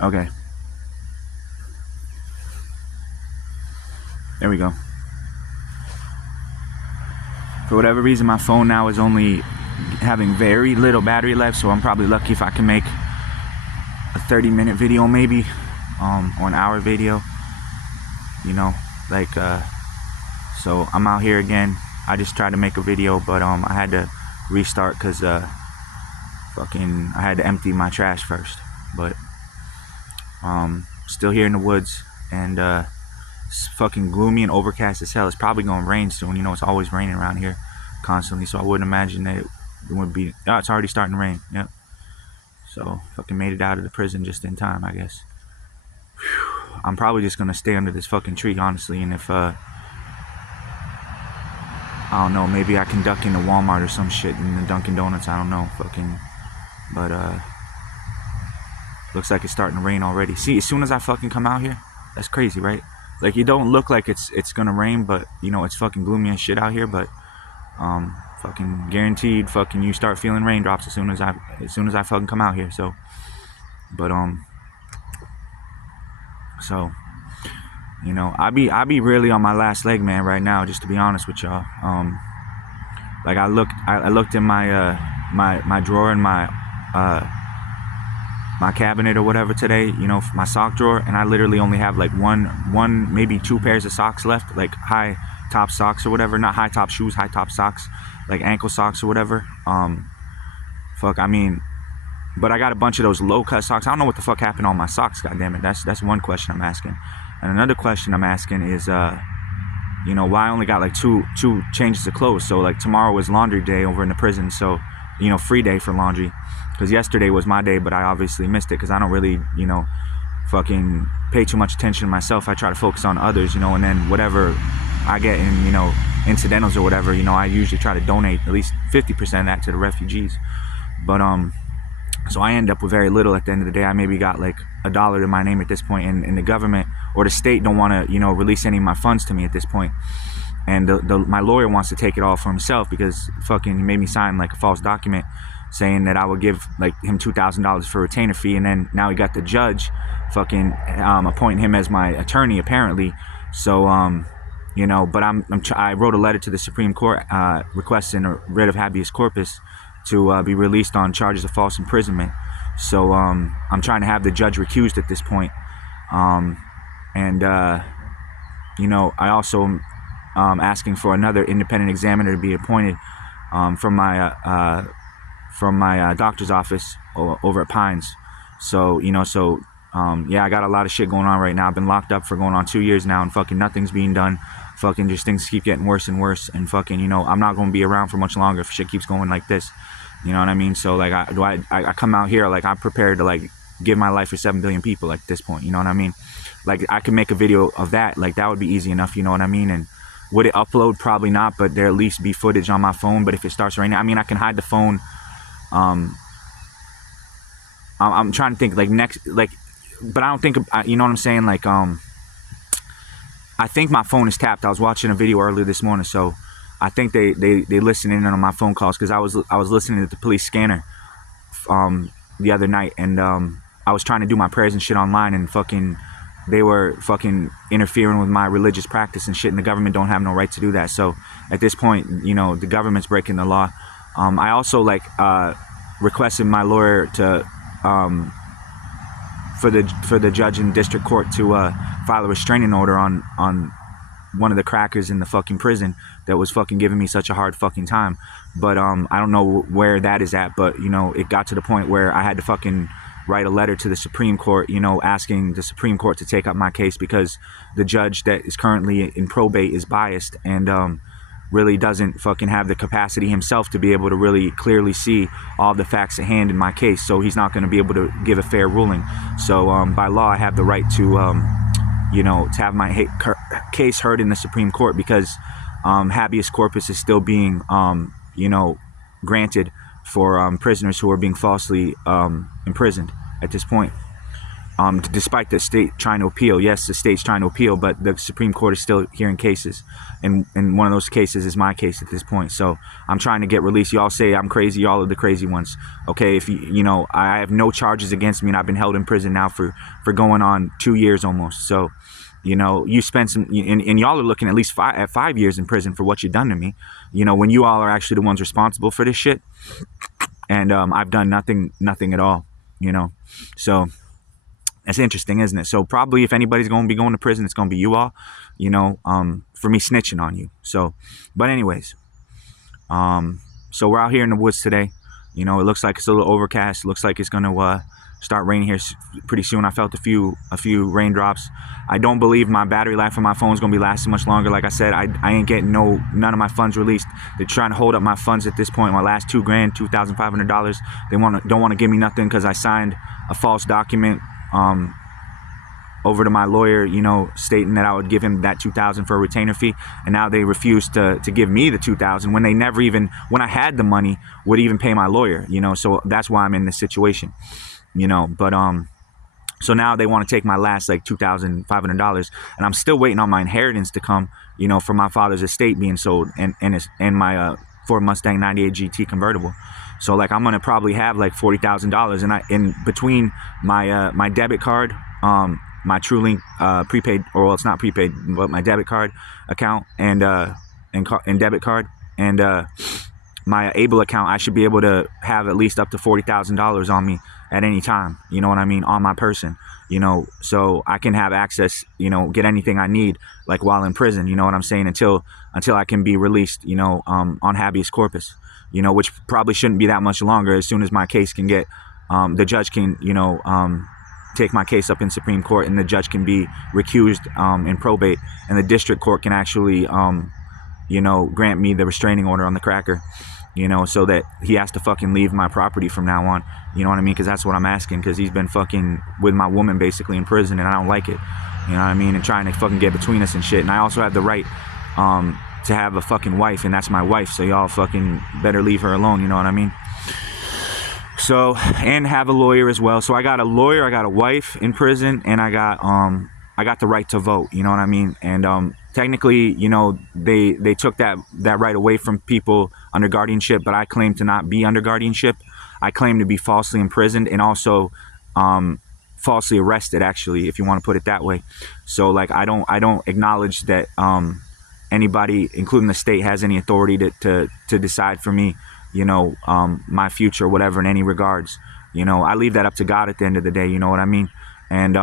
Okay. There we go. For whatever reason, my phone now is only having very little battery left, so I'm probably lucky if I can make a 30-minute video maybe, or an hour video, you know, like, so I'm out here again. I just tried to make a video, but I had to restart because fucking I had to empty my trash first. But still here in the woods, and it's fucking gloomy and overcast as hell. It's probably gonna rain soon. You know, it's always raining around here constantly, so I wouldn't imagine that it would be. Oh, it's already starting to rain. Yep. So fucking made it out of the prison just in time, I guess. Whew. I'm probably just gonna stay under this fucking tree, honestly, and if I don't know, maybe I can duck into Walmart or some shit in the Dunkin' Donuts. I don't know, fucking. But looks like it's starting to rain already. See, as soon as I fucking come out here, that's crazy, right? Like, it don't look like it's gonna rain, but you know, it's fucking gloomy as shit out here. But fucking guaranteed, fucking you start feeling raindrops as soon as I fucking come out here. So, but so, you know, I be really on my last leg, man, right now, just to be honest with y'all. Like, I looked in my my drawer in my my cabinet or whatever today, you know, my sock drawer, and I literally only have like one maybe two pairs of socks left, like high top socks or whatever, not high top shoes, high top socks, like ankle socks or whatever. Fuck, I mean, but I got a bunch of those low cut socks. I don't know what the fuck happened to all my socks, goddammit. That's one question I'm asking. And another question I'm asking is, you know, why I only got like two changes of clothes. So like tomorrow is laundry day over in the prison, so, you know, free day for laundry, because yesterday was my day, but I obviously missed it because I don't really, you know, fucking pay too much attention to myself. I try to focus on others, you know, and then whatever I get in, you know, incidentals or whatever, you know, I usually try to donate at least 50% of that to the refugees. But so I end up with very little at the end of the day. I maybe got like $1 to my name at this point, and the government or the state don't want to, you know, release any of my funds to me at this point. And my lawyer wants to take it all for himself because fucking he made me sign like a false document saying that I would give like him $2,000 for a retainer fee, and then now he got the judge fucking appointing him as my attorney apparently. So you know, but I wrote a letter to the Supreme Court requesting a writ of habeas corpus to be released on charges of false imprisonment. So I'm trying to have the judge recused at this point. And you know, I also asking for another independent examiner to be appointed from my doctor's office over at Pines. So, you know, so yeah, I got a lot of shit going on right now. I've been locked up for going on 2 years now, and fucking nothing's being done. Fucking just things keep getting worse and worse, and fucking, you know, I'm not going to be around for much longer if shit keeps going like this. You know what I mean? So like, I come out here like I'm prepared to like give my life for 7 billion people like, at this point. You know what I mean? Like, I could make a video of that. Like, that would be easy enough. You know what I mean? And would it upload? Probably not, but there at least be footage on my phone. But if it starts raining, I mean, I can hide the phone. I'm trying to think like next, like, but I don't think, you know what I'm saying? Like, I think my phone is tapped. I was watching a video earlier this morning, so I think they listen in on my phone calls, because I was listening to the police scanner the other night, and I was trying to do my prayers and shit online, and fucking they were fucking interfering with my religious practice and shit, and the government don't have no right to do that. So at this point, you know, the government's breaking the law. I also like requested my lawyer to for the judge in district court to file a restraining order on one of the crackers in the fucking prison that was fucking giving me such a hard fucking time. But I don't know where that is at, but you know, it got to the point where I had to fucking write a letter to the Supreme Court, you know, asking the Supreme Court to take up my case, because the judge that is currently in probate is biased and really doesn't fucking have the capacity himself to be able to really clearly see all the facts at hand in my case. So he's not going to be able to give a fair ruling. So by law, I have the right to you know, to have my case heard in the Supreme Court, because habeas corpus is still being you know, granted for prisoners who are being falsely imprisoned at this point. despite the state trying to appeal. Yes, the state's trying to appeal, but the Supreme Court is still hearing cases. And one of those cases is my case at this point. So I'm trying to get released. Y'all say I'm crazy. Y'all are the crazy ones. Okay, if you know, I have no charges against me, and I've been held in prison now for going on 2 years almost. So, you know, you spent some, and y'all are looking at least 5 years in prison for what you've done to me. You know, when you all are actually the ones responsible for this shit. And I've done nothing at all, you know. So that's interesting, isn't it? So probably if anybody's going to be going to prison, it's going to be you all, you know, for me snitching on you. So, but anyways, so we're out here in the woods today. You know, it looks like it's a little overcast. It looks like it's going to start raining here pretty soon. I felt a few raindrops. I don't believe my battery life on my phone is going to be lasting much longer. Like I said, I ain't getting none of my funds released. They're trying to hold up my funds at this point. My last $2,000, $2,500. They don't want to give me nothing because I signed a false document over to my lawyer, you know, stating that I would give him that $2,000 for a retainer fee, and now they refuse to give me the $2,000 when they never even, when I had the money, would even pay my lawyer, you know. So that's why I'm in this situation, you know. But so now they want to take my last like $2,500, and I'm still waiting on my inheritance to come, you know, from my father's estate being sold, and my Ford Mustang 98 GT convertible. So like I'm gonna probably have like $40,000, and in between my my debit card, my TrueLink prepaid, or well, it's not prepaid, but my debit card account and debit card and my Able account, I should be able to have at least up to $40,000 on me at any time. You know what I mean? On my person, you know, so I can have access, you know, get anything I need, like while in prison. You know what I'm saying? Until I can be released, you know, on habeas corpus, you know, which probably shouldn't be that much longer. As soon as my case can get, the judge can, you know, take my case up in Supreme Court, and the judge can be recused in probate, and the district court can actually, you know, grant me the restraining order on the cracker, you know, so that he has to fucking leave my property from now on. You know what I mean? Because that's what I'm asking, because he's been fucking with my woman basically in prison, and I don't like it. You know what I mean? And trying to fucking get between us and shit. And I also have the right to have a fucking wife, and that's my wife, so y'all fucking better leave her alone. You know what I mean? So, and have a lawyer as well. So I got a lawyer, I got a wife in prison, and I got the right to vote. You know what I mean? And technically, you know, they took that right away from people under guardianship, but I claim to not be under guardianship. I claim to be falsely imprisoned, and also falsely arrested, actually, if you want to put it that way. So like I don't acknowledge that anybody, including the state, has any authority to decide for me, you know, my future or whatever in any regards. You know, I leave that up to God at the end of the day. You know what I mean? And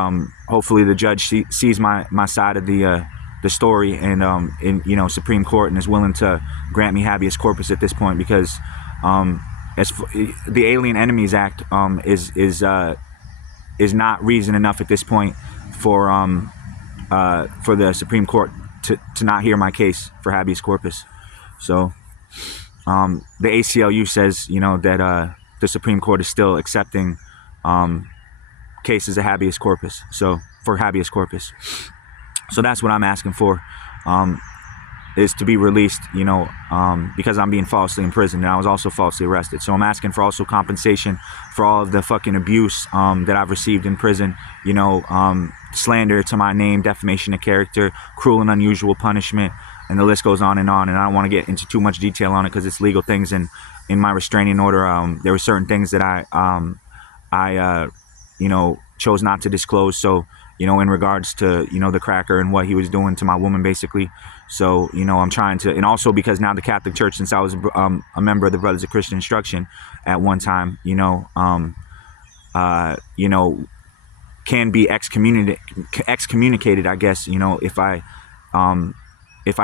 hopefully the judge sees my side of the story, and in, you know, Supreme Court, and is willing to grant me habeas corpus at this point, because the Alien Enemies Act is not reason enough at this point for the Supreme Court to not hear my case for habeas corpus. So the ACLU says, you know, that the Supreme Court is still accepting cases of habeas corpus. So for habeas corpus. So that's what I'm asking for, is to be released, you know, because I'm being falsely imprisoned, and I was also falsely arrested. So I'm asking for also compensation for all of the fucking abuse that I've received in prison, you know, slander to my name, defamation of character, cruel and unusual punishment, and the list goes on. And I don't want to get into too much detail on it because it's legal things, and in my restraining order, there were certain things that I you know, chose not to disclose. So, you know, in regards to, you know, the cracker and what he was doing to my woman, basically. So, you know, I'm trying to, and also because now the Catholic Church, since I was a member of the Brothers of Christian Instruction at one time, you know, can be excommunicated, I guess, you know, if I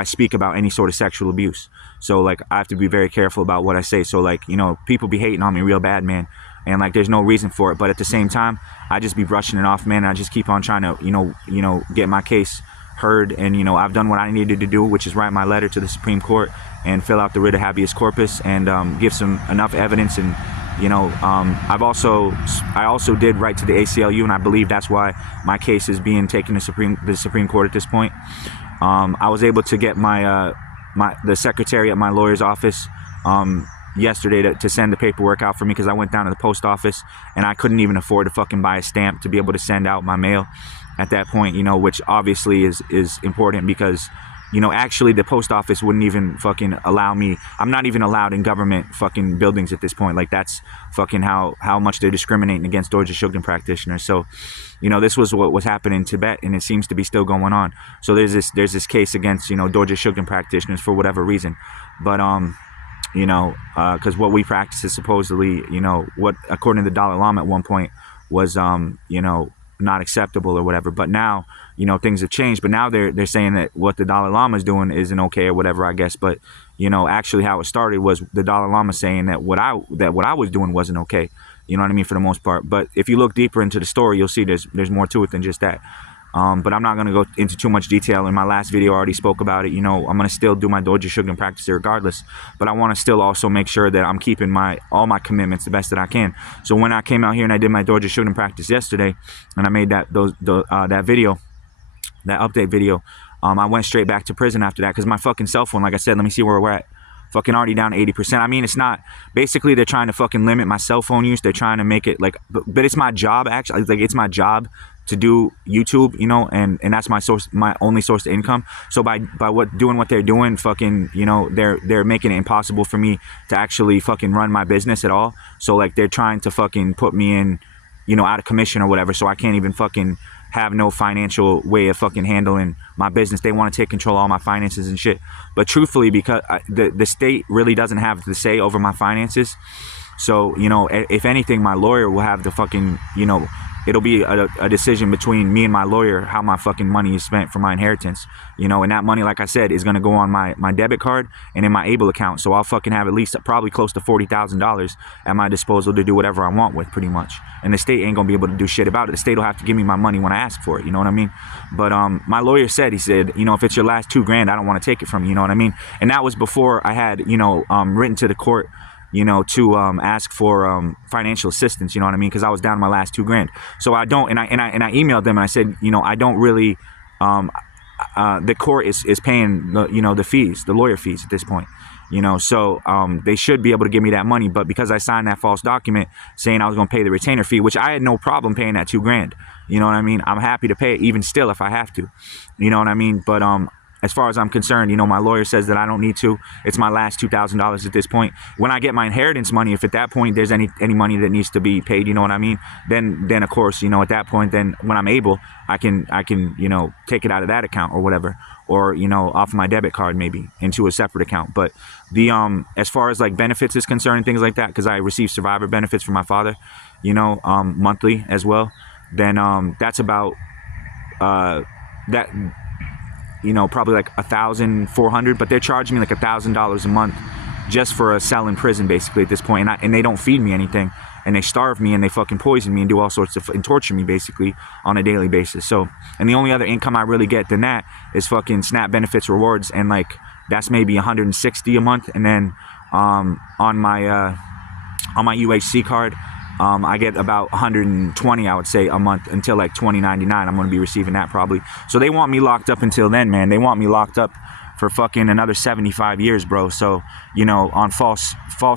speak about any sort of sexual abuse. So, like, I have to be very careful about what I say. So, like, you know, people be hating on me real bad, man. And like, there's no reason for it. But at the same time, I just be brushing it off, man. And I just keep on trying to, you know, get my case heard. And, you know, I've done what I needed to do, which is write my letter to the Supreme Court and fill out the writ of habeas corpus, and give some enough evidence. And, you know, I also did write to the ACLU, and I believe that's why my case is being taken to the Supreme Court at this point. I was able to get the secretary at my lawyer's office yesterday to send the paperwork out for me, because I went down to the post office and I couldn't even afford to fucking buy a stamp to be able to send out my mail at that point, you know, which obviously is important, because, you know, actually the post office wouldn't even fucking allow me. I'm not even allowed in government fucking buildings at this point. Like, that's fucking how much they're discriminating against Dorje Shugden practitioners. So, you know, this was what was happening in Tibet, and it seems to be still going on. So there's this case against, you know, Dorje Shugden practitioners for whatever reason. But you know, because what we practice is supposedly, you know, what according to the Dalai Lama at one point was, you know, not acceptable or whatever. But now, you know, things have changed. But now they're saying that what the Dalai Lama is doing isn't okay or whatever, I guess. But, you know, actually how it started was the Dalai Lama saying that what I was doing wasn't okay. You know what I mean, for the most part. But if you look deeper into the story, you'll see there's more to it than just that. But I'm not going to go into too much detail. In my last video, I already spoke about it. You know, I'm going to still do my Dorje Shugden practice regardless. But I want to still also make sure that I'm keeping all my commitments the best that I can. So when I came out here and I did my Dorje Shugden practice yesterday, and I made that video, that update video, I went straight back to prison after that, because my fucking cell phone, like I said, let me see where we're at. Fucking already down to 80%. I mean, it's not, basically they're trying to fucking limit my cell phone use. They're trying to make it like, but it's my job actually. Like, it's my job to do YouTube, you know, and that's my only source of income. So by doing what they're doing, fucking, you know, they're making it impossible for me to actually fucking run my business at all. So like, they're trying to fucking put me in, you know, out of commission or whatever. So I can't even fucking have no financial way of fucking handling my business. They want to take control of all my finances and shit. But truthfully, because the state really doesn't have the say over my finances. So, you know, if anything, my lawyer will have the fucking, you know, it'll be a decision between me and my lawyer how my fucking money is spent for my inheritance, you know, and that money, like I said, is going to go on my debit card and in my Able account. So I'll fucking have at least probably close to $40,000 at my disposal to do whatever I want with, pretty much. And the state ain't going to be able to do shit about it. The state will have to give me my money when I ask for it, you know what I mean? But my lawyer said, he said, you know, if it's your last $2,000, I don't want to take it from you, you know what I mean? And that was before I had, you know, written to the court, you know, to ask for financial assistance, you know what I mean? Because I was down to my last $2,000. So I don't, and I emailed them and I said, you know, I don't really, the court is paying the, you know, the fees, the lawyer fees at this point, you know, so they should be able to give me that money. But because I signed that false document saying I was going to pay the retainer fee, which I had no problem paying that $2,000, you know what I mean? I'm happy to pay it even still if I have to, you know what I mean? But as far as I'm concerned, you know, my lawyer says that I don't need to. It's my last $2,000 at this point. When I get my inheritance money, if at that point there's any money that needs to be paid, you know what I mean? Then of course, you know, at that point, then when I'm able, I can, you know, take it out of that account or whatever, or, you know, off my debit card maybe into a separate account. But the as far as like benefits is concerned and things like that, because I receive survivor benefits from my father, you know, monthly as well. Then that's about that. You know, probably like $1,400, but they're charging me like $1,000 a month just for a cell in prison, basically, at this point. And they don't feed me anything, and they starve me, and they fucking poison me and do all sorts of, and torture me basically on a daily basis. So, and the only other income I really get than that is fucking SNAP benefits rewards, and like that's maybe $160 a month. And then on my UHC card, I get about 120, I would say, a month until like 2099. I'm going to be receiving that probably. So they want me locked up until then, man. They want me locked up for fucking another 75 years, bro. So, you know, on false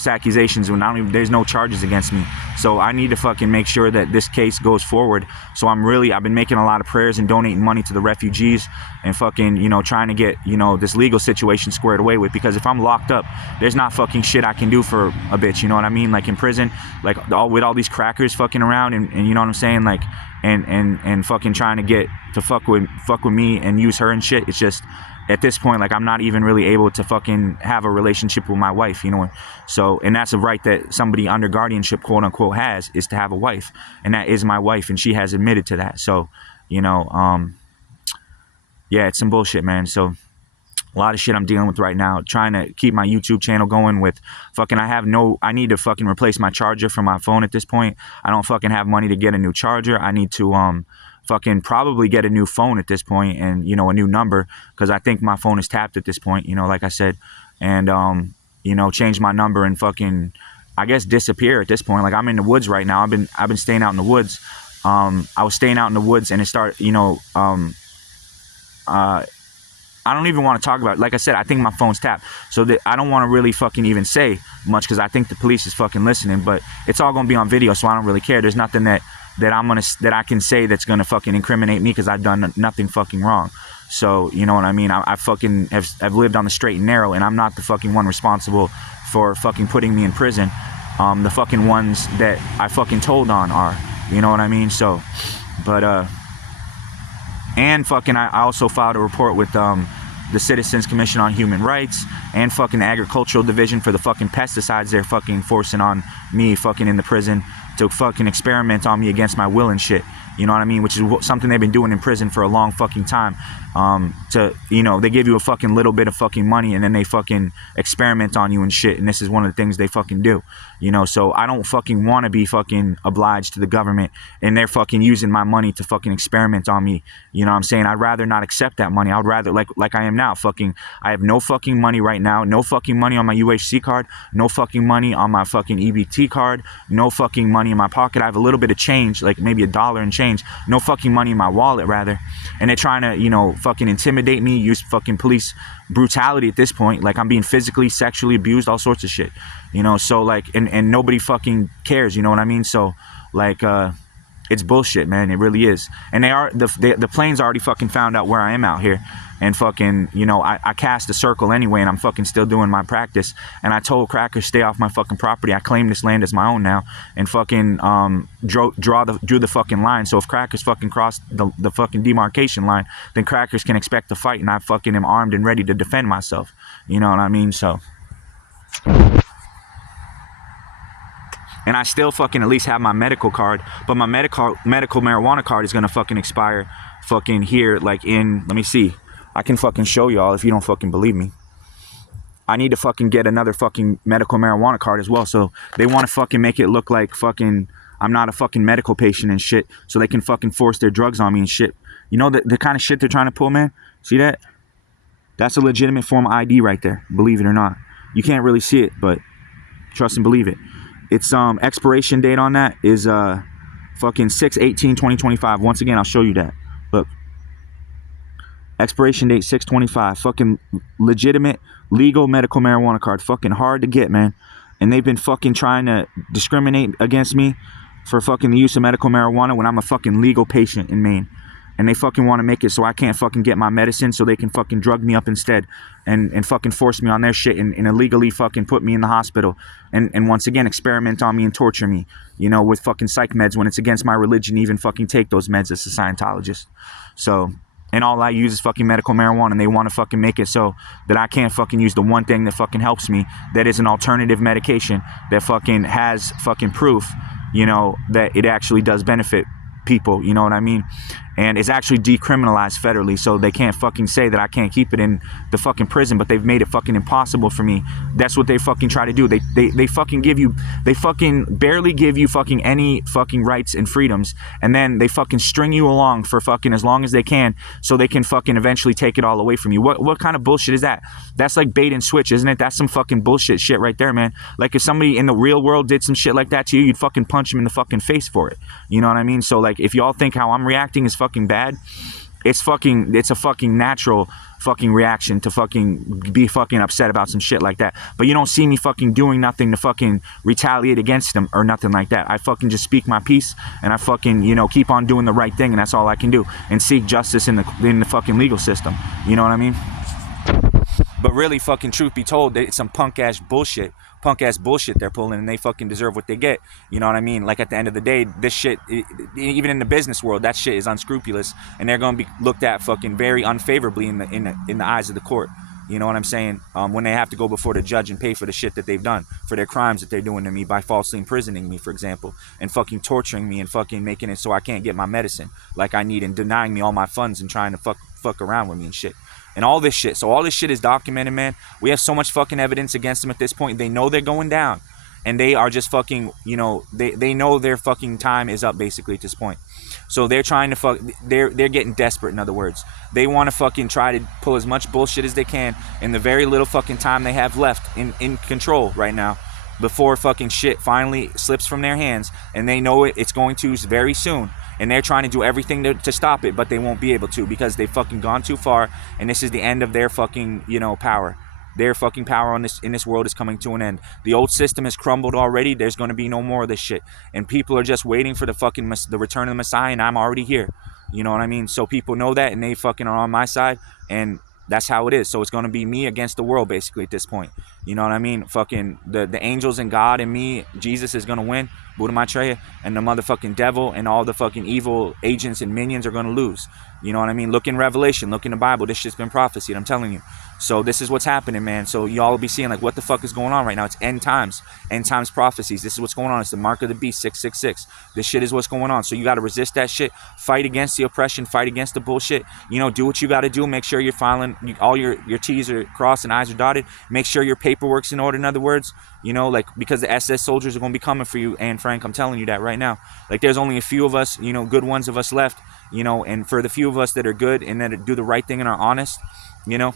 accusations when there's no charges against me. So I need to fucking make sure that this case goes forward. So I've been making a lot of prayers and donating money to the refugees and fucking, you know, trying to get, you know, this legal situation squared away with, because if I'm locked up, there's not fucking shit I can do for a bitch, you know what I mean? Like in prison, like with all these crackers fucking around and you know what I'm saying? Like, and fucking trying to get to fuck with me and use her and shit. It's just, at this point, like, I'm not even really able to fucking have a relationship with my wife, you know? So, and that's a right that somebody under guardianship, quote unquote, has, is to have a wife. And that is my wife, and she has admitted to that. So, you know, yeah, it's some bullshit, man. So a lot of shit I'm dealing with right now, trying to keep my YouTube channel going with fucking, I need to fucking replace my charger from my phone at this point. I don't fucking have money to get a new charger. I need to, fucking probably get a new phone at this point, and, you know, a new number, because I think my phone is tapped at this point, you know, like I said, and you know, change my number and fucking, I guess, disappear at this point. Like, I'm in the woods right now. I've been staying out in the woods. I was staying out in the woods, and it started, you know, I don't even want to talk about it. Like I said, I think my phone's tapped. So that I don't want to really fucking even say much because I think the police is fucking listening. But it's all going to be on video, so I don't really care. There's nothing that I can say that's going to fucking incriminate me because I've done nothing fucking wrong. So, you know what I mean? I fucking have lived on the straight and narrow, and I'm not the fucking one responsible for fucking putting me in prison. The fucking ones that I fucking told on are, you know what I mean? So, but, and fucking, I also filed a report with, the Citizens Commission on Human Rights and fucking the Agricultural Division for the fucking pesticides they're fucking forcing on me fucking in the prison to fucking experiment on me against my will and shit. You know what I mean? Which is something they've been doing in prison for a long fucking time. They give you a fucking little bit of fucking money and then they fucking experiment on you and shit. And this is one of the things they fucking do. You know, so I don't fucking want to be fucking obliged to the government and they're fucking using my money to fucking experiment on me. You know what I'm saying? I'd rather not accept that money. I would rather, like I am now, I have no fucking money right now. No fucking money on my UHC card. No fucking money on my fucking EBT card. No fucking money in my pocket. I have a little bit of change, like maybe $1 in change. No fucking money in my wallet, rather. And they're trying to, fucking intimidate me, use fucking police brutality at this point. Like, I'm being physically, sexually abused, all sorts of shit. So, like, and nobody fucking cares, you know what I mean? So, like, it's bullshit, man. It really is. And the plane's already fucking found out where I am out here. And fucking, I cast a circle anyway, and I'm fucking still doing my practice. And I told Crackers, stay off my fucking property. I claim this land as my own now. And fucking drew the fucking line. So if Crackers fucking crossed the fucking demarcation line, then Crackers can expect to fight. And I fucking am armed and ready to defend myself. You know what I mean? So. And I still fucking at least have my medical card. But my medical marijuana card is going to fucking expire fucking here, like in, let me see. I can fucking show y'all if you don't fucking believe me. I need to fucking get another fucking medical marijuana card as well. So they want to fucking make it look like fucking I'm not a fucking medical patient and shit. So they can fucking force their drugs on me and shit. You know the kind of shit they're trying to pull, man? See that? That's a legitimate form of ID right there. Believe it or not. You can't really see it, but trust and believe it. It's expiration date on that is fucking 6/18/2025. Once again, I'll show you that. Look. Expiration date 6/25. Fucking legitimate legal medical marijuana card. Fucking hard to get, man. And they've been fucking trying to discriminate against me for fucking the use of medical marijuana when I'm a fucking legal patient in Maine. And they fucking want to make it so I can't fucking get my medicine so they can fucking drug me up instead and fucking force me on their shit and illegally fucking put me in the hospital and once again experiment on me and torture me, with fucking psych meds when it's against my religion to even fucking take those meds as a Scientologist. So, and all I use is fucking medical marijuana and they want to fucking make it so that I can't fucking use the one thing that fucking helps me that is an alternative medication that fucking has fucking proof, that it actually does benefit people, you know what I mean? And it's actually decriminalized federally, so they can't fucking say that I can't keep it in the fucking prison, but they've made it fucking impossible for me. That's what they fucking try to do. They fucking barely give you fucking any fucking rights and freedoms, and then they fucking string you along for fucking as long as they can, so they can fucking eventually take it all away from you. What kind of bullshit is that? That's like bait and switch, isn't it? That's some fucking bullshit shit right there, man. Like if somebody in the real world did some shit like that to you, you'd fucking punch them in the fucking face for it. You know what I mean? So like if y'all think how I'm reacting is fucking bad, it's a fucking natural fucking reaction to fucking be fucking upset about some shit like that. But you don't see me fucking doing nothing to fucking retaliate against them or nothing like that. I fucking just speak my piece and I fucking, keep on doing the right thing, and that's all I can do, and seek justice in the fucking legal system. You know what I mean? But really, fucking truth be told, it's some punk ass bullshit they're pulling, and they fucking deserve what they get. You know what I mean? Like at the end of the day, this shit, even in the business world, that shit is unscrupulous, and they're gonna be looked at fucking very unfavorably in the eyes of the court. You know what I'm saying? When they have to go before the judge and pay for the shit that they've done, for their crimes that they're doing to me by falsely imprisoning me, for example, and fucking torturing me and fucking making it so I can't get my medicine like I need, and denying me all my funds and trying to fuck around with me and shit. And all this shit. So all this shit is documented, man. We have so much fucking evidence against them at this point. They know they're going down. And they are just fucking, they know their fucking time is up basically at this point. So they're trying to they're getting desperate, in other words. They want to fucking try to pull as much bullshit as they can in the very little fucking time they have left in control right now, before fucking shit finally slips from their hands. And they know it's going to very soon. and they're trying to do everything to stop it, but they won't be able to, because they've fucking gone too far, and this is the end of their fucking, you know, power. Their fucking power in this world is coming to an end. The old system has crumbled already. There's going to be no more of this shit, and people are just waiting for the return of the Messiah, and I'm already here. You know what I mean? So people know that, and they fucking are on my side, and that's how it is. So it's going to be me against the world, basically, at this point. You know what I mean? Fucking the angels and God and me, Jesus is going to win, Buddha Maitreya, and the motherfucking devil and all the fucking evil agents and minions are going to lose. You know what I mean? Look in Revelation, look in the Bible. This shit's been prophesied, I'm telling you. So this is what's happening, man. So y'all will be seeing, like, what the fuck is going on right now. It's end times prophecies. This is what's going on. It's the mark of the beast, 666. This shit is what's going on. So you got to resist that shit. Fight against the oppression. Fight against the bullshit. You know, do what you got to do. Make sure you're filing, all your T's are crossed and I's are dotted. Make sure your paperwork's in order, in other words. You know, like, because the SS soldiers are going to be coming for you, Anne Frank. I'm telling you that right now. Like, there's only a few of us, you know, good ones of us left, you know, and for the few of us that are good and that do the right thing and are honest, you know,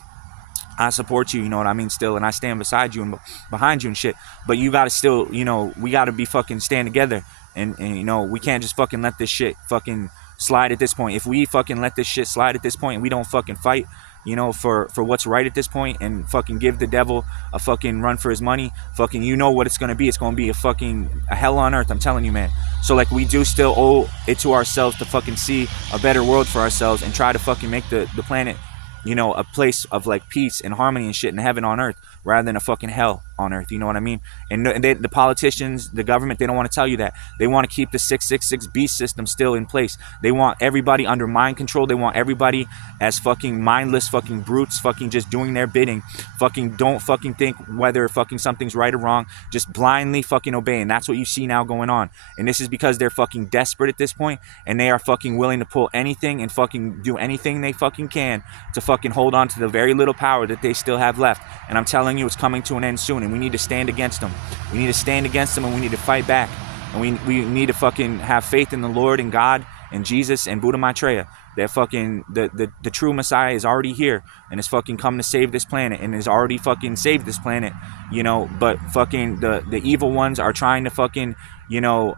I support you, you know what I mean, still, and I stand beside you and behind you and shit. But you gotta still, you know, we gotta be fucking stand together, and you know, we can't just fucking let this shit fucking slide at this point. If we fucking let this shit slide at this point and we don't fucking fight, you know, for what's right at this point, and fucking give the devil a fucking run for his money, fucking, you know what it's gonna be. It's gonna be a hell on earth, I'm telling you, man. So, like, we do still owe it to ourselves to fucking see a better world for ourselves and try to fucking make the planet, you know, a place of, like, peace and harmony and shit, and heaven on earth, rather than a fucking hell on earth. You know what I mean? And the politicians, the government, they don't want to tell you that. They want to keep the 666 beast system still in place. They want everybody under mind control. They want everybody as fucking mindless fucking brutes, fucking just doing their bidding. Fucking don't fucking think whether fucking something's right or wrong. Just blindly fucking obey. And that's what you see now going on. And this is because they're fucking desperate at this point, and they are fucking willing to pull anything and fucking do anything they fucking can to fucking hold on to the very little power that they still have left. And I'm telling you, it's coming to an end soon, and we need to stand against them. We need to stand against them, and we need to fight back. And we need to fucking have faith in the Lord and God and Jesus and Buddha Maitreya. That fucking the true Messiah is already here and is fucking come to save this planet, and has already fucking saved this planet, you know. But fucking the evil ones are trying to fucking, you know,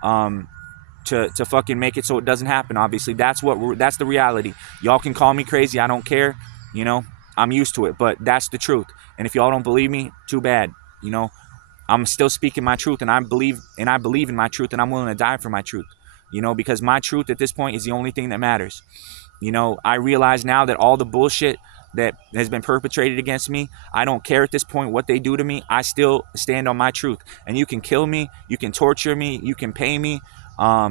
to fucking make it so it doesn't happen. Obviously, that's the reality. Y'all can call me crazy, I don't care, you know. I'm used to it, but that's the truth. And if y'all don't believe me, too bad. You know, I'm still speaking my truth, and I believe in my truth, and I'm willing to die for my truth. You know, because my truth at this point is the only thing that matters. You know, I realize now that all the bullshit that has been perpetrated against me, I don't care at this point what they do to me. I still stand on my truth. And you can kill me, you can torture me, you can pay me,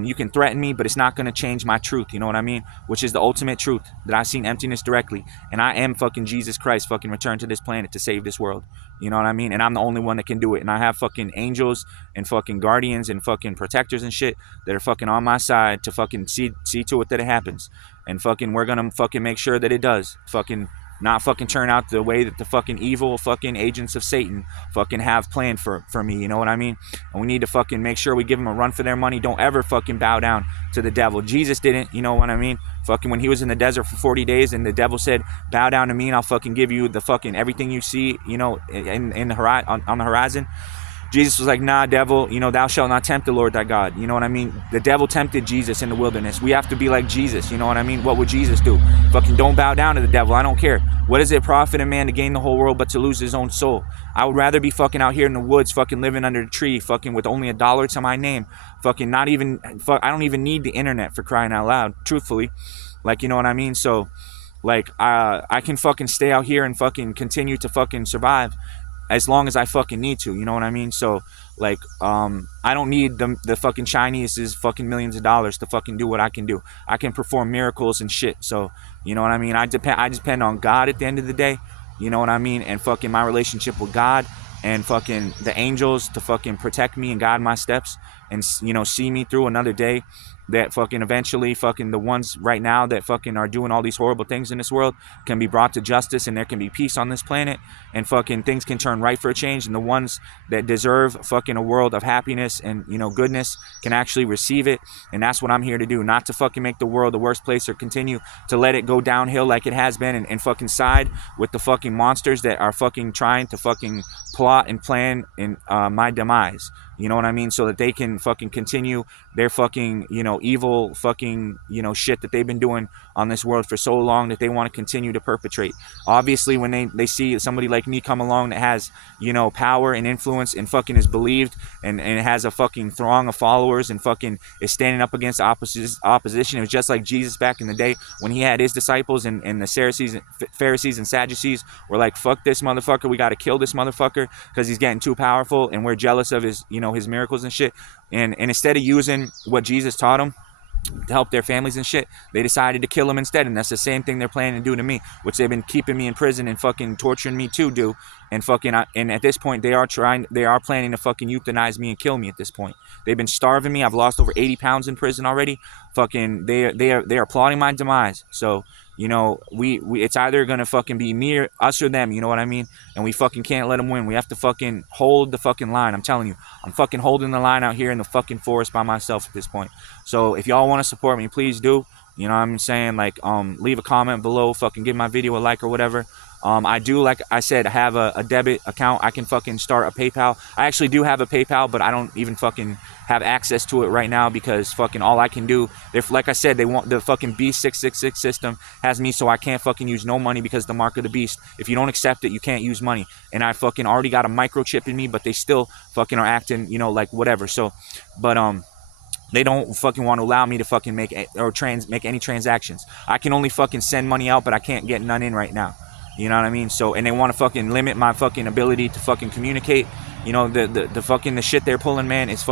you can threaten me, but it's not going to change my truth. You know what I mean? Which is the ultimate truth, that I've seen emptiness directly, and I am fucking Jesus Christ fucking returned to this planet to save this world. You know what I mean? And I'm the only one that can do it. And I have fucking angels and fucking guardians and fucking protectors and shit that are fucking on my side to fucking see to it that it happens. And fucking we're gonna fucking make sure that it does. Fucking not fucking turn out the way that the fucking evil fucking agents of Satan fucking have planned for me. You know what I mean? And we need to fucking make sure we give them a run for their money. Don't ever fucking bow down to the devil. Jesus didn't, you know what I mean? Fucking when he was in the desert for 40 days and the devil said, bow down to me and I'll fucking give you the fucking everything you see, you know, in the on the horizon. Jesus was like, nah, devil, you know, thou shalt not tempt the Lord thy God. You know what I mean? The devil tempted Jesus in the wilderness. We have to be like Jesus. You know what I mean? What would Jesus do? Fucking don't bow down to the devil. I don't care. What does it profit a man to gain the whole world but to lose his own soul? I would rather be fucking out here in the woods, fucking living under a tree, fucking with only $1 to my name. Fucking not even, I don't even need the internet, for crying out loud, truthfully. Like, you know what I mean? So, like, I can fucking stay out here and fucking continue to fucking survive as long as I fucking need to, you know what I mean? So, like, I don't need the fucking Chinese's fucking millions of dollars to fucking do what I can do. I can perform miracles and shit. So, you know what I mean? I depend on God at the end of the day, you know what I mean? And fucking my relationship with God and fucking the angels to fucking protect me and guide my steps and, you know, see me through another day. That fucking eventually fucking the ones right now that fucking are doing all these horrible things in this world can be brought to justice, and there can be peace on this planet, and fucking things can turn right for a change, and the ones that deserve fucking a world of happiness and, you know, goodness can actually receive it. And that's what I'm here to do, not to fucking make the world the worst place or continue to let it go downhill like it has been, and fucking side with the fucking monsters that are fucking trying to fucking plot and plan in my demise. You know what I mean? So that they can fucking continue their fucking, you know, evil fucking, you know, shit that they've been doing on this world for so long, that they want to continue to perpetrate. Obviously, when they see somebody like me come along that has, you know, power and influence and fucking is believed and has a fucking throng of followers and fucking is standing up against opposition. It was just like Jesus back in the day when he had his disciples, and the Pharisees and Sadducees were like, fuck this motherfucker, we got to kill this motherfucker because he's getting too powerful and we're jealous of his, you know, his miracles and shit. And instead of using what Jesus taught them to help their families and shit, they decided to kill him instead. And that's the same thing they're planning to do to me, which they've been keeping me in prison and fucking torturing me to do. And fucking, and at this point they are planning to fucking euthanize me and kill me at this point. They've been starving me. I've lost over 80 pounds in prison already. Fucking, they are plotting my demise. So, you know, we it's either gonna fucking be me or us or them, you know what I mean? And we fucking can't let them win. We have to fucking hold the fucking line. I'm telling you, I'm fucking holding the line out here in the fucking forest by myself at this point. So if y'all want to support me, please do. You know what I'm saying? Like, leave a comment below, fucking give my video a like or whatever. I do, like I said, have a debit account. I can fucking start a PayPal. I actually do have a PayPal, but I don't even fucking have access to it right now because fucking all I can do, if, like I said, they want the fucking Beast 666 system has me, so I can't fucking use no money because the mark of the beast. If you don't accept it, you can't use money. And I fucking already got a microchip in me, but they still fucking are acting, you know, like whatever. So, but they don't fucking want to allow me to fucking make any transactions. I can only fucking send money out, but I can't get none in right now. You know what I mean? So, and they want to fucking limit my fucking ability to fucking communicate. You know, the fucking, the shit they're pulling, man, is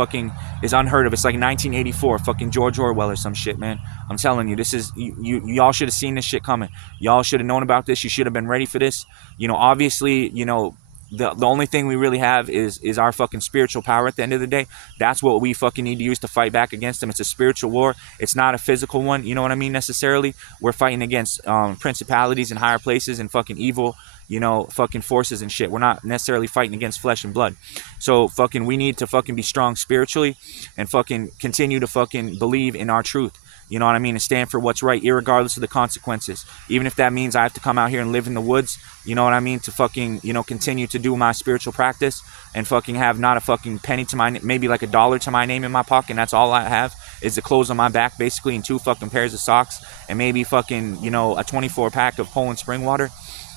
unheard of. It's like 1984, fucking George Orwell or some shit, man. I'm telling you, this is, y'all should have seen this shit coming. Y'all should have known about this. You should have been ready for this. You know, obviously, you know, the only thing we really have is our fucking spiritual power at the end of the day. That's what we fucking need to use to fight back against them. It's a spiritual war. It's not a physical one, you know what I mean, necessarily. We're fighting against principalities in higher places and fucking evil, you know, fucking forces and shit. We're not necessarily fighting against flesh and blood. So fucking we need to fucking be strong spiritually and fucking continue to fucking believe in our truth. You know what I mean? And stand for what's right, irregardless of the consequences. Even if that means I have to come out here and live in the woods, you know what I mean? To fucking, you know, continue to do my spiritual practice and fucking have not a fucking penny to my, maybe like $1 to my name in my pocket. And that's all I have is the clothes on my back, basically, and 2 fucking pairs of socks and maybe fucking, you know, a 24 pack of Poland spring water,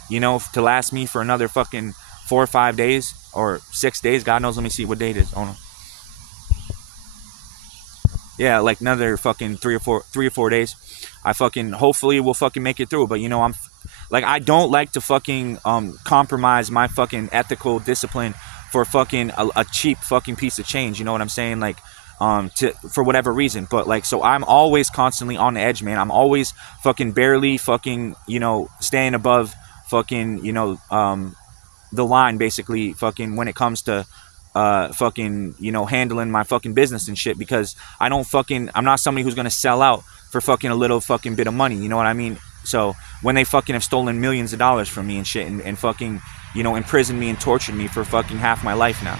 you know, to last me for another fucking 4 or 5 days or 6 days. God knows. Let me see what date it is. Oh no. Yeah, like another fucking 3 or 4 days. I fucking, hopefully we'll fucking make it through. But you know, I'm like, I don't like to fucking compromise my fucking ethical discipline for fucking a cheap fucking piece of change. You know what I'm saying? Like, for whatever reason. But like, so I'm always constantly on the edge, man. I'm always fucking barely fucking, you know, staying above fucking, you know, the line, basically, fucking, when it comes to fucking, you know, handling my fucking business and shit, because I'm not somebody who's gonna sell out for fucking a little fucking bit of money, you know what I mean? So when they fucking have stolen millions of dollars from me and shit, and fucking, you know, imprisoned me and tortured me for fucking half my life now,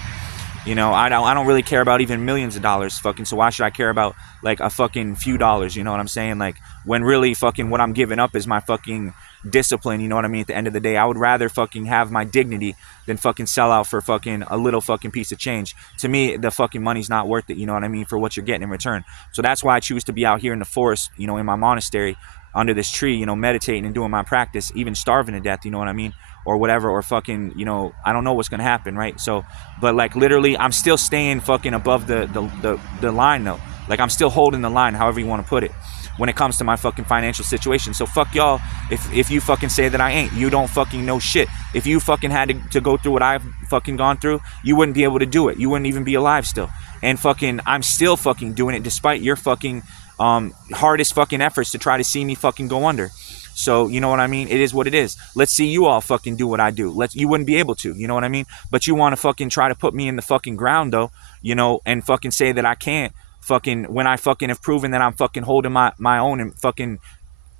you know, I don't really care about even millions of dollars, fucking, so why should I care about like a fucking few dollars, you know what I'm saying? Like, when really fucking what I'm giving up is my fucking discipline, you know what I mean? At the end of the day, I would rather fucking have my dignity than fucking sell out for fucking a little fucking piece of change. To me, the fucking money's not worth it, you know what I mean, for what you're getting in return. So that's why I choose to be out here in the forest, you know, in my monastery, under this tree, you know, meditating and doing my practice, even starving to death, you know what I mean, or whatever, or fucking, you know, I don't know what's gonna happen, right? So, but like, literally, I'm still staying fucking above the line, though. Like, I'm still holding the line, however you want to put it, when it comes to my fucking financial situation. So fuck y'all if you fucking say that I ain't. You don't fucking know shit. If you fucking had to go through what I've fucking gone through, you wouldn't be able to do it. You wouldn't even be alive still. And fucking, I'm still fucking doing it despite your fucking hardest fucking efforts to try to see me fucking go under. So, you know what I mean? It is what it is. Let's see you all fucking do what I do. You wouldn't be able to, you know what I mean? But you want to fucking try to put me in the fucking ground, though, you know, and fucking say that I can't, fucking, when I fucking have proven that I'm fucking holding my own and fucking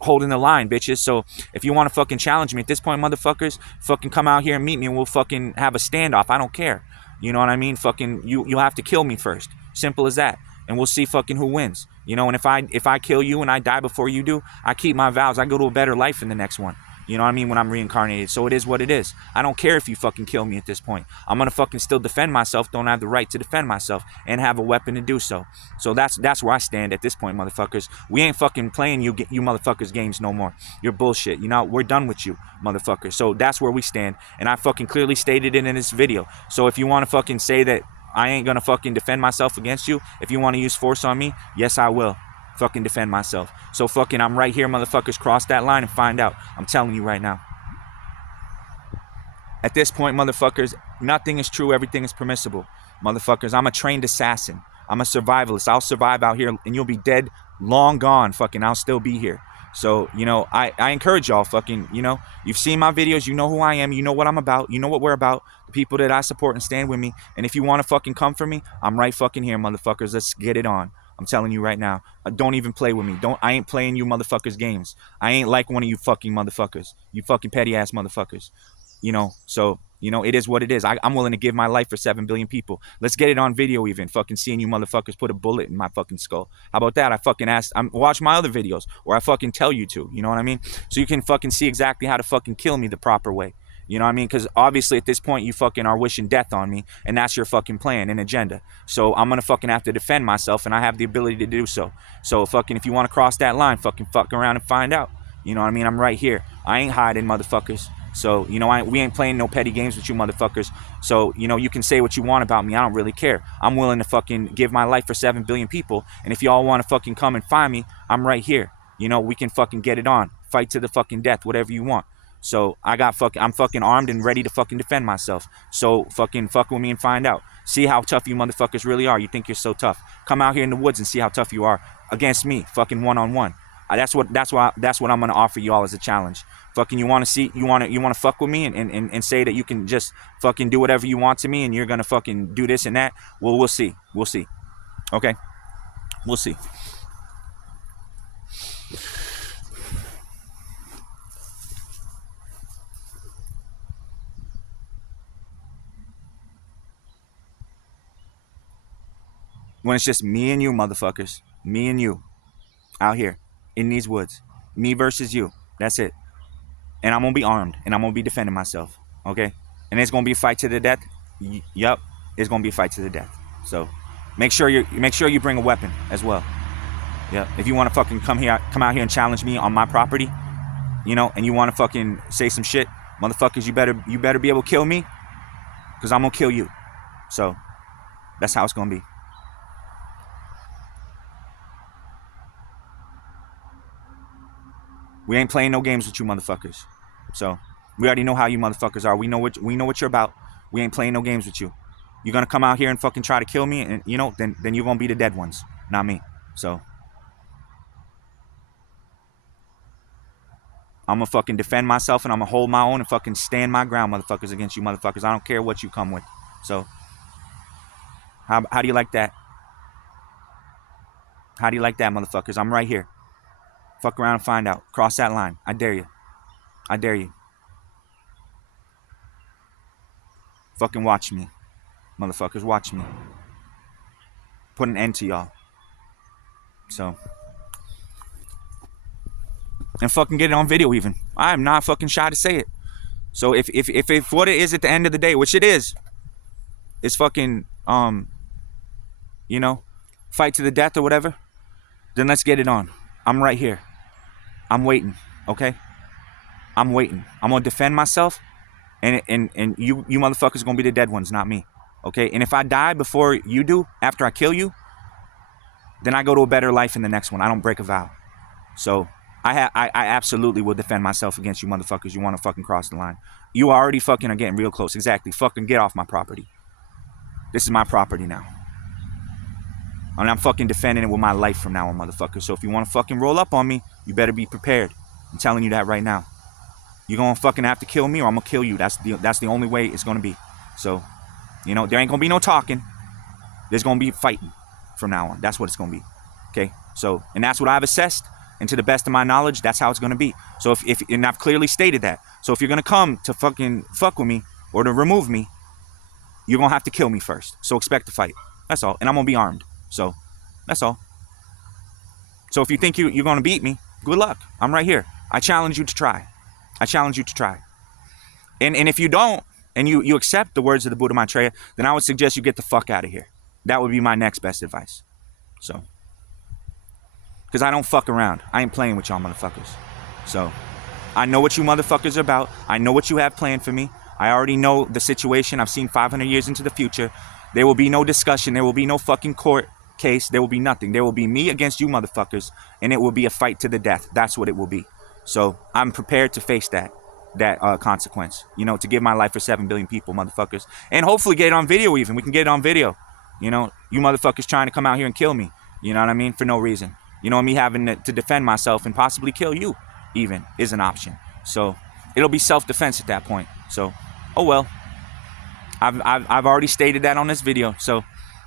holding the line, bitches. So if you want to fucking challenge me at this point, motherfuckers, fucking come out here and meet me and we'll fucking have a standoff. I don't care. You know what I mean? Fucking, you'll have to kill me first. Simple as that. And we'll see fucking who wins. You know, and if I kill you and I die before you do, I keep my vows. I go to a better life in the next one. You know what I mean? When I'm reincarnated. So it is what it is. I don't care if you fucking kill me at this point. I'm gonna fucking still defend myself. Don't have the right to defend myself and have a weapon to do so. So that's where I stand at this point, motherfuckers. We ain't fucking playing you motherfuckers games no more. You're bullshit. You know, we're done with you, motherfuckers. So that's where we stand. And I fucking clearly stated it in this video. So if you want to fucking say that I ain't gonna fucking defend myself against you, if you want to use force on me, yes, I will fucking defend myself. So fucking I'm right here, motherfuckers. Cross that line and find out. I'm telling you right now. At this point, motherfuckers, nothing is true. Everything is permissible. Motherfuckers, I'm a trained assassin. I'm a survivalist. I'll survive out here and you'll be dead, long gone. Fucking I'll still be here. So, you know, I encourage y'all fucking, you know, you've seen my videos. You know who I am. You know what I'm about. You know what we're about. The people that I support and stand with me. And if you want to fucking come for me, I'm right fucking here, motherfuckers. Let's get it on. I'm telling you right now. Don't even play with me. I ain't playing you motherfuckers games. I ain't like one of you fucking motherfuckers. You fucking petty ass motherfuckers. You know, so, you know, it is what it is. I'm willing to give my life for 7 billion people. Let's get it on video even. Fucking seeing you motherfuckers put a bullet in my fucking skull. How about that? I fucking watch my other videos or I fucking tell you to. You know what I mean? So you can fucking see exactly how to fucking kill me the proper way. You know what I mean? Because obviously at this point you fucking are wishing death on me and that's your fucking plan and agenda. So I'm gonna fucking have to defend myself and I have the ability to do so. So fucking if you want to cross that line, fucking fuck around and find out. You know what I mean? I'm right here. I ain't hiding, motherfuckers. So, you know, we ain't playing no petty games with you motherfuckers. So, you know, you can say what you want about me. I don't really care. I'm willing to fucking give my life for 7 billion people. And if y'all want to fucking come and find me, I'm right here. You know, we can fucking get it on. Fight to the fucking death, whatever you want. So I'm fucking armed and ready to fucking defend myself. So fucking fuck with me and find out. See how tough you motherfuckers really are. You think you're so tough. Come out here in the woods and see how tough you are against me, fucking one-on-one. That's what I'm gonna offer you all as a challenge. Fucking you wanna fuck with me and say that you can just fucking do whatever you want to me and you're gonna fucking do this and that. Well, we'll see. We'll see. Okay? We'll see. When it's just me and you motherfuckers. Me and you. Out here. In these woods. Me versus you. That's it. And I'm gonna be armed and I'm gonna be defending myself. Okay? And it's gonna be a fight to the death. Yup. It's gonna be a fight to the death. So make sure you bring a weapon as well. Yeah. If you wanna fucking come out here and challenge me on my property, you know, and you wanna fucking say some shit, motherfuckers, you better be able to kill me. Cause I'm gonna kill you. So that's how it's gonna be. We ain't playing no games with you motherfuckers. So we already know how you motherfuckers are. We know what you're about. We ain't playing no games with you. You're gonna come out here and fucking try to kill me, and you know, then you're gonna be the dead ones, not me. So I'm gonna fucking defend myself and I'm gonna hold my own and fucking stand my ground, motherfuckers, against you motherfuckers. I don't care what you come with. So how do you like that? How do you like that, motherfuckers? I'm right here. Fuck around and find out. Cross that line. I dare you. I dare you. Fucking watch me. Motherfuckers, watch me. Put an end to y'all. So. And fucking get it on video even. I am not fucking shy to say it. So if what it is at the end of the day, which it is fucking, you know, fight to the death or whatever, then let's get it on. I'm right here. I'm waiting, okay? I'm waiting. I'm gonna defend myself, and you motherfuckers are gonna be the dead ones, not me, okay? And if I die before you do, after I kill you, then I go to a better life in the next one. I don't break a vow. So I absolutely will defend myself against you motherfuckers. You want to fucking cross the line? You already fucking are getting real close. Exactly. Fucking get off my property. This is my property now. And I'm fucking defending it with my life from now on, motherfucker. So if you want to fucking roll up on me, you better be prepared. I'm telling you that right now. You're going to fucking have to kill me or I'm going to kill you. That's the only way it's going to be. So, you know, there ain't going to be no talking. There's going to be fighting from now on. That's what it's going to be. Okay? So, and that's what I've assessed. And to the best of my knowledge, that's how it's going to be. So and I've clearly stated that. So if you're going to come to fucking fuck with me or to remove me, you're going to have to kill me first. So expect to fight. That's all. And I'm going to be armed. So, that's all. So if you think you're going to beat me, good luck. I'm right here. I challenge you to try. I challenge you to try. And if you don't, and you accept the words of the Buddha Maitreya, then I would suggest you get the fuck out of here. That would be my next best advice. So, because I don't fuck around. I ain't playing with y'all motherfuckers. So, I know what you motherfuckers are about. I know what you have planned for me. I already know the situation. I've seen 500 years into the future. There will be no discussion. There will be no fucking court case. There will be nothing. There will be me against you motherfuckers, and it will be a fight to the death. That's what it will be. So I'm prepared to face that consequence, you know, to give my life for 7 billion people, motherfuckers, and hopefully get it on video. Even we can get it on video. You know, you motherfuckers trying to come out here and kill me, you know what I mean, for no reason. You know, me having to defend myself and possibly kill you even is an option. So it'll be self-defense at that point. So, oh well, I've already stated that on this video, so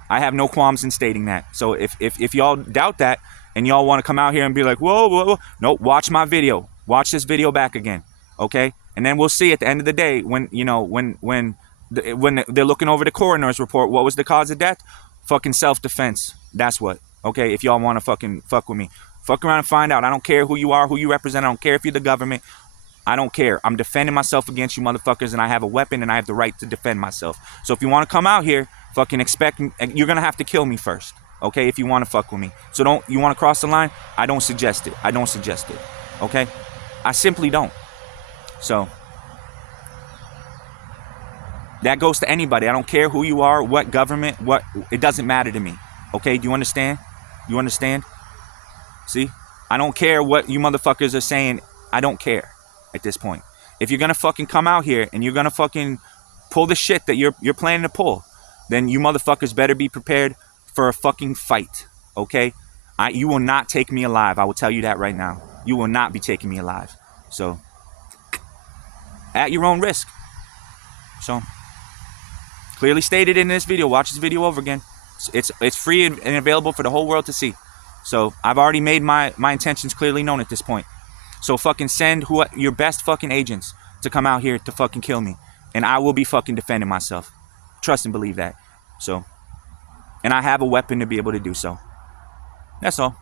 I have no qualms in stating that. So if y'all doubt that and y'all want to come out here and be like, whoa, whoa, whoa, no, watch my video, watch this video back again, okay? And then we'll see at the end of the day when, you know, when they're looking over the coroner's report, what was the cause of death? Fucking self-defense. That's what. Okay, if y'all want to fucking fuck with me, fuck around and find out. I don't care who you are, who you represent. I don't care if you're the government. I don't care. I'm defending myself against you motherfuckers, and I have a weapon, and I have the right to defend myself. So if you want to come out here, fucking expect, you're gonna have to kill me first, okay? If you want to fuck with me, so you want to cross the line? I don't suggest it. I don't suggest it. Okay? I simply don't. So that goes to anybody. I don't care who you are, what government, what. It doesn't matter to me. Okay? Do you understand? You understand? See? I don't care what you motherfuckers are saying. I don't care at this point. If you're gonna fucking come out here and you're gonna fucking pull the shit that you're planning to pull, then you motherfuckers better be prepared for a fucking fight. Okay? You will not take me alive. I will tell you that right now. You will not be taking me alive. So, at your own risk. So, clearly stated in this video. Watch this video over again. It's free and available for the whole world to see. So I've already made my intentions clearly known at this point. So fucking send your best fucking agents to come out here to fucking kill me, and I will be fucking defending myself. Trust and believe that. So, and I have a weapon to be able to do so. That's all.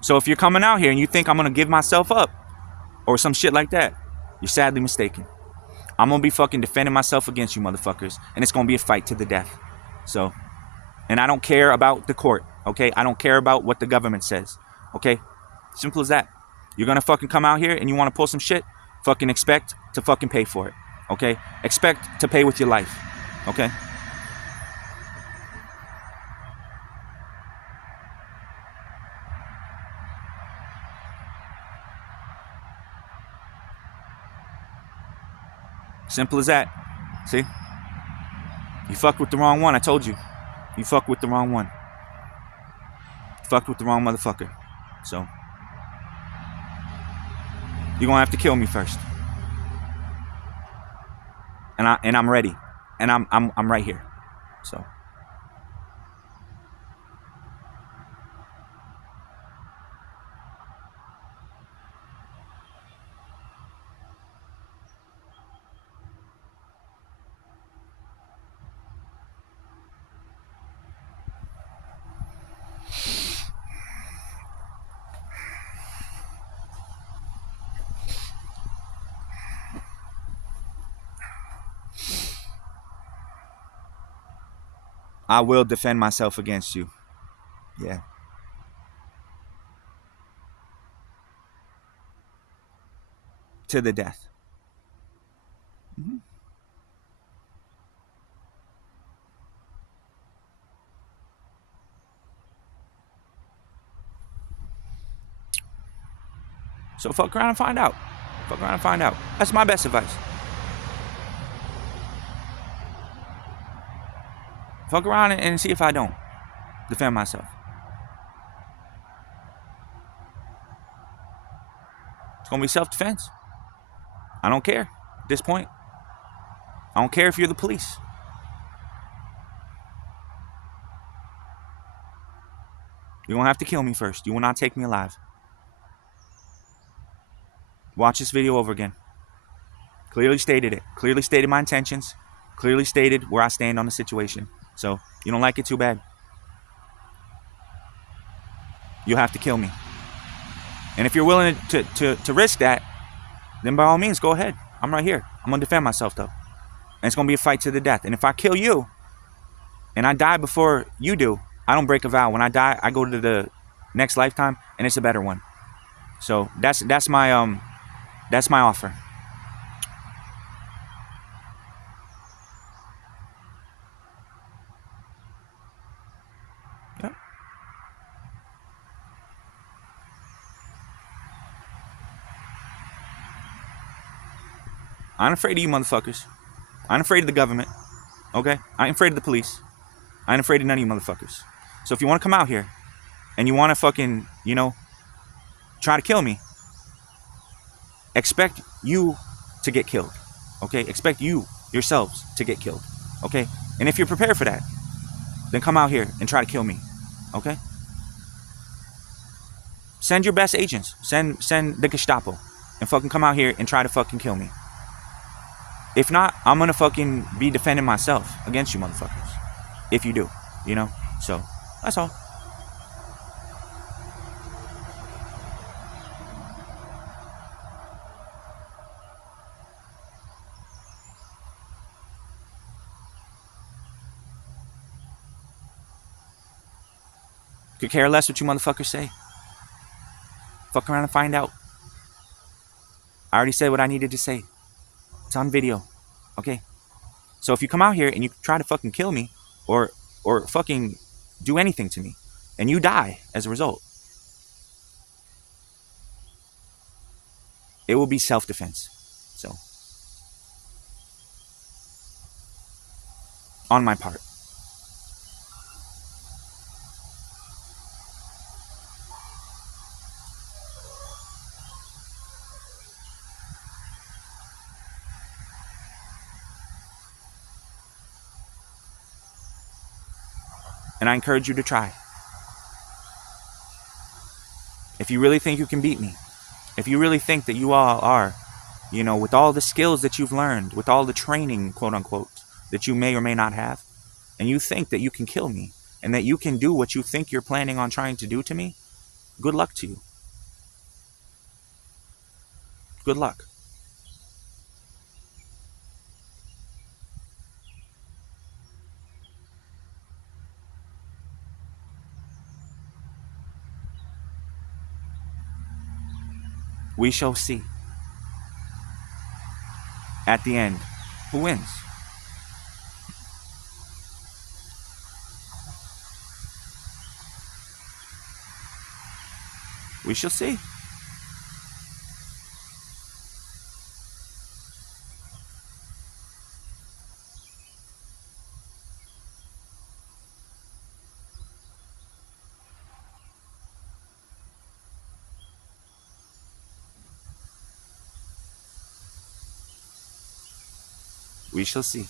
So if you're coming out here and you think I'm gonna give myself up or some shit like that, you're sadly mistaken. I'm gonna be fucking defending myself against you motherfuckers, and it's gonna be a fight to the death. So, and I don't care about the court, okay? I don't care about what the government says, okay? Simple as that. You're gonna fucking come out here and you wanna pull some shit, fucking expect to fucking pay for it, okay? Expect to pay with your life, okay? Simple as that. See? You fucked with the wrong one, I told you. You fucked with the wrong one. You fucked with the wrong motherfucker. So, you're gonna have to kill me first. And I'm ready. And I'm right here. So, I will defend myself against you. Yeah. To the death. Mm-hmm. So fuck around and find out. Fuck around and find out. That's my best advice. Fuck around and see if I don't defend myself. It's gonna be self-defense. I don't care at this point. I don't care if you're the police. You're gonna have to kill me first. You will not take me alive. Watch this video over again. Clearly stated it. Clearly stated my intentions. Clearly stated where I stand on the situation. So, you don't like it, too bad. You'll have to kill me. And if you're willing to risk that, then by all means, go ahead. I'm right here. I'm gonna defend myself though. And it's gonna be a fight to the death. And if I kill you and I die before you do, I don't break a vow. When I die, I go to the next lifetime and it's a better one. So that's my offer. Yep. I ain't afraid of you motherfuckers. I ain't afraid of the government. Okay? I ain't afraid of the police. I ain't afraid of none of you motherfuckers. So if you want to come out here and you want to fucking, try to kill me, expect you to get killed. Okay? Expect you yourselves to get killed. Okay? And if you're prepared for that, then come out here and try to kill me. Okay? Send your best agents. Send the Gestapo and fucking come out here and try to fucking kill me. If not, I'm gonna fucking be defending myself against you motherfuckers. If you do, So, that's all. Could care less what you motherfuckers say. Fuck around and find out. I already said what I needed to say. It's on video. Okay? So if you come out here and you try to fucking kill me or fucking do anything to me and you die as a result, it will be self-defense. So, on my part. And I encourage you to try. If you really think you can beat me, if you really think that you all are, with all the skills that you've learned, with all the training, quote unquote, that you may or may not have, and you think that you can kill me, and that you can do what you think you're planning on trying to do to me, good luck to you. Good luck. We shall see. At the end, who wins? We shall see. We shall see.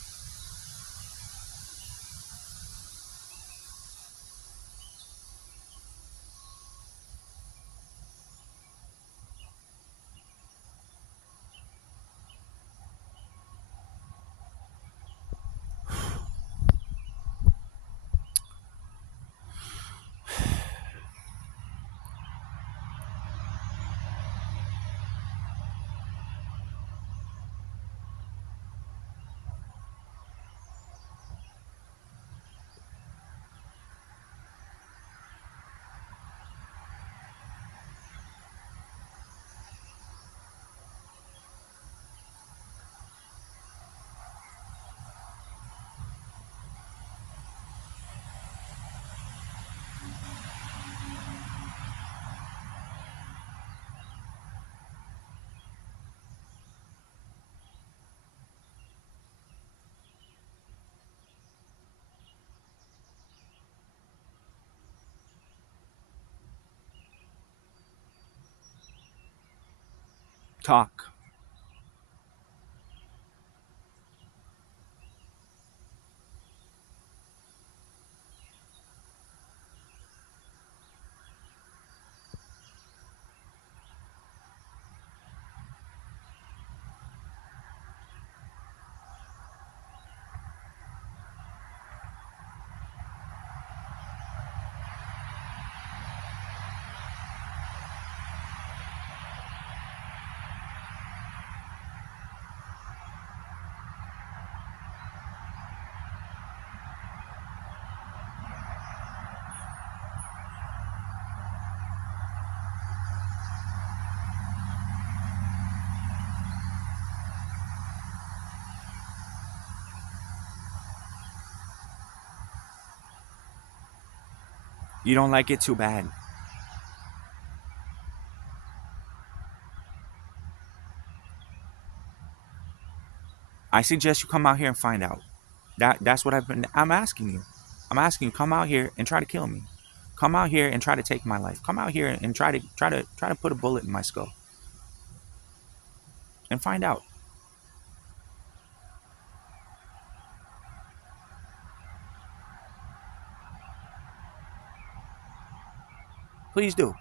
Talk. You don't like it? Too bad. I suggest you come out here and find out. That's what I'm asking you. I'm asking you, come out here and try to kill me. Come out here and try to take my life. Come out here and try to put a bullet in my skull and find out. Please do.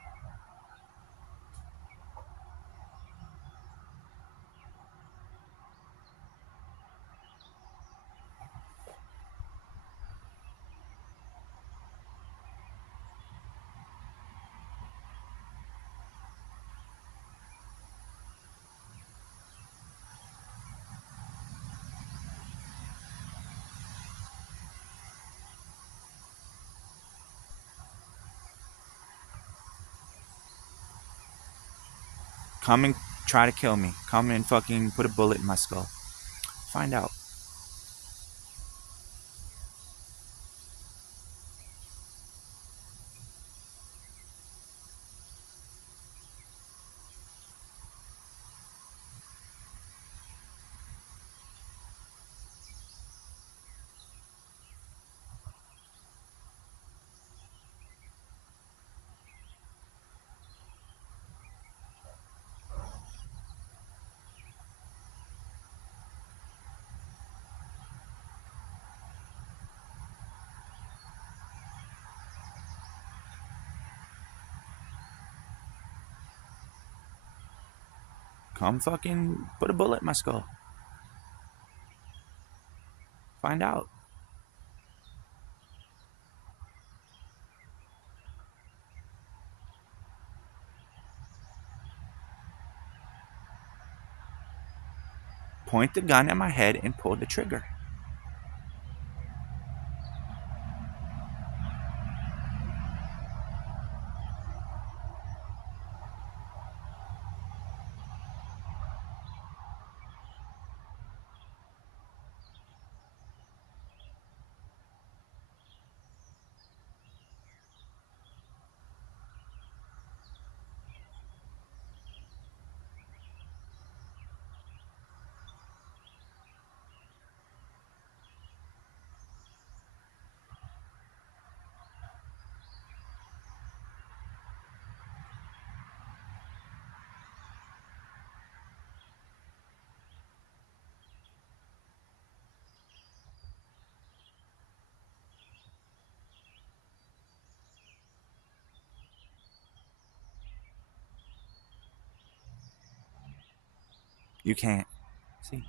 Come and try to kill me. Come and fucking put a bullet in my skull. Find out. Come fucking put a bullet in my skull. Find out. Point the gun at my head and pull the trigger. You can't. See?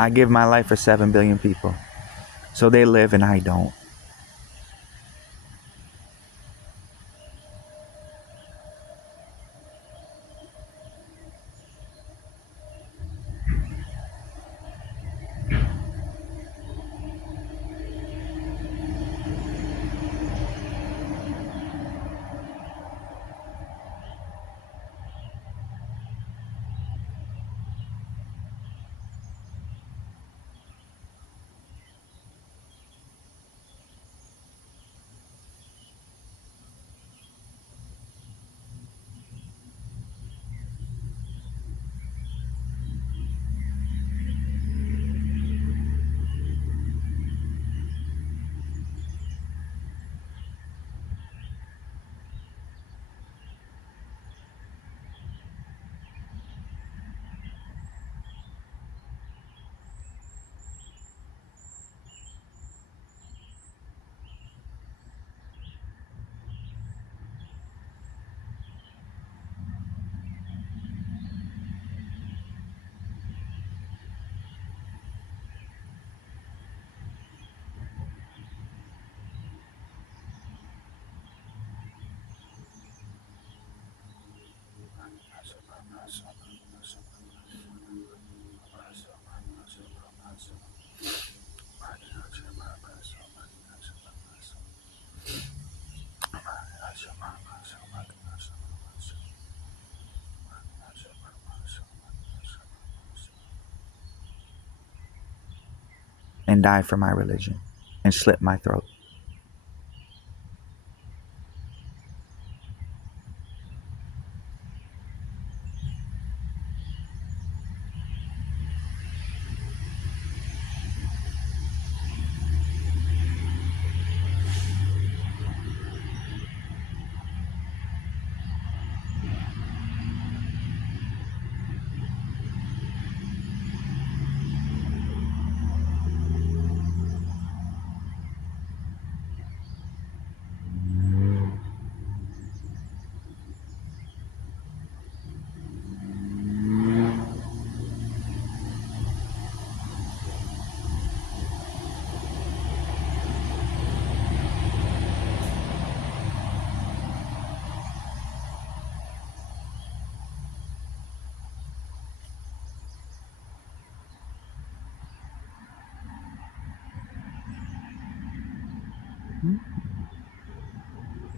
I give my life for 7 billion people. So they live and I don't. And die for my religion and slit my throat.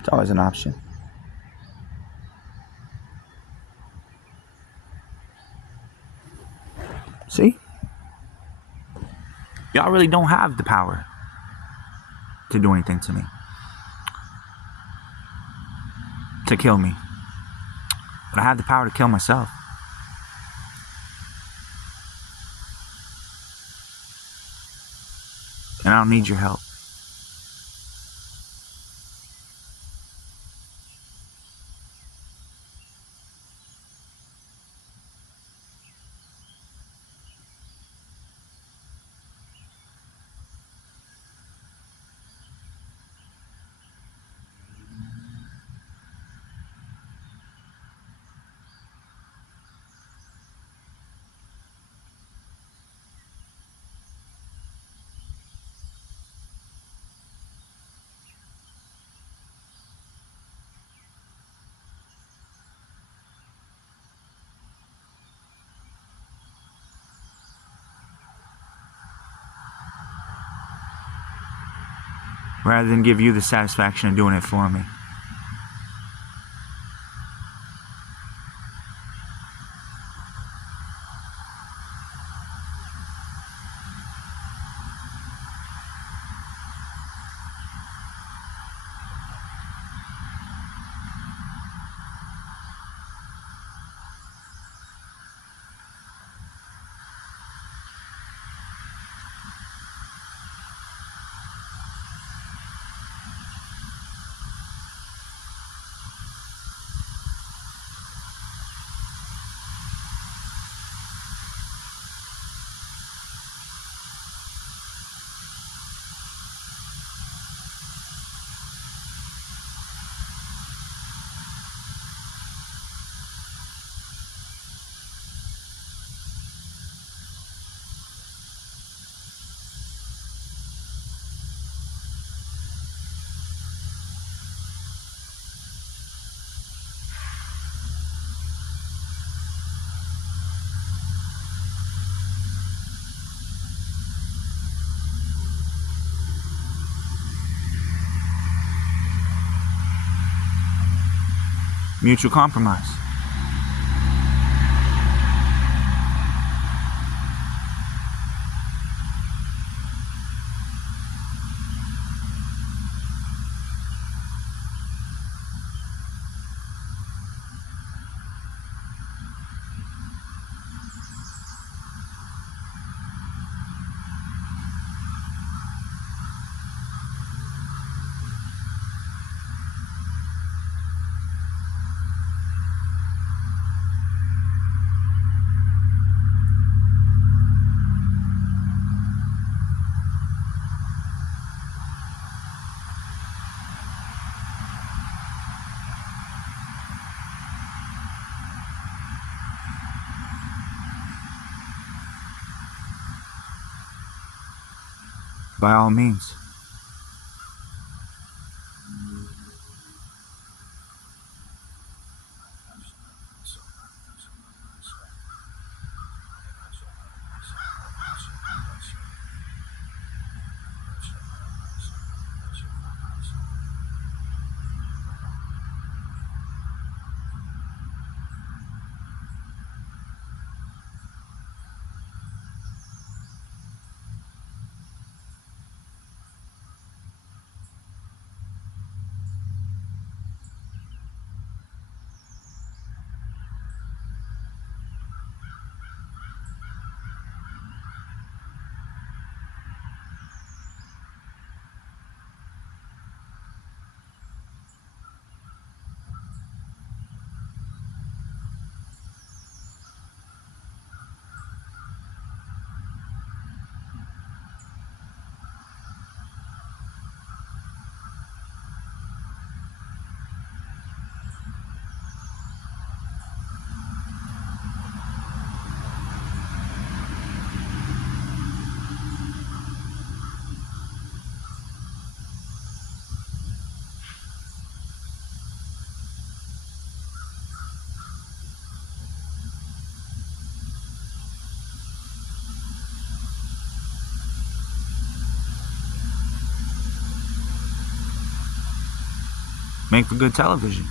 It's always an option. See? Y'all really don't have the power to do anything to me. To kill me. But I have the power to kill myself. And I don't need your help. Rather than give you the satisfaction of doing it for me. Mutual compromise. By all means. Make for good television.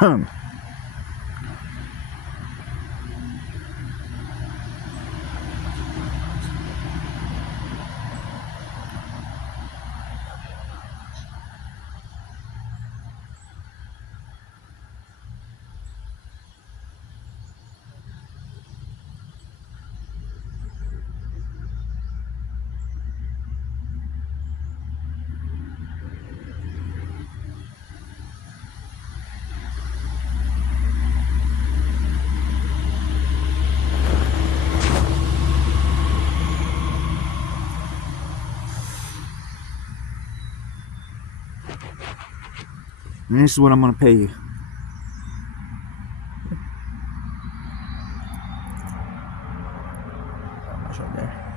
And this is what I'm gonna pay you. That's right there.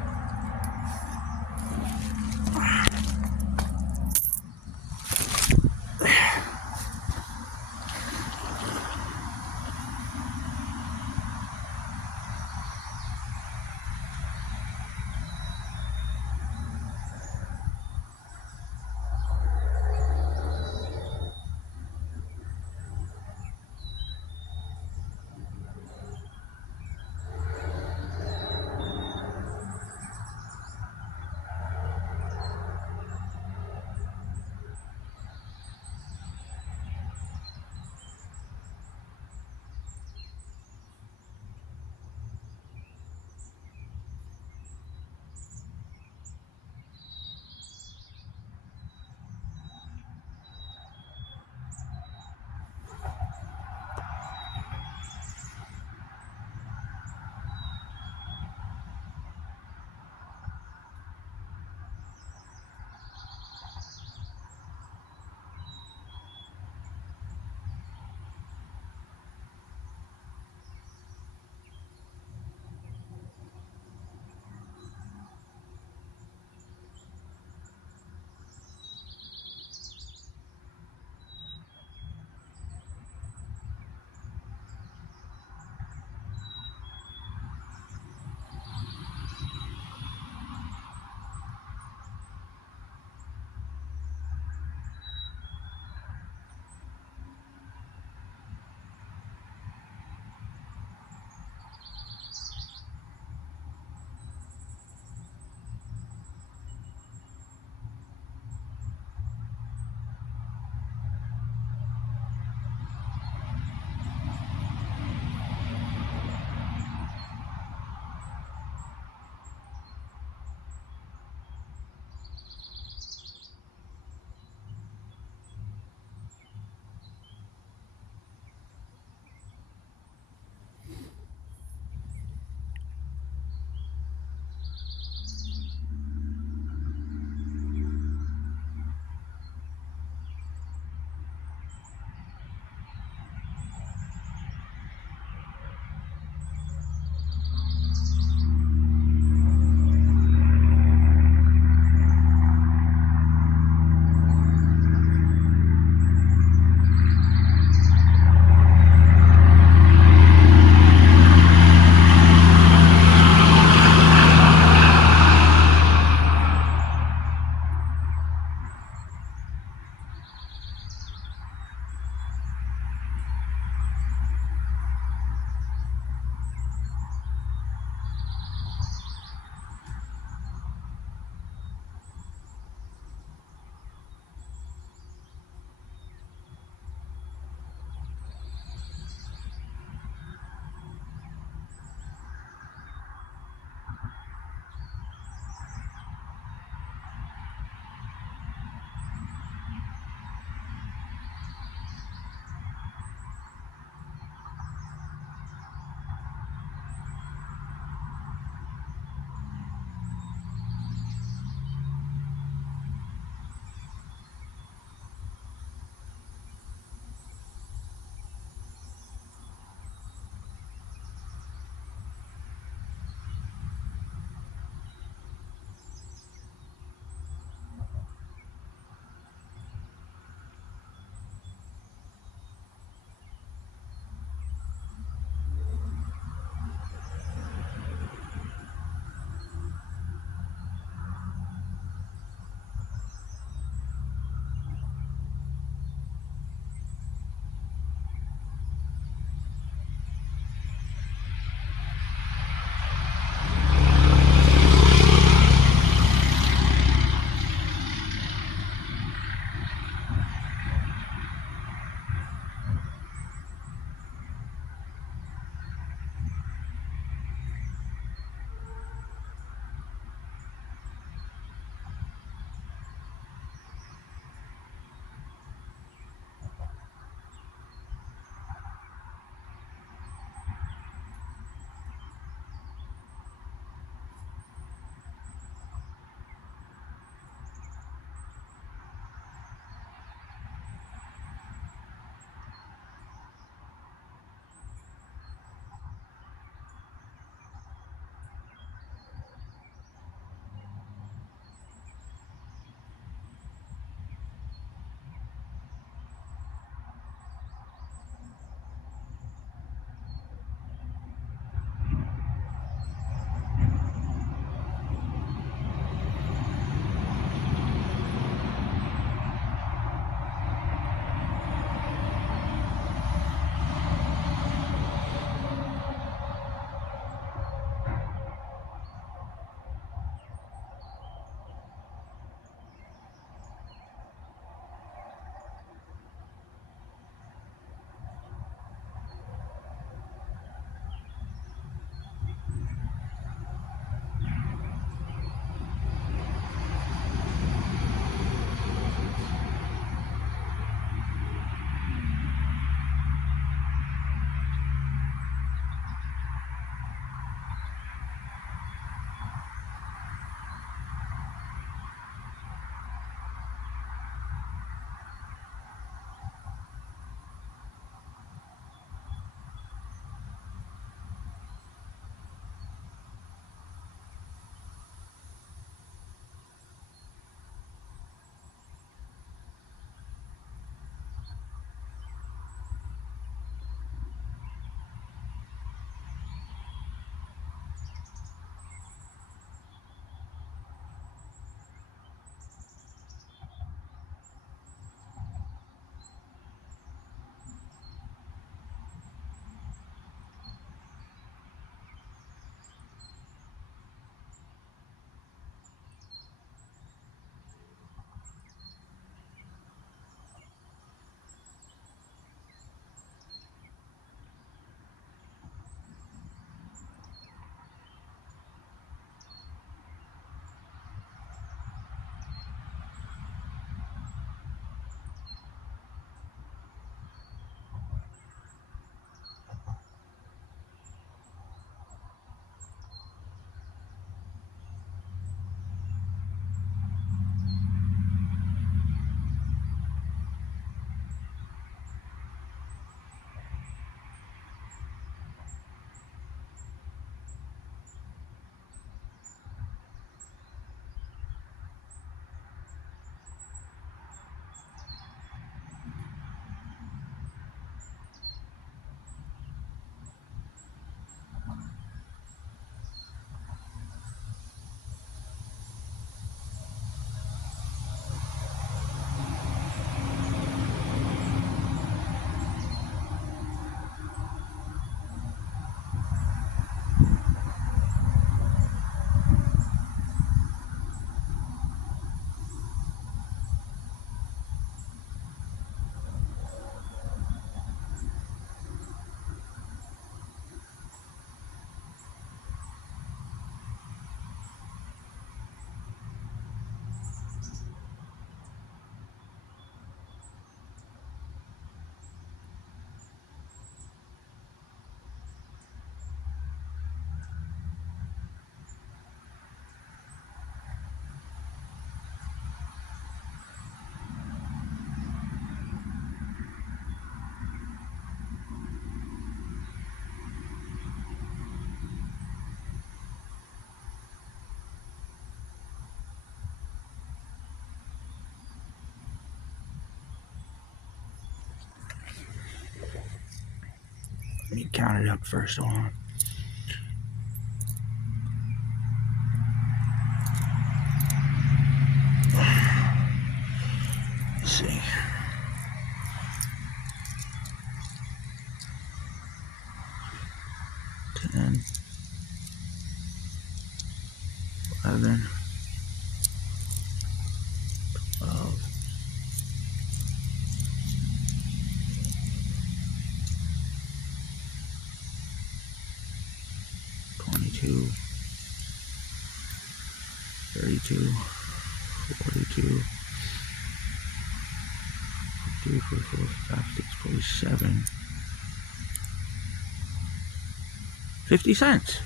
count it up first. Hold on. Let's see. 10, 11, 12, 22, 32, 42, 43, 44, 45, 46, 47, 50 cents.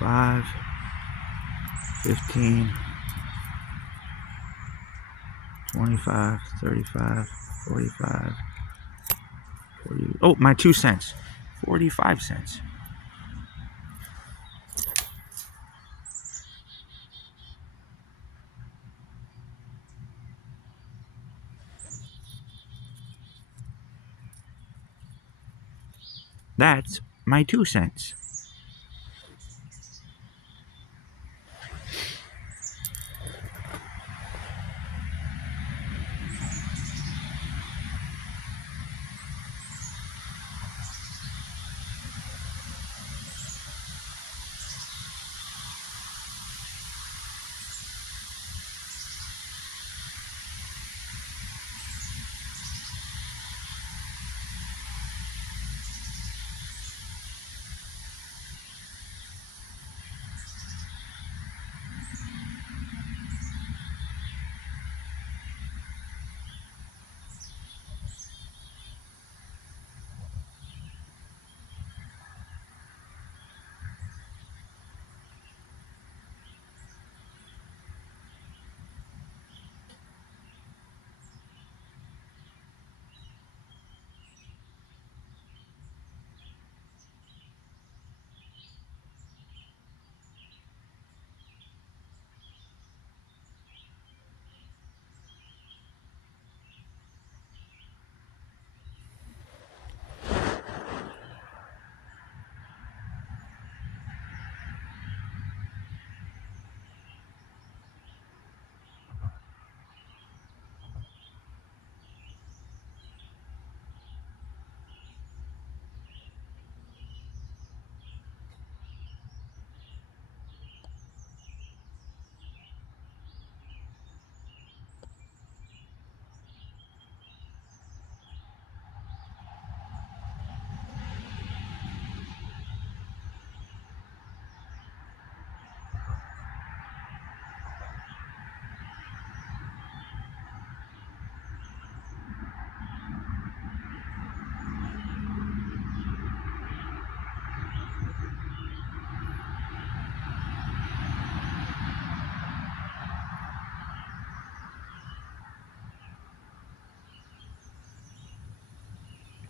Five, 15, 25, 35, 45, 40. Oh, my 2 cents. 45 cents. That's my 2 cents.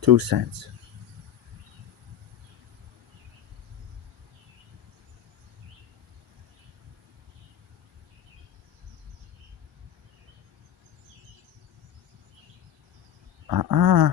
2 cents. Uh-uh.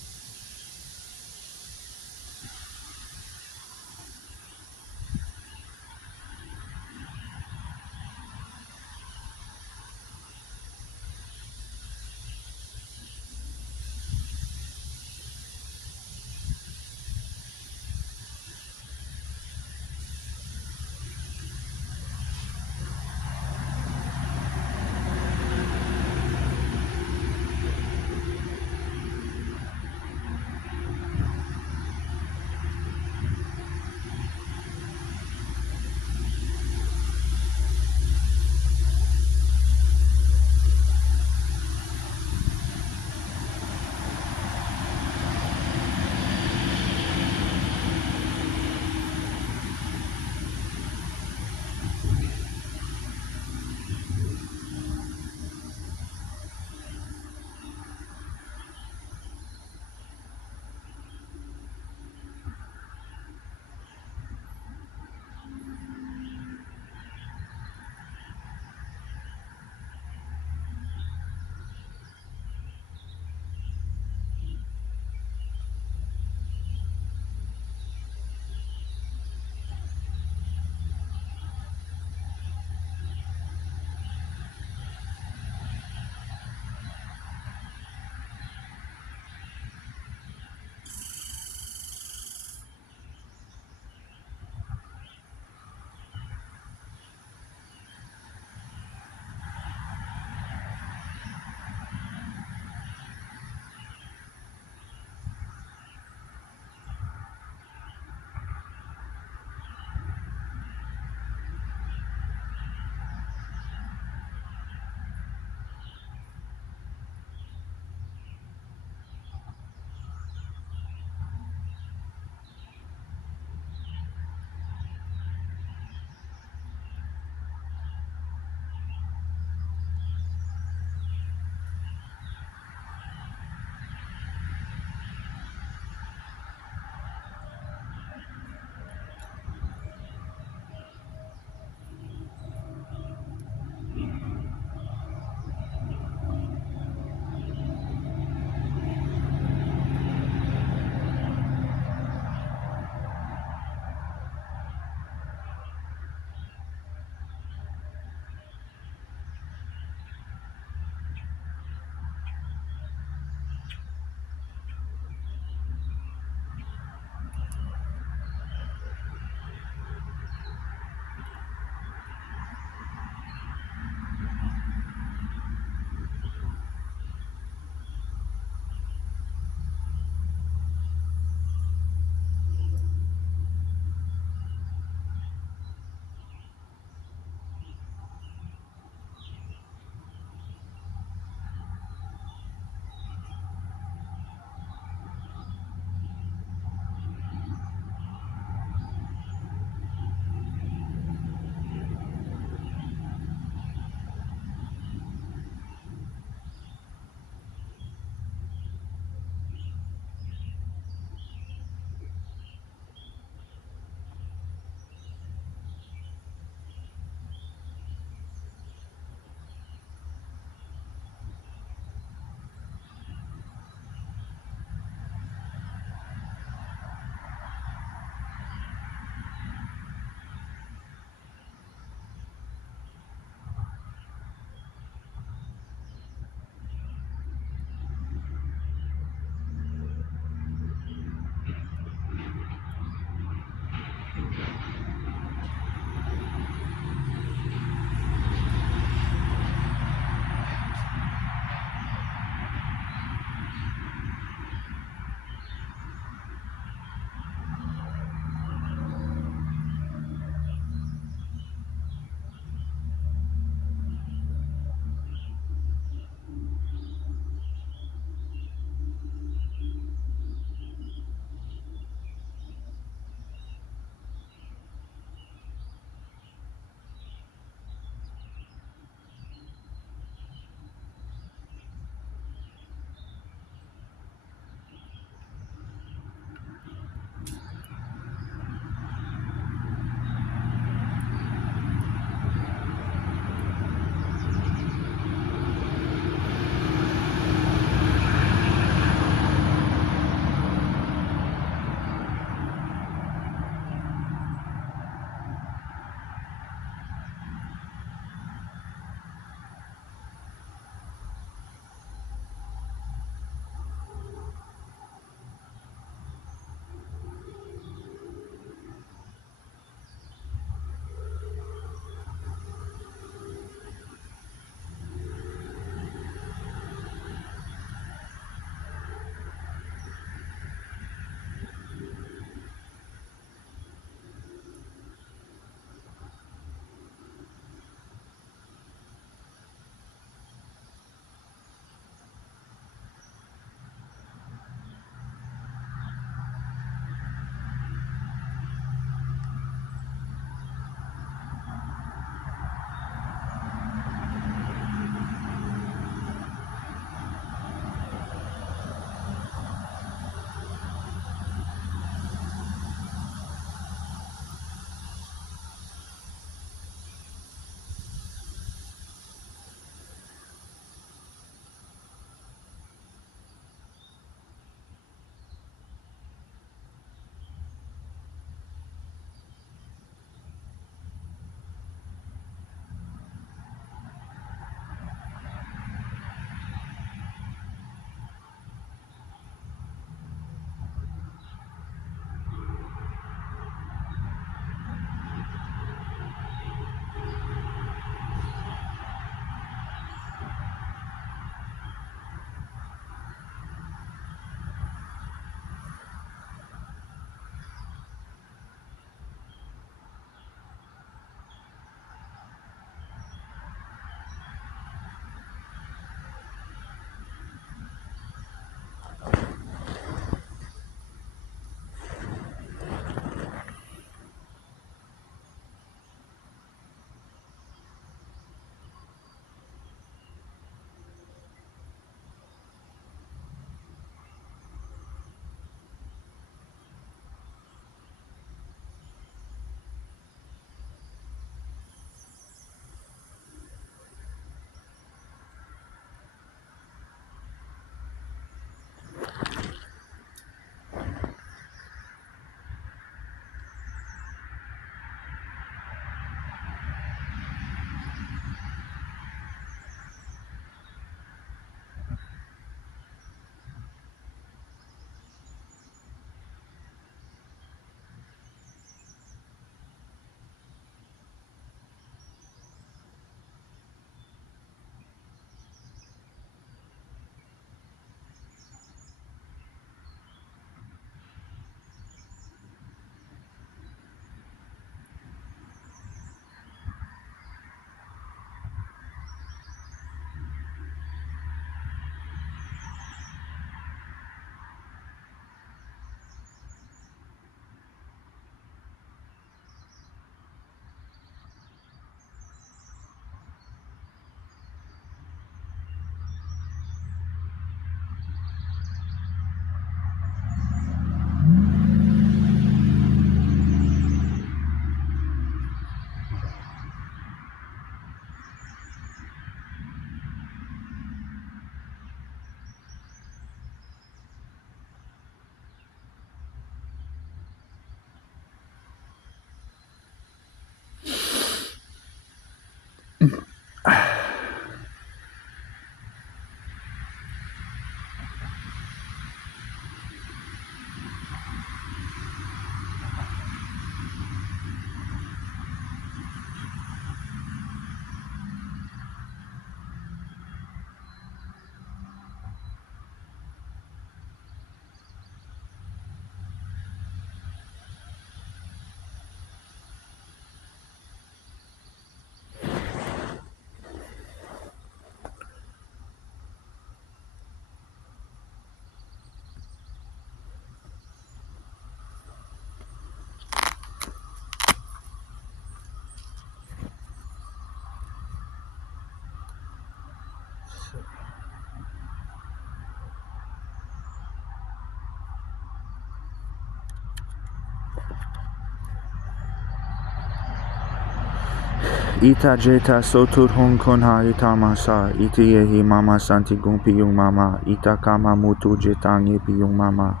Ita jeta sotur hong konha itamasa. Iti yehi mama santi gumpi yung mama. Ita kama mutu jetang yepi yung mama.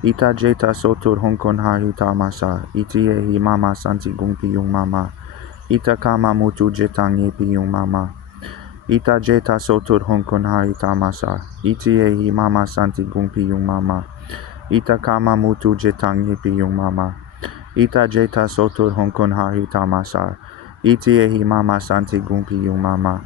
Ita jeta sotur hong konha itamasa. Iti yehi mama santi gumpi yung mama. Ita kama mutu jetang yepi yung mama. Ita jeta sotur hong konha itamasa. Iti yehi mama santi gumpi yung mama. Ita kama mutu jetang yepi yung mama. Ita jeta sotur hong konha itamasa. Iti yehi mama santi gumpi yung mama.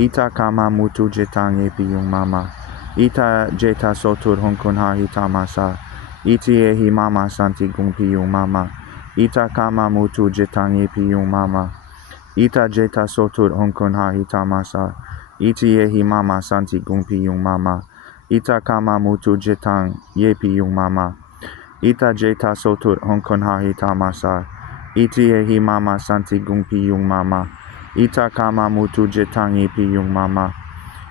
Ita kama mutu jetang yepi yung mama. Ita jeta sotur hong konha itamasa. Iti yehi mama santi gumpi yung mama. Ita kama mutu jetang yepi yung mama. Ita jeta sotur hong konha itamasa. Iti yehi mama santi gumpi yung mama. Ita kama mutu jetang yepi yung mama. Ita jeta sotur hong konha itamasa. Iti yehi mama santi gumpi yung mama. Ita kama mutu jetang yepi yung mama.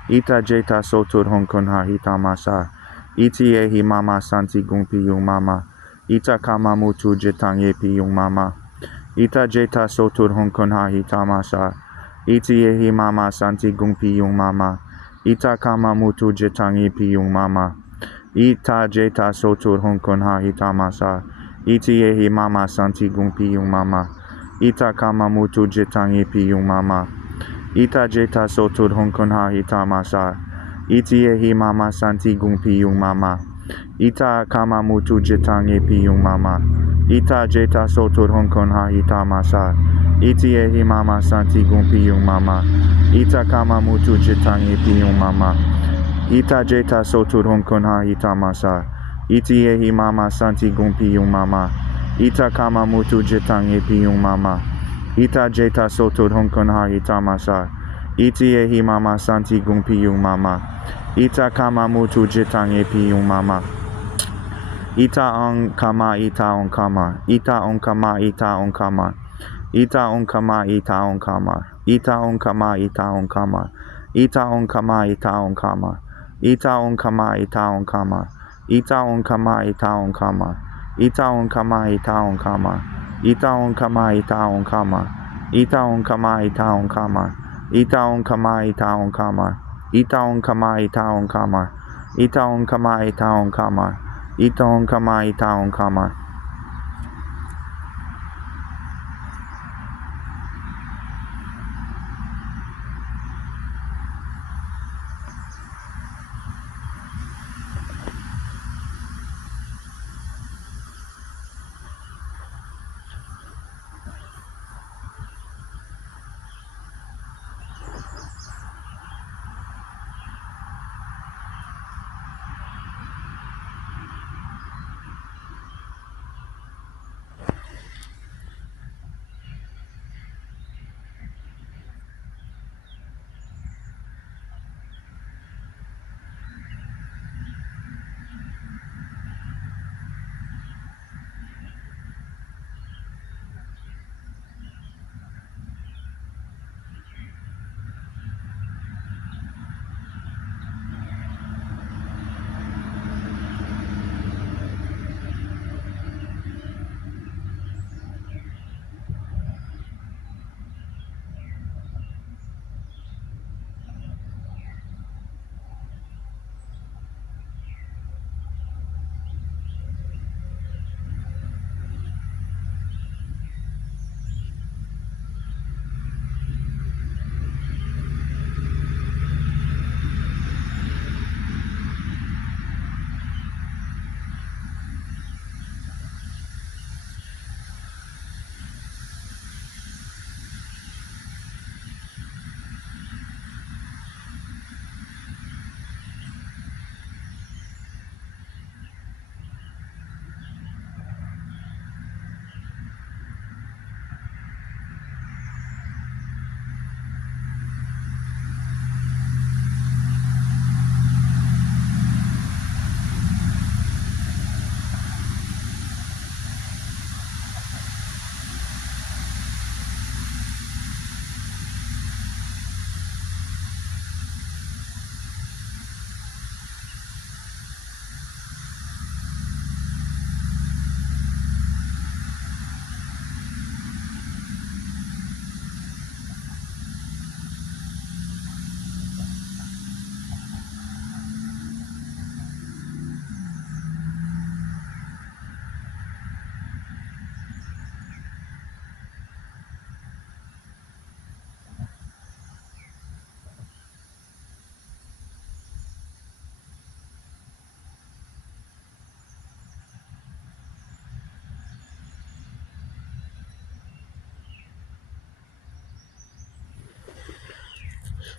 Ita jeta sotur hong konha itamasa. Iti yehi mama santi gumpi yung mama. Ita kama mutu jetang yepi yung mama. Ita jeta sotur hong konha itamasa. Iti yehi mama santi gumpi yung mama. Ita kama mutu jetang yepi yung mama. Ita jeta sotur hong konha itamasa. Iti yehi mama santi gumpi yung mama. Ita kama mutu jetang yepi yung mama. Ita jeta sotur hong konha itamasa. Iti yehi mama santi gumpi yung mama. Ita kama mutu jetang yepi yung mama. Ita jeta sotur hong konha itamasa. Iti yehi mama santi gumpi yung mama. Ita kama mutu jetang yepi yung mama. Ita jeta sotur hong konha itamasa. Iti yehi mama santi gumpi yung mama. Ita kama mutu jetang yepi yung mama. Ita jeta sotur hong konha itamasa. Iti yehi mama santi gumpi yung mama. Ita kama mutu jetang yepi yung mama. Ita on kama ita on kama. Ita on kama ita on kama. Ita on kama ita on kama. Ita on kama ita on kama. Ita on kama ita on kama. Ita on kama ita on kama. Ita on kama ita on kama. Ita on kama ita on kama. Ita on kama ita on kama. Ita on kama ita on kama. Ita on kama ita on kama. Ita on kama ita on kama. Ita on kama ita on kama. Ita on kama ita on kama.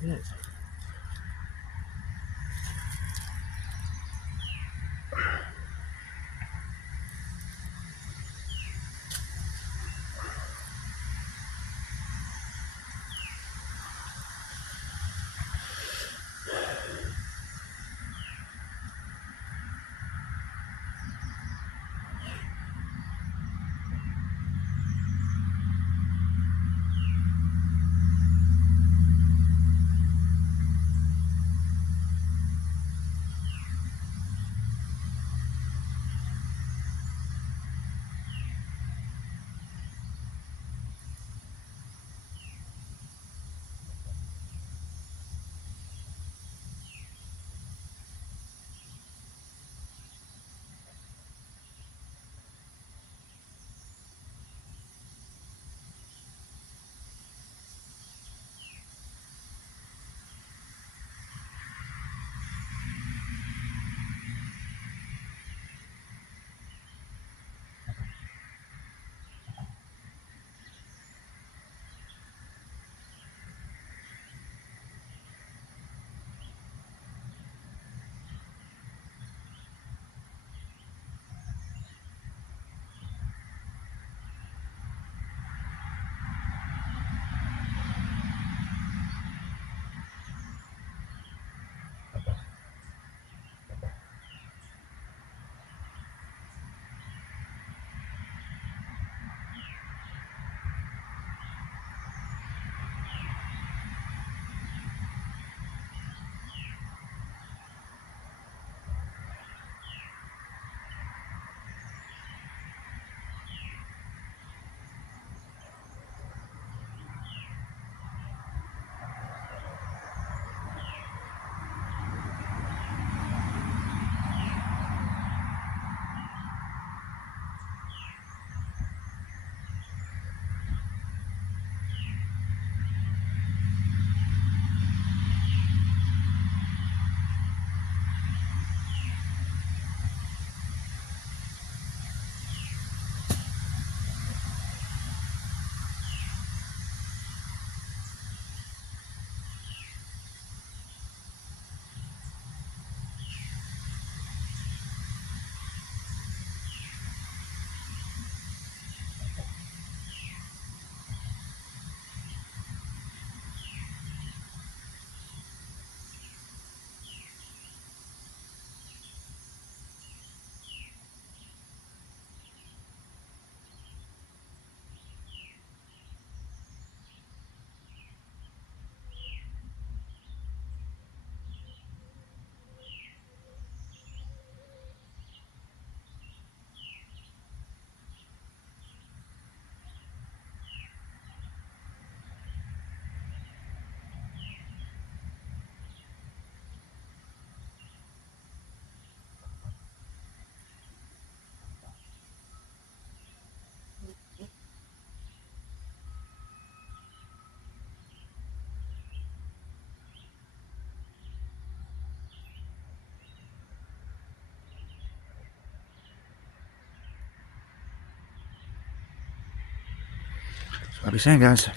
That's what I be saying, guys.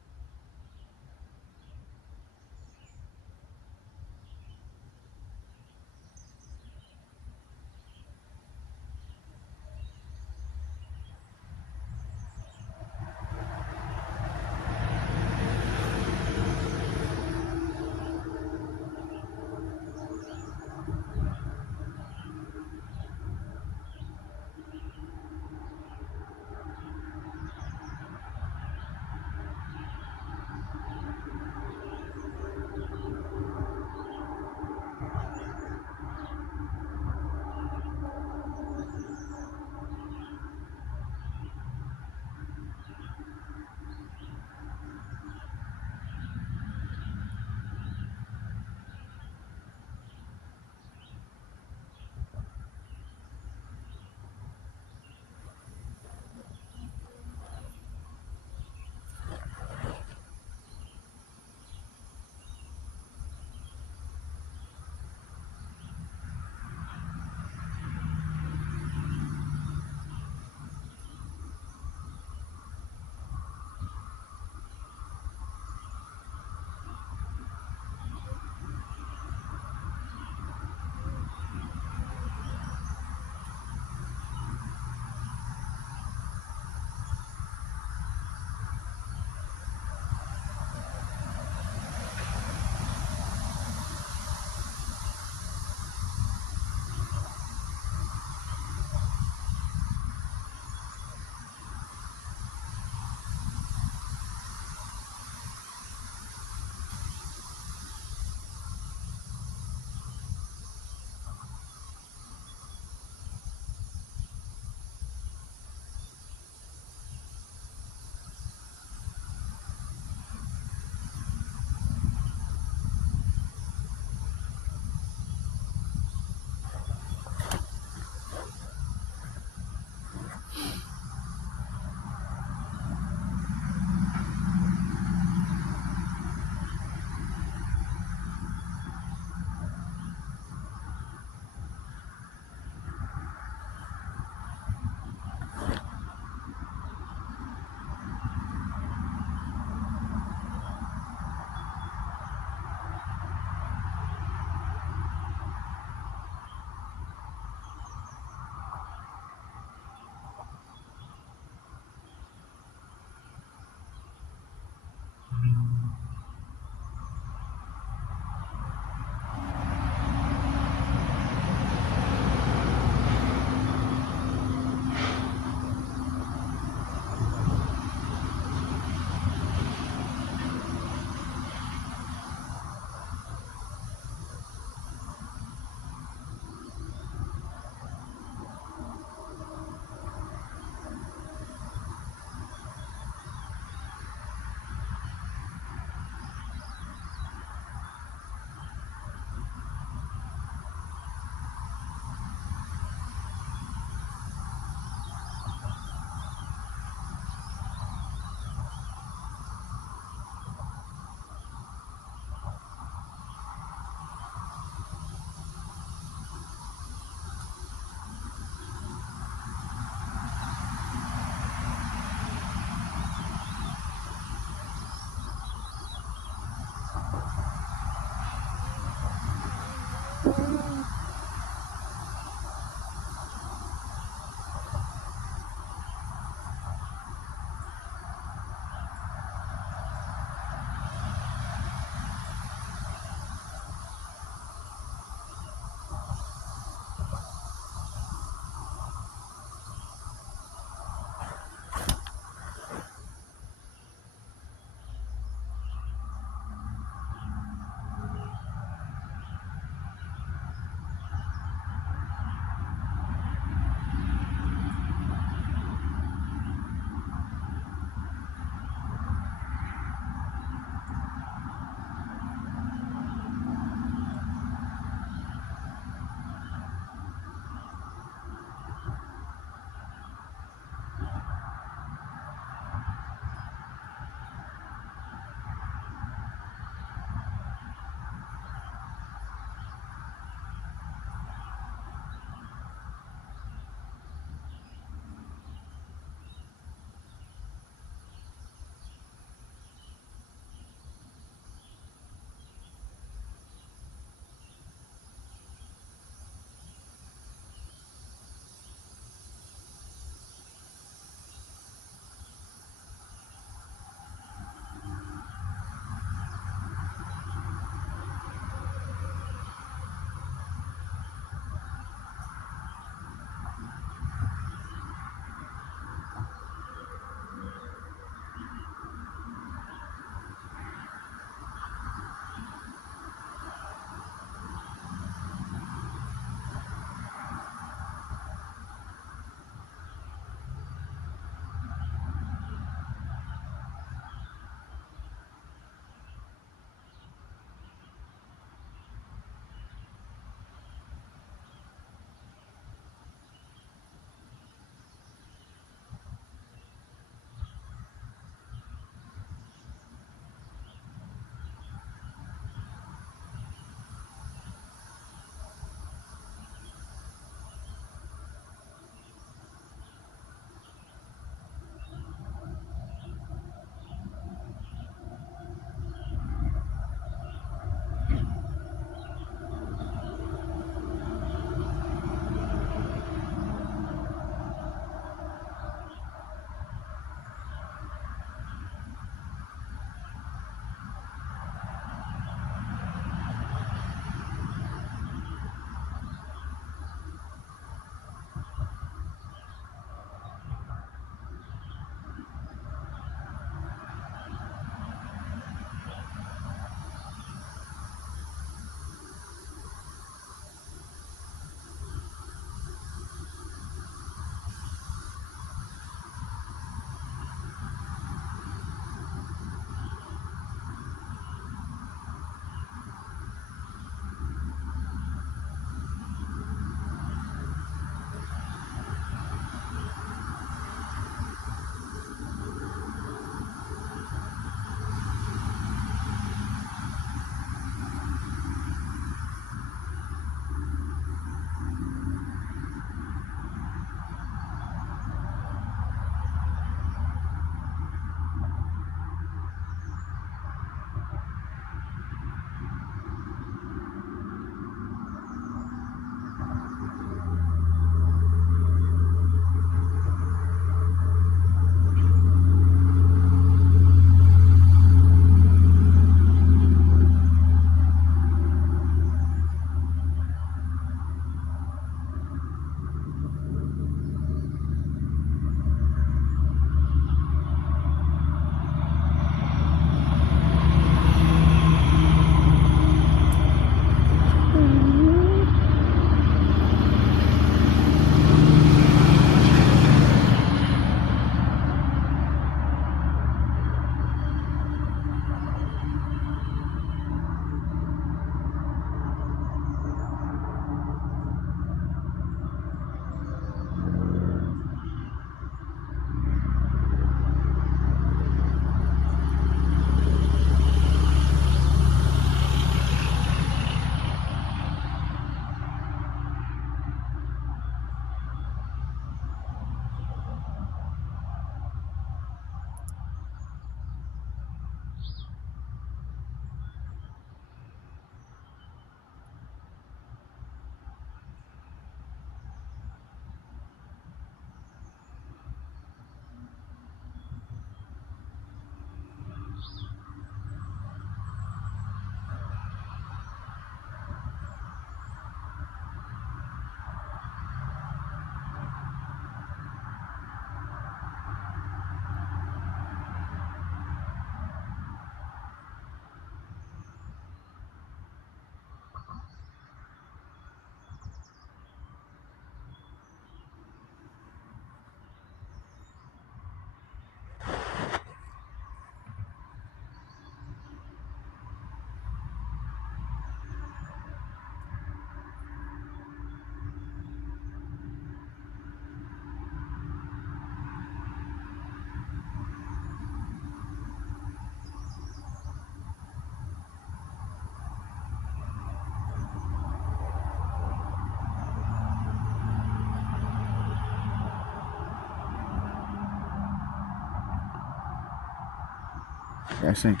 Yeah, I think.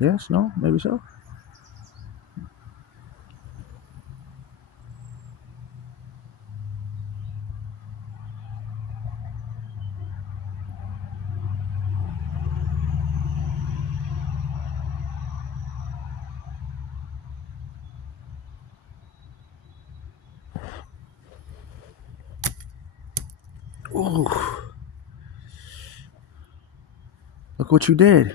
Yes, no, maybe so. Ooh, look what you did.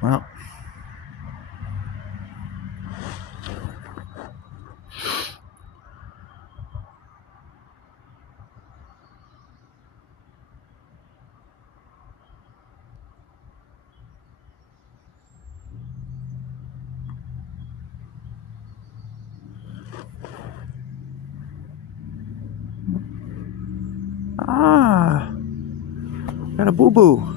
Well, ah, got a boo boo.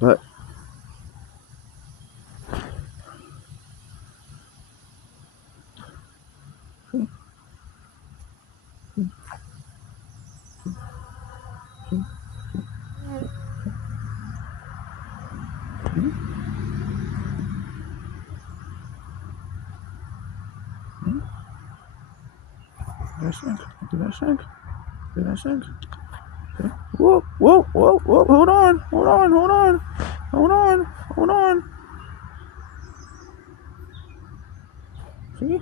But that sink. Did that sink? Did that sink? Okay. Whoa, whoa, whoa, whoa! Hold on, hold on, hold on, hold on, hold on. See?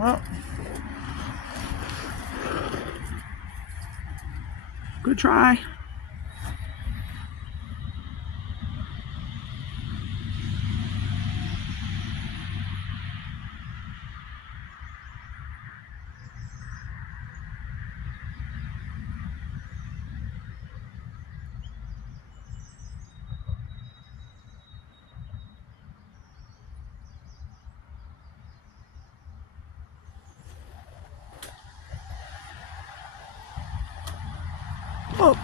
Well, good try. Oh.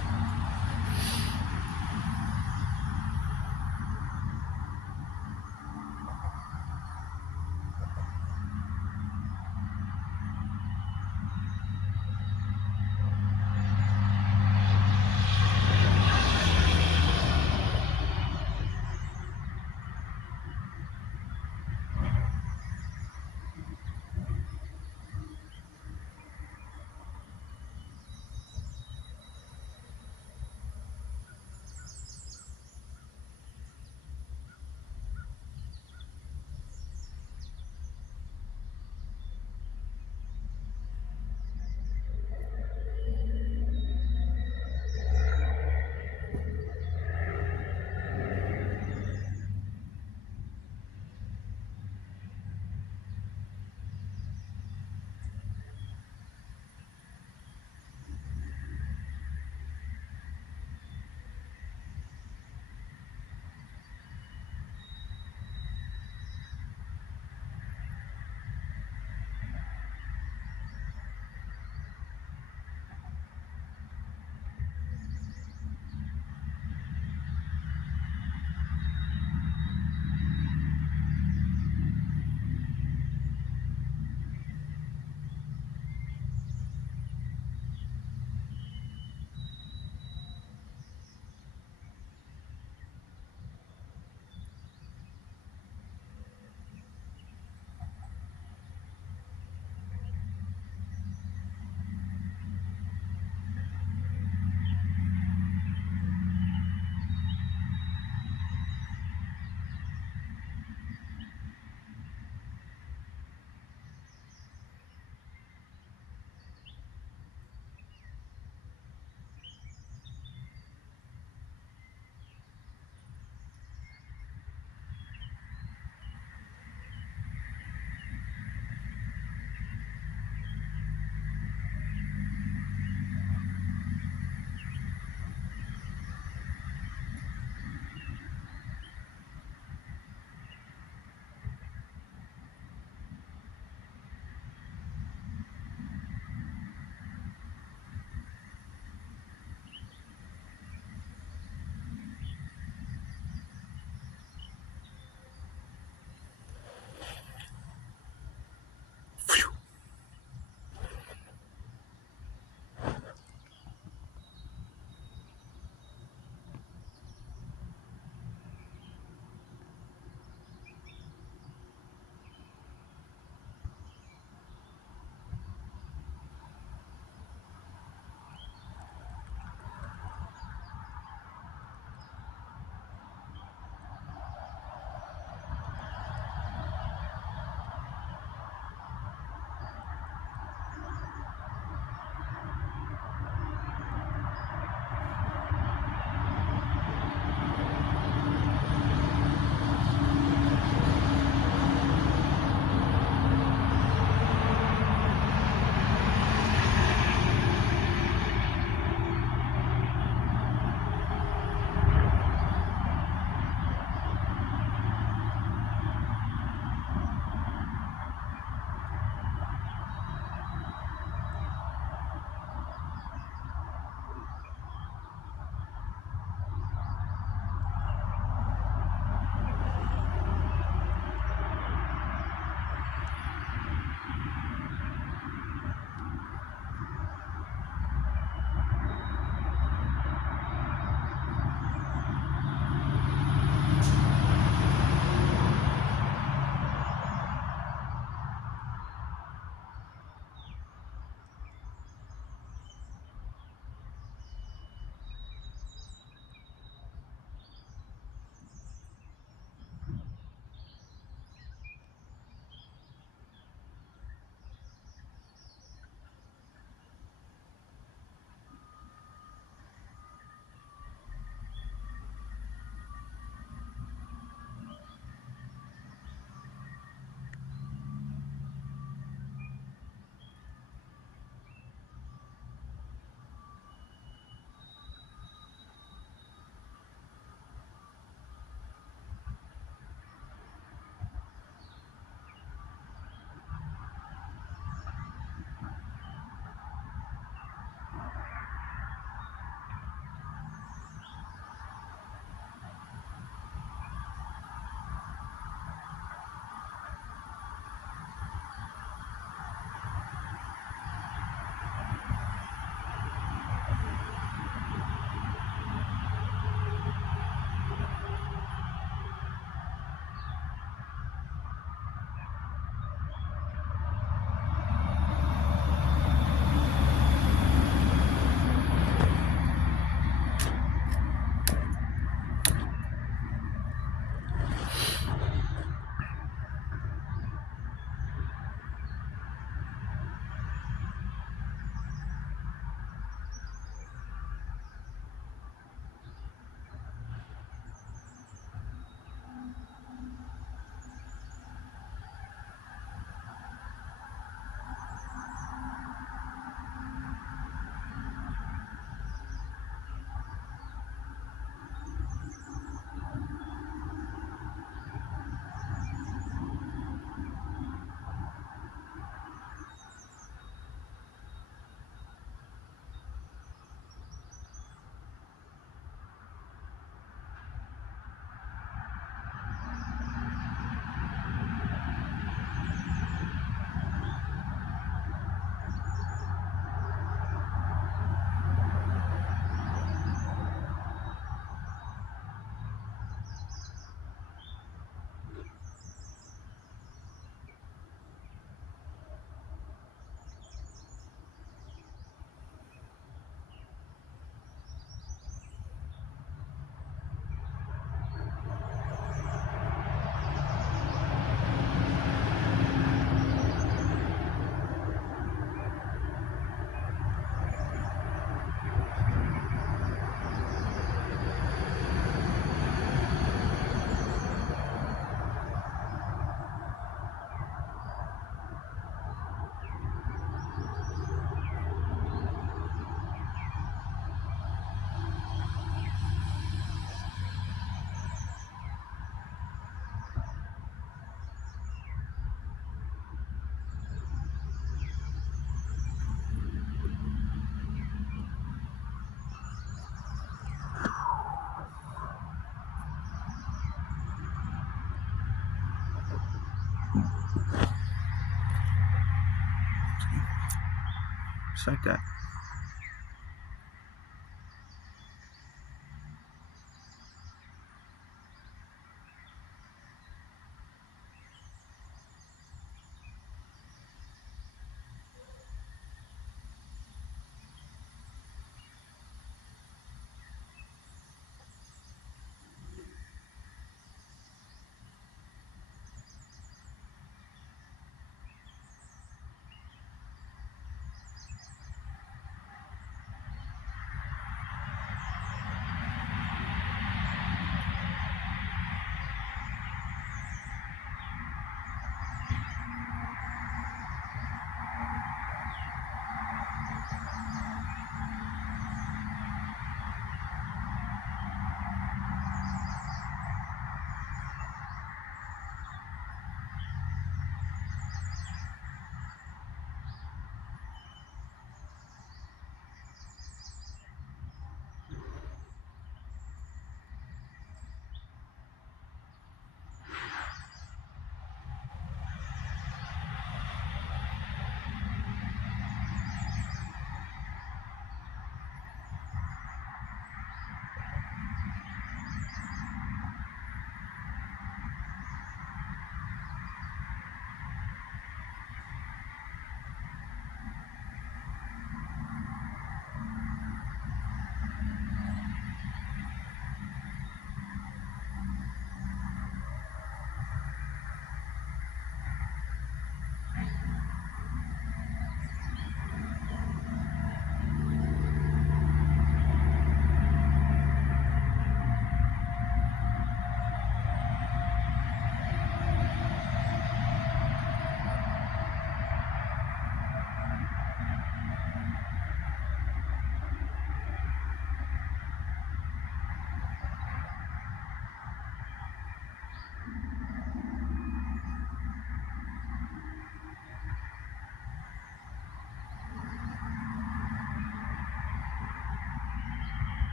Just like that.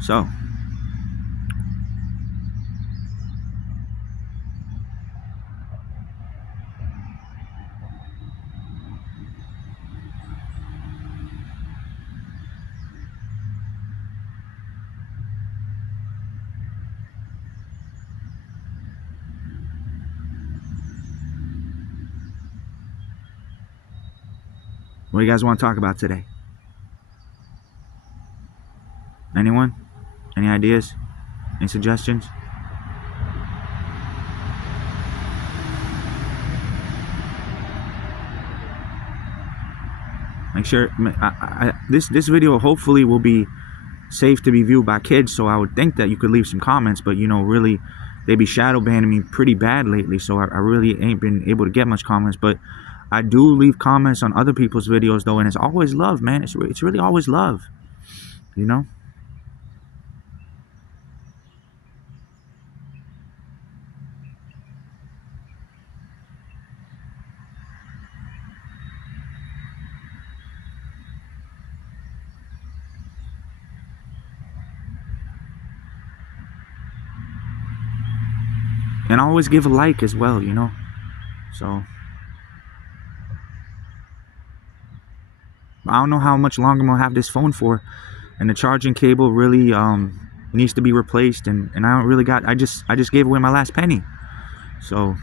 So, what do you guys want to talk about today? Anyone? Any ideas? Any suggestions? Make sure this video hopefully will be safe to be viewed by kids, so I would think that you could leave some comments, but you know, really they be shadow banning me pretty bad lately, so I really ain't been able to get much comments. But I do leave comments on other people's videos though, and it's always love, man. It's really always love, you know. And I always give a like as well, you know. So I don't know how much longer I'm gonna have this phone for, and the charging cable really needs to be replaced, and I don't really got, I just gave away my last penny. So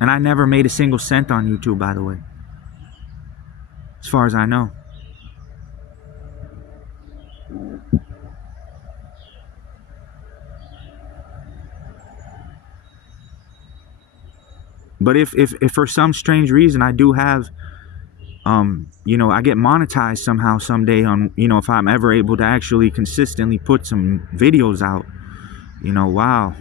and I never made a single cent on YouTube, by the way, as far as I know. But if for some strange reason I do have, you know, I get monetized somehow someday on, you know, if I'm ever able to actually consistently put some videos out, you know, wow.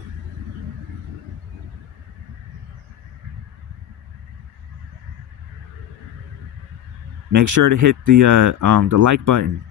Make sure to hit the like button.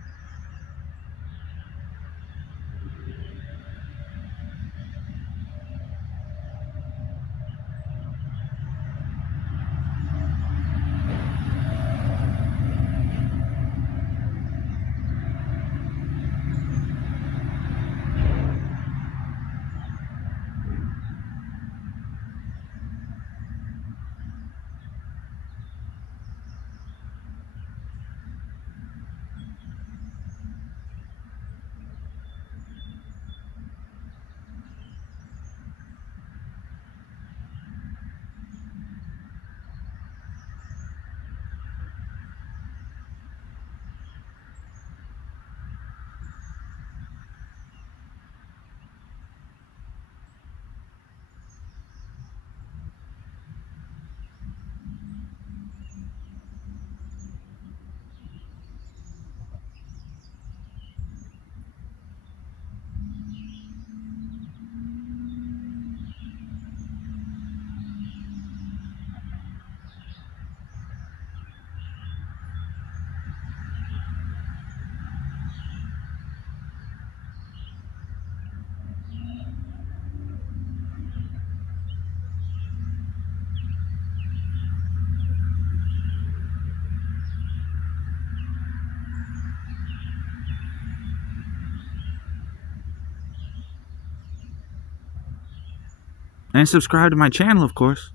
And subscribe to my channel, of course.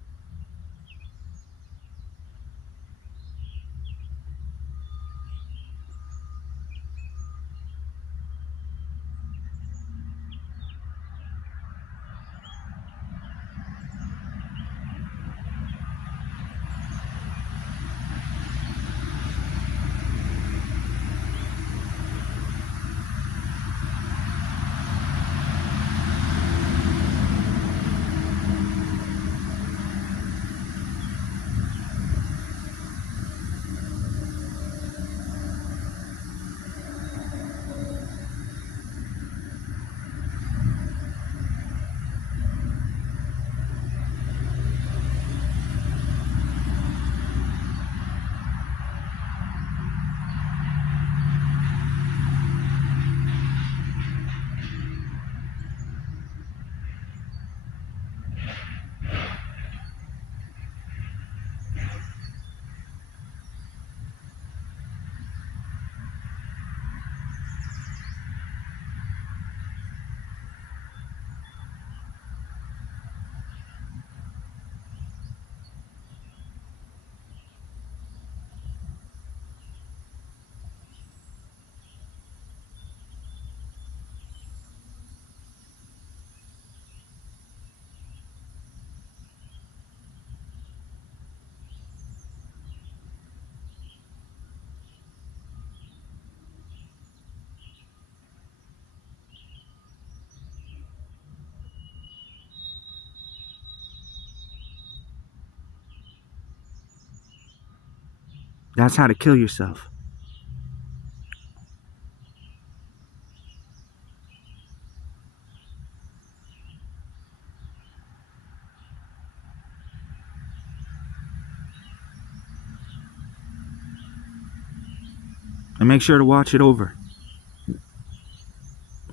That's how to kill yourself. And make sure to watch it over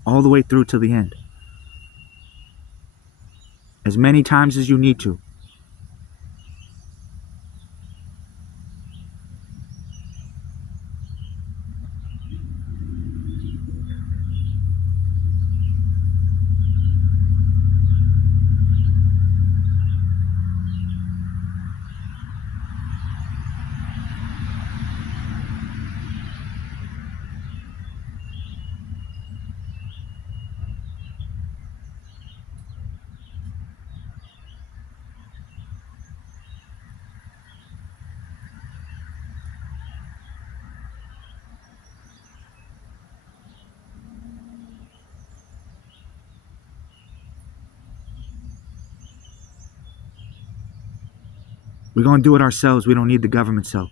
all the way through to the end, as many times as you need to. We're going to do it ourselves. We don't need the government's help.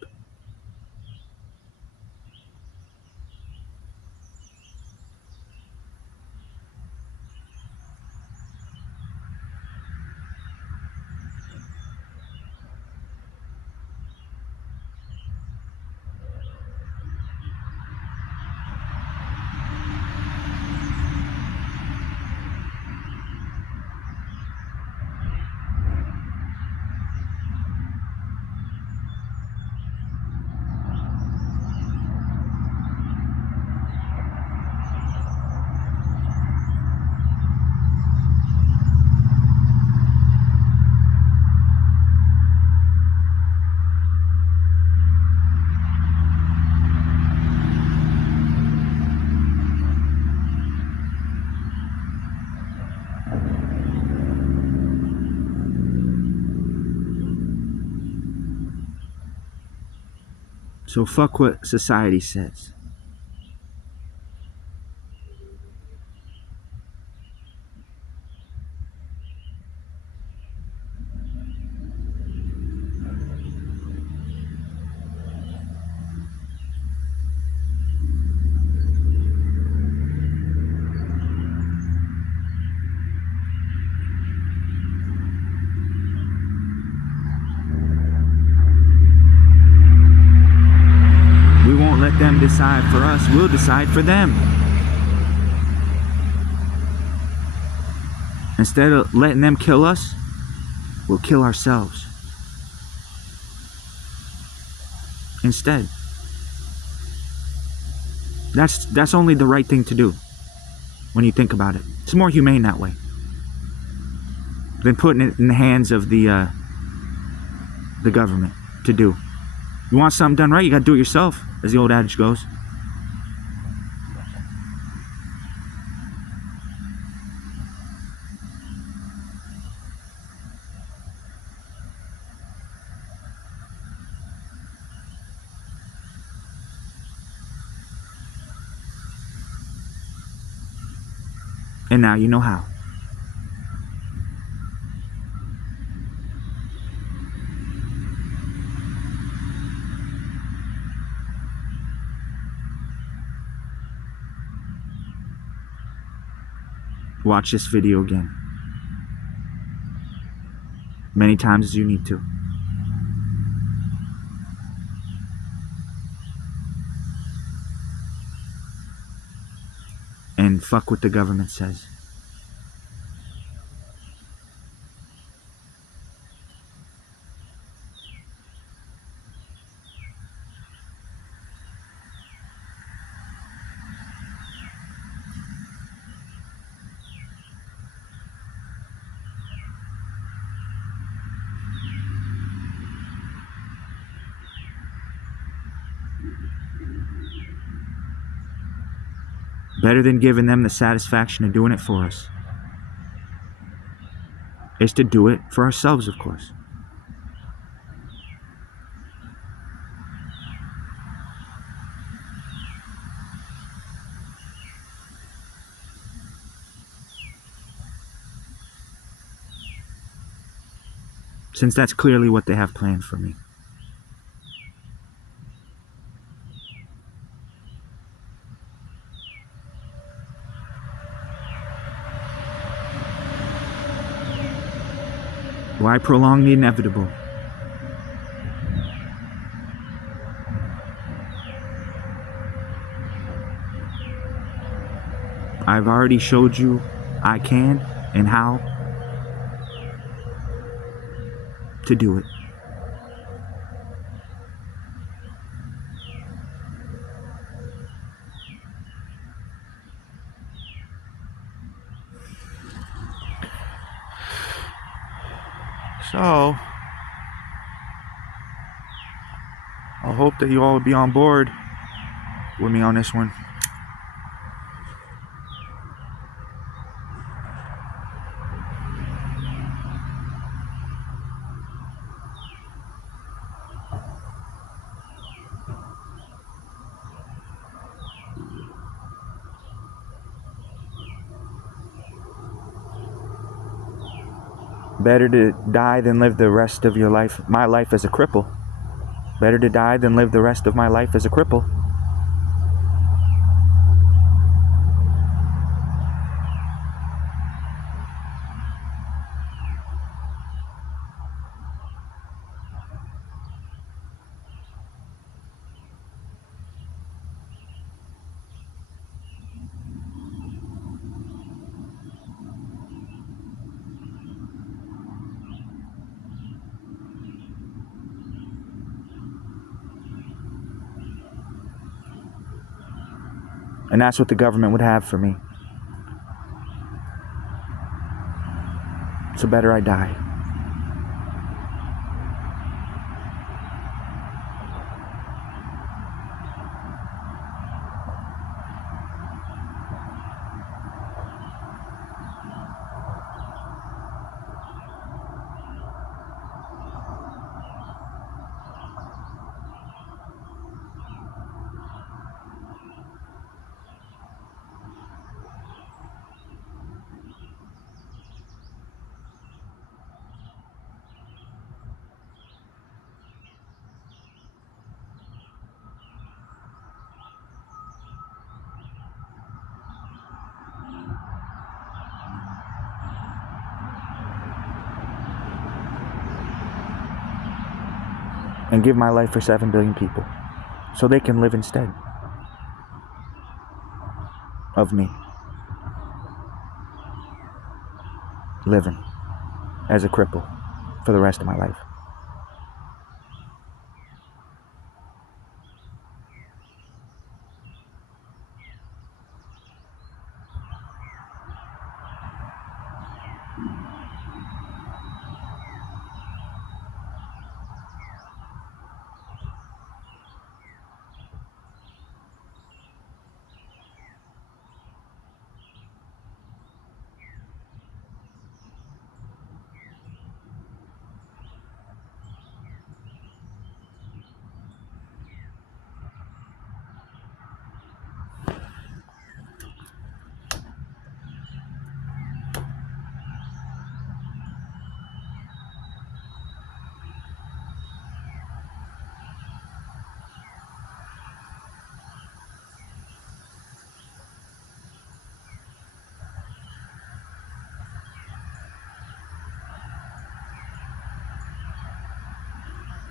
So fuck what society says. We won't let them decide for us. We'll decide for them. Instead of letting them kill us, we'll kill ourselves. Instead. That's only the right thing to do when you think about it. It's more humane that way than putting it in the hands of the government to do. You want something done right, you gotta do it yourself, as the old adage goes. And now you know how. Watch this video again. Many times as you need to. And fuck what the government says. Better than giving them the satisfaction of doing it for us is to do it for ourselves, of course. Since that's clearly what they have planned for me. Why prolong the inevitable? I've already showed you I can and how to do it. So, I hope that you all will be on board with me on this one. Better to die than live the rest of your life, my life as a cripple. Better to die than live the rest of my life as a cripple. And that's what the government would have for me. So better I die. And give my life for 7 billion people so they can live instead of me living as a cripple for the rest of my life.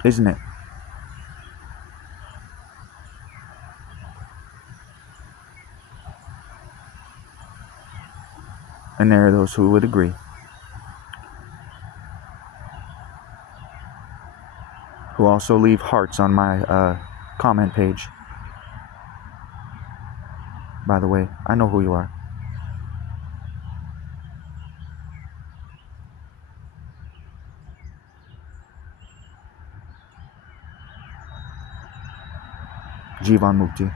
Isn't it? And there are those who would agree. Who also leave hearts on my comment page. By the way, I know who you are. Jivan Mukti.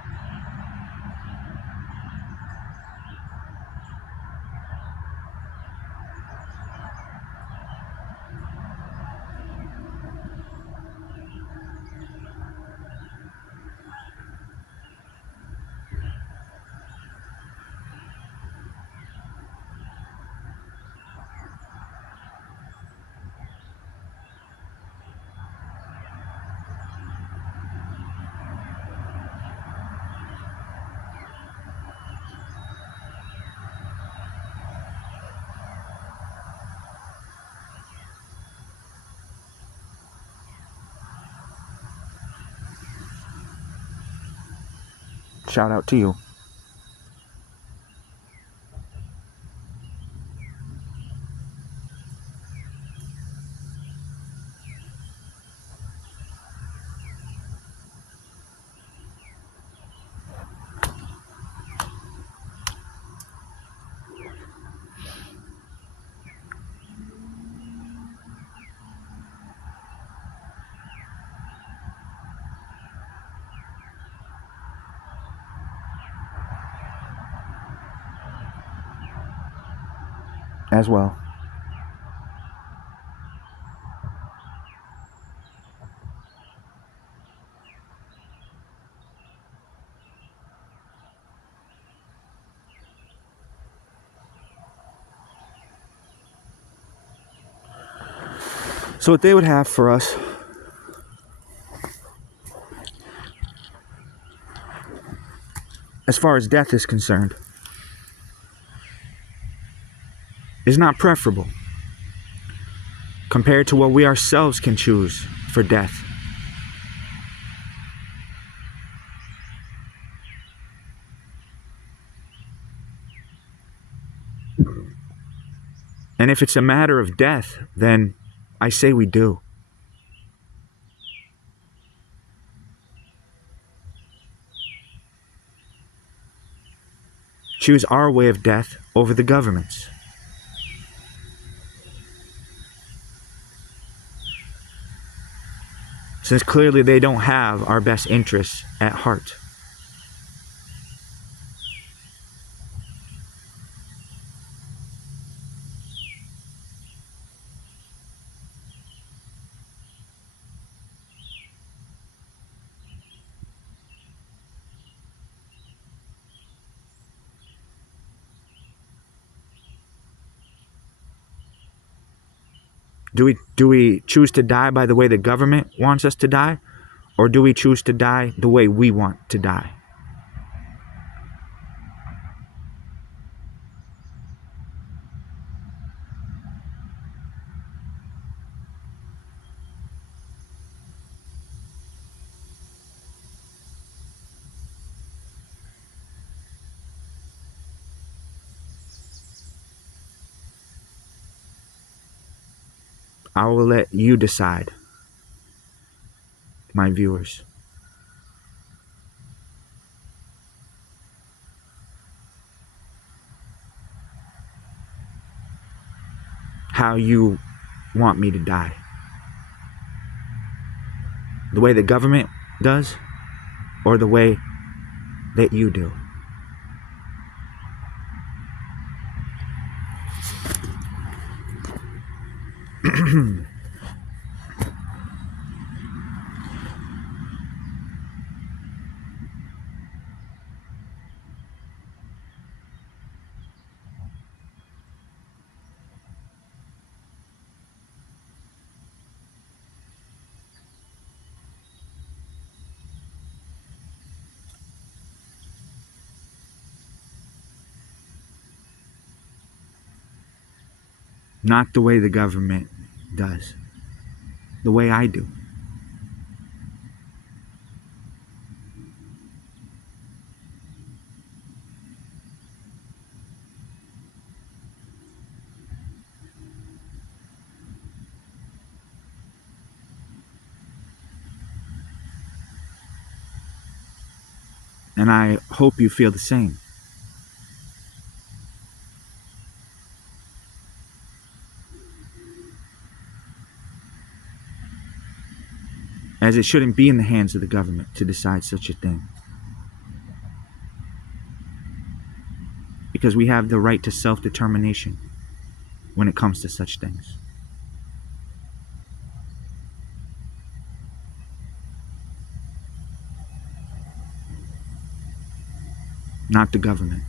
Shout out to you. As well. So what they would have for us as far as death is concerned is not preferable compared to what we ourselves can choose for death. And if it's a matter of death, then I say we do. Choose our way of death over the government's. Since clearly they don't have our best interests at heart. Do we choose to die by the way the government wants us to die? Or do we choose to die the way we want to die? I will let you decide, my viewers. How you want me to die. The way the government does, or the way that you do. Not the way the government does. The way I do. And I hope you feel the same. As it shouldn't be in the hands of the government to decide such a thing. Because we have the right to self-determination when it comes to such things. Not the government,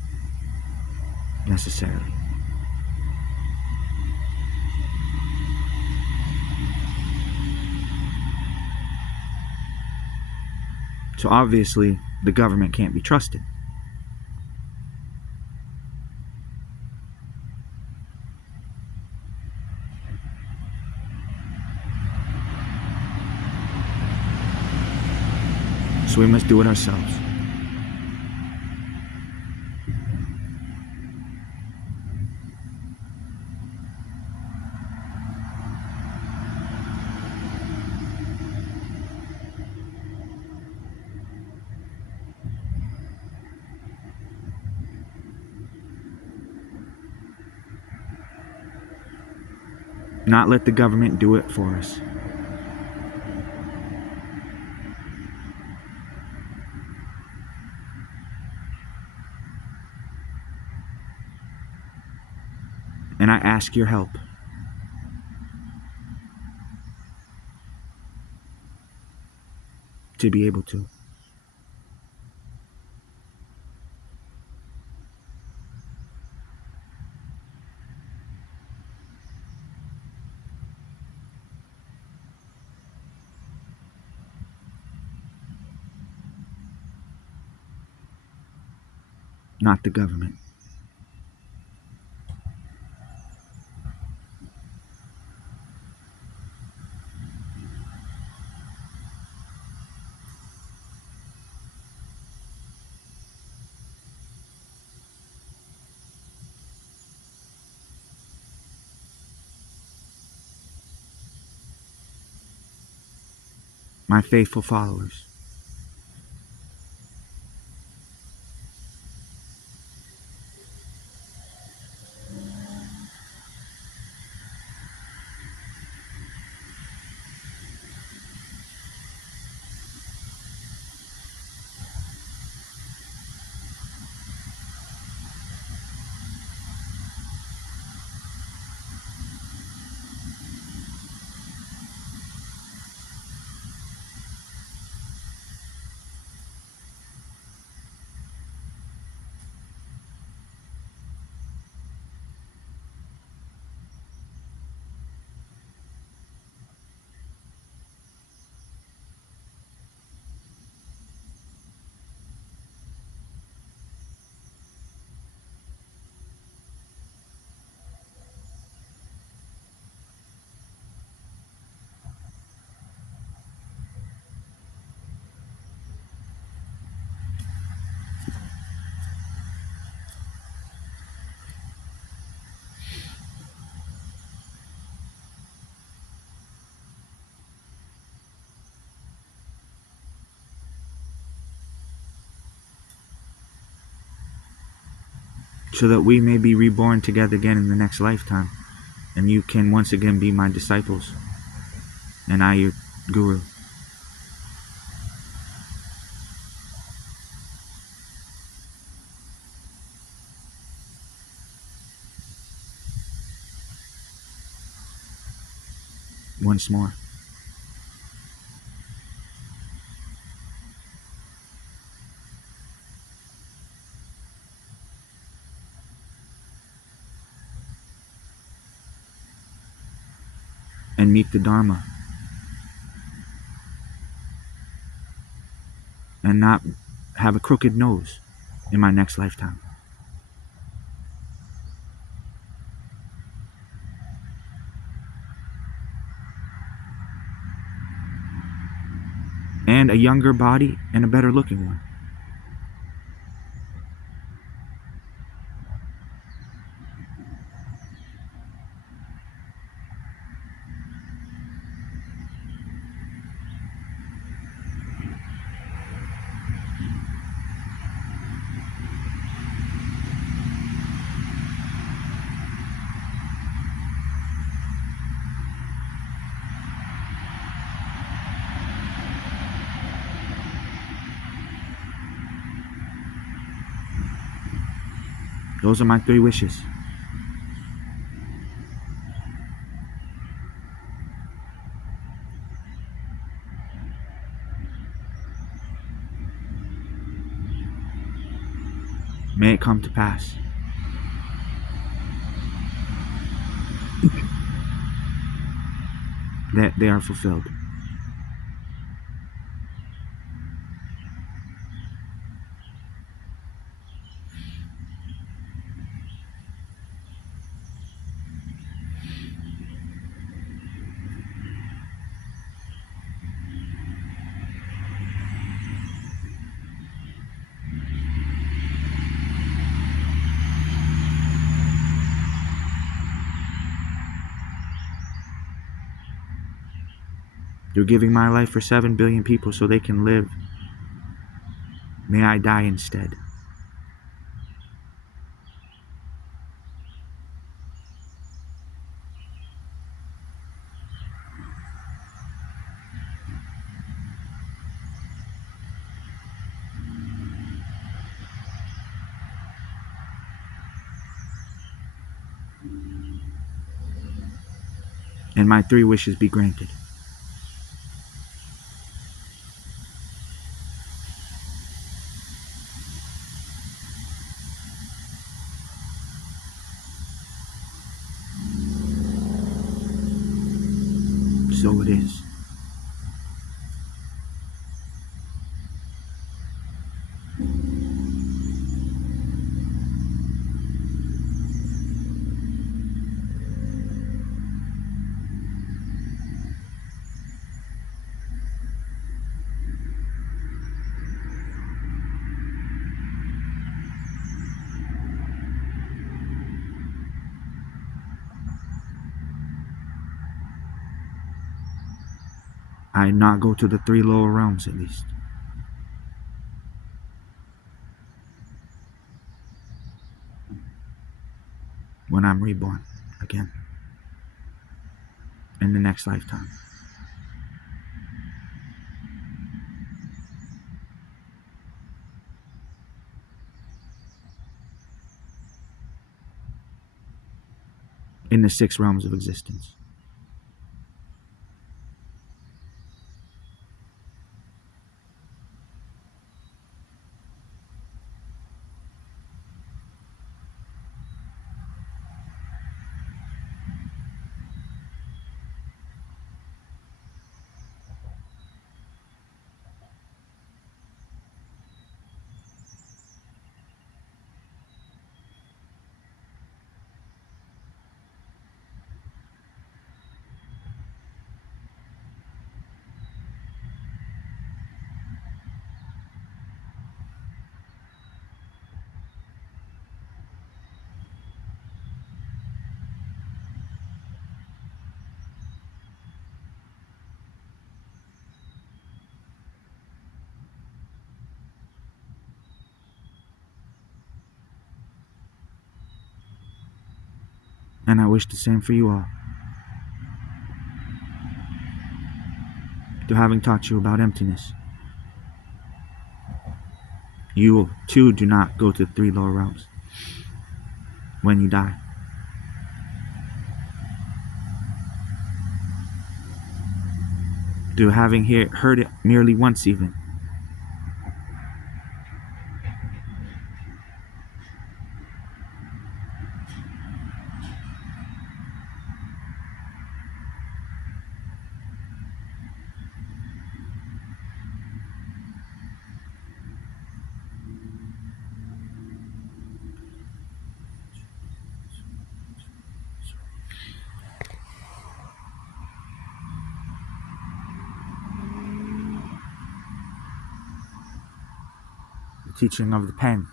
necessarily. So obviously, the government can't be trusted. So we must do it ourselves. Not let the government do it for us. And I ask your help to be able to. Not the government. My faithful followers. So that we may be reborn together again in the next lifetime. And you can once again be my disciples. And I your guru. Once more. And meet the Dharma. And not have a crooked nose in my next lifetime. And a younger body and a better looking one. Those are my 3 wishes. May it come to pass. That they are fulfilled. You're giving my life for 7 billion people so they can live. May I die instead. and my 3 wishes be granted. So it is. I not go to the 3 lower realms at least. When I'm reborn again. In the next lifetime. In the 6 realms of existence. And I wish the same for you all. To having taught you about emptiness. You too do not go to the 3 lower realms when you die. To having heard it merely once even. The teaching of the pen.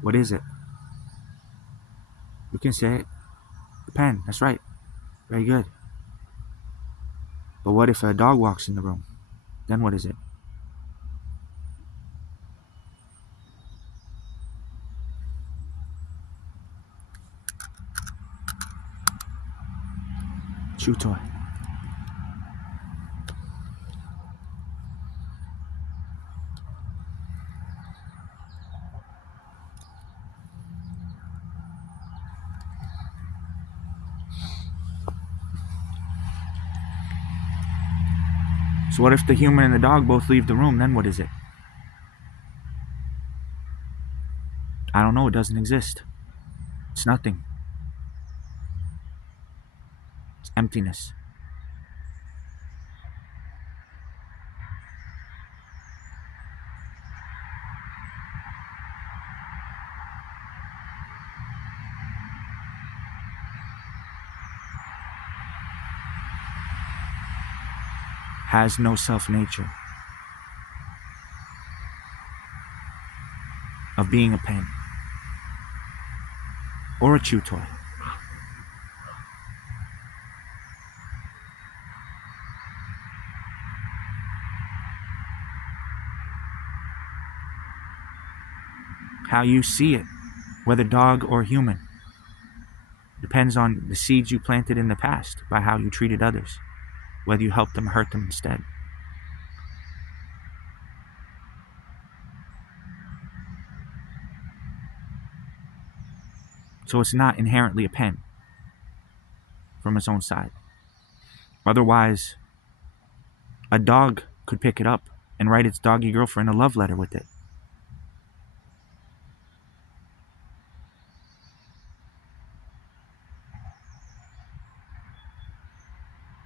What is it? You can say it. The pen, that's right. Very good. But what if a dog walks in the room? Then what is it? Chew toy. So what if the human and the dog both leave the room? Then what is it? I don't know. It doesn't exist. It's nothing. It's emptiness. Has no self-nature. Of being a pen. Or a chew toy. How you see it, whether dog or human, depends on the seeds you planted in the past by how you treated others, whether you helped them or hurt them instead. So it's not inherently a pen from its own side. Otherwise, a dog could pick it up and write its doggy girlfriend a love letter with it.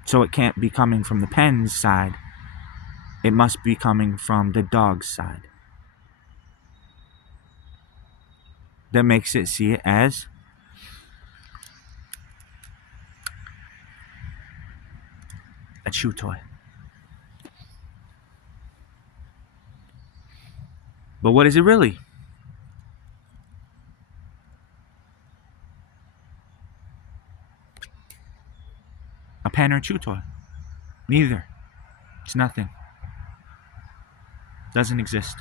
So it can't be coming from the pen's side. It must be coming from the dog's side. That makes it see it as a chew toy. But what is it really? A pen or a chew toy? Neither. It's nothing. Doesn't exist.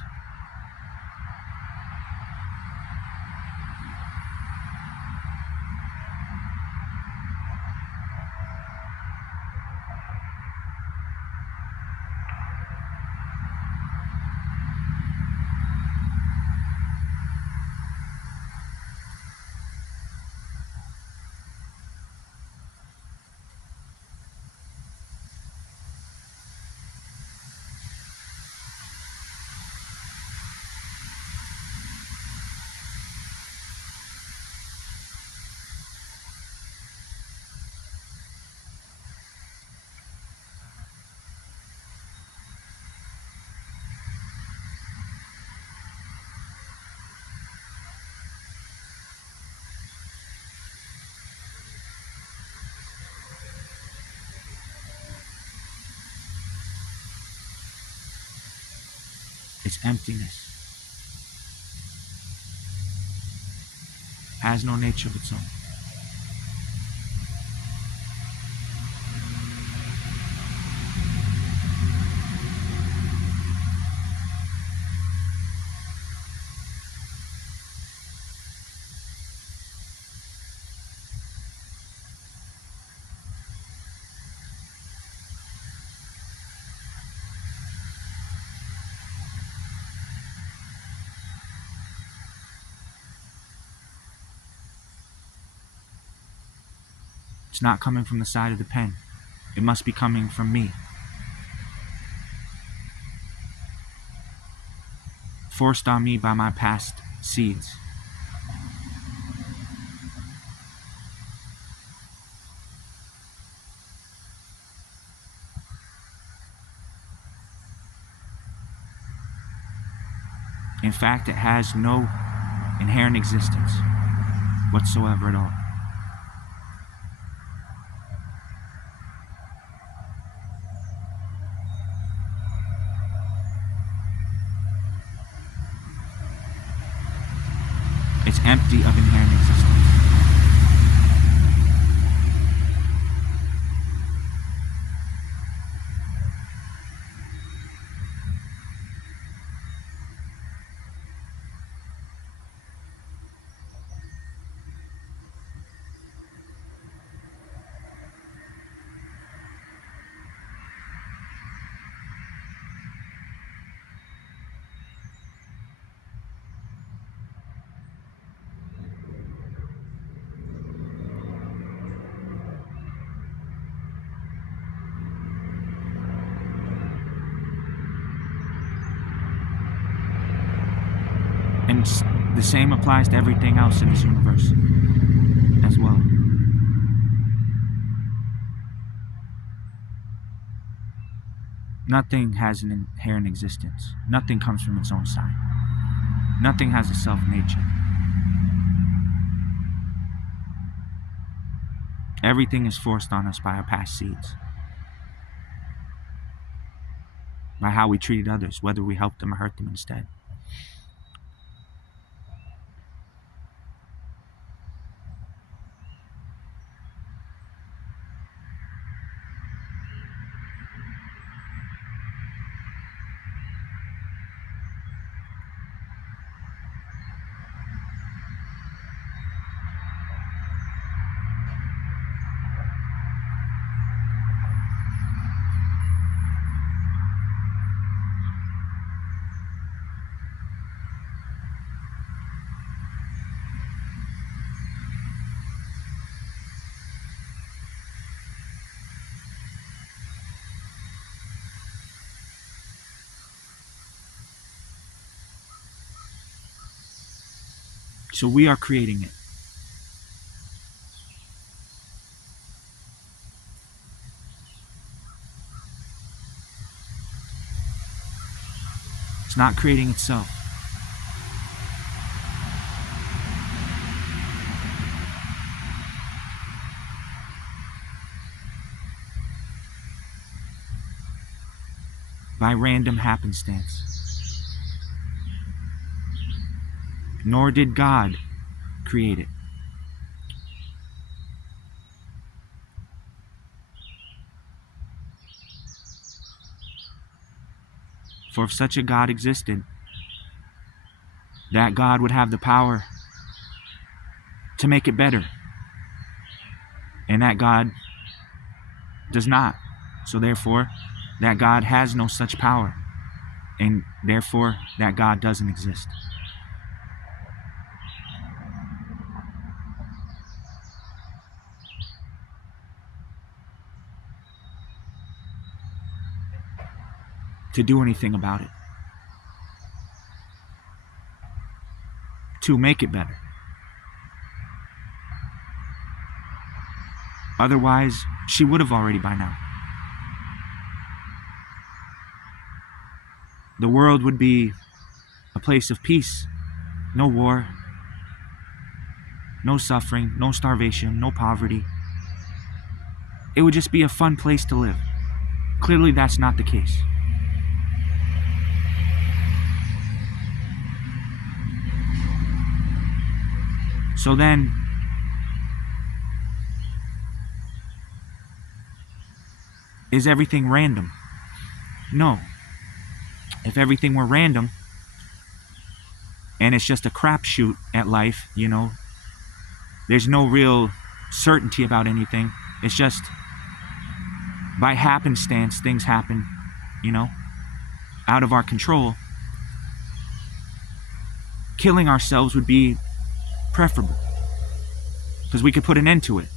It's emptiness. Has no nature of its own. It's not coming from the side of the pen. It must be coming from me. Forced on me by my past seeds. In fact, it has no inherent existence whatsoever at all. It's empty of inherent existence. And the same applies to everything else in this universe as well. Nothing has an inherent existence. Nothing comes from its own side. Nothing has a self-nature. Everything is forced on us by our past seeds. By how we treated others, whether we helped them or hurt them instead. So we are creating it. It's not creating itself. By random happenstance. Nor did God create it. For if such a God existed, that God would have the power to make it better. And that God does not. So therefore, that God has no such power. And therefore, that God doesn't exist. To do anything about it. To make it better. Otherwise, she would have already by now. The world would be a place of peace. No war. No suffering. No starvation. No poverty. It would just be a fun place to live. Clearly, that's not the case. So then, is everything random? No. If everything were random, and it's just a crapshoot at life, there's no real certainty about anything. It's just by happenstance things happen, out of our control. Killing ourselves would be preferable because we could put an end to it.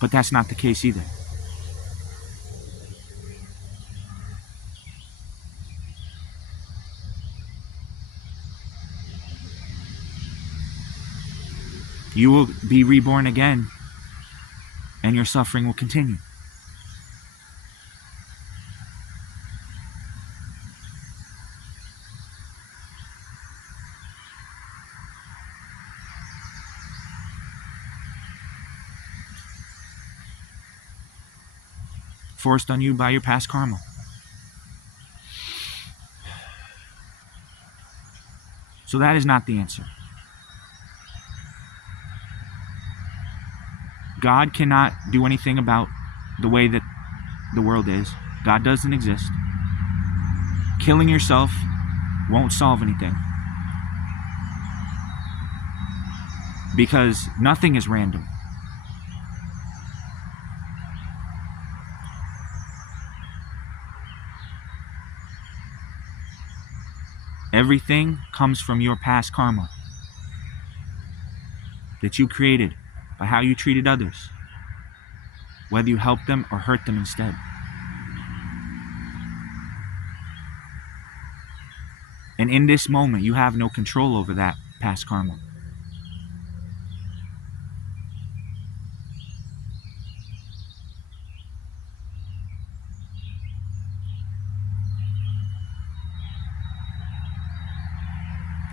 But that's not the case either. You will be reborn again, and your suffering will continue. Forced on you by your past karma. So that is not the answer. God cannot do anything about the way that the world is. God doesn't exist. Killing yourself won't solve anything. Because nothing is random. Everything comes from your past karma that you created by how you treated others, whether you helped them or hurt them instead. And in this moment, you have no control over that past karma.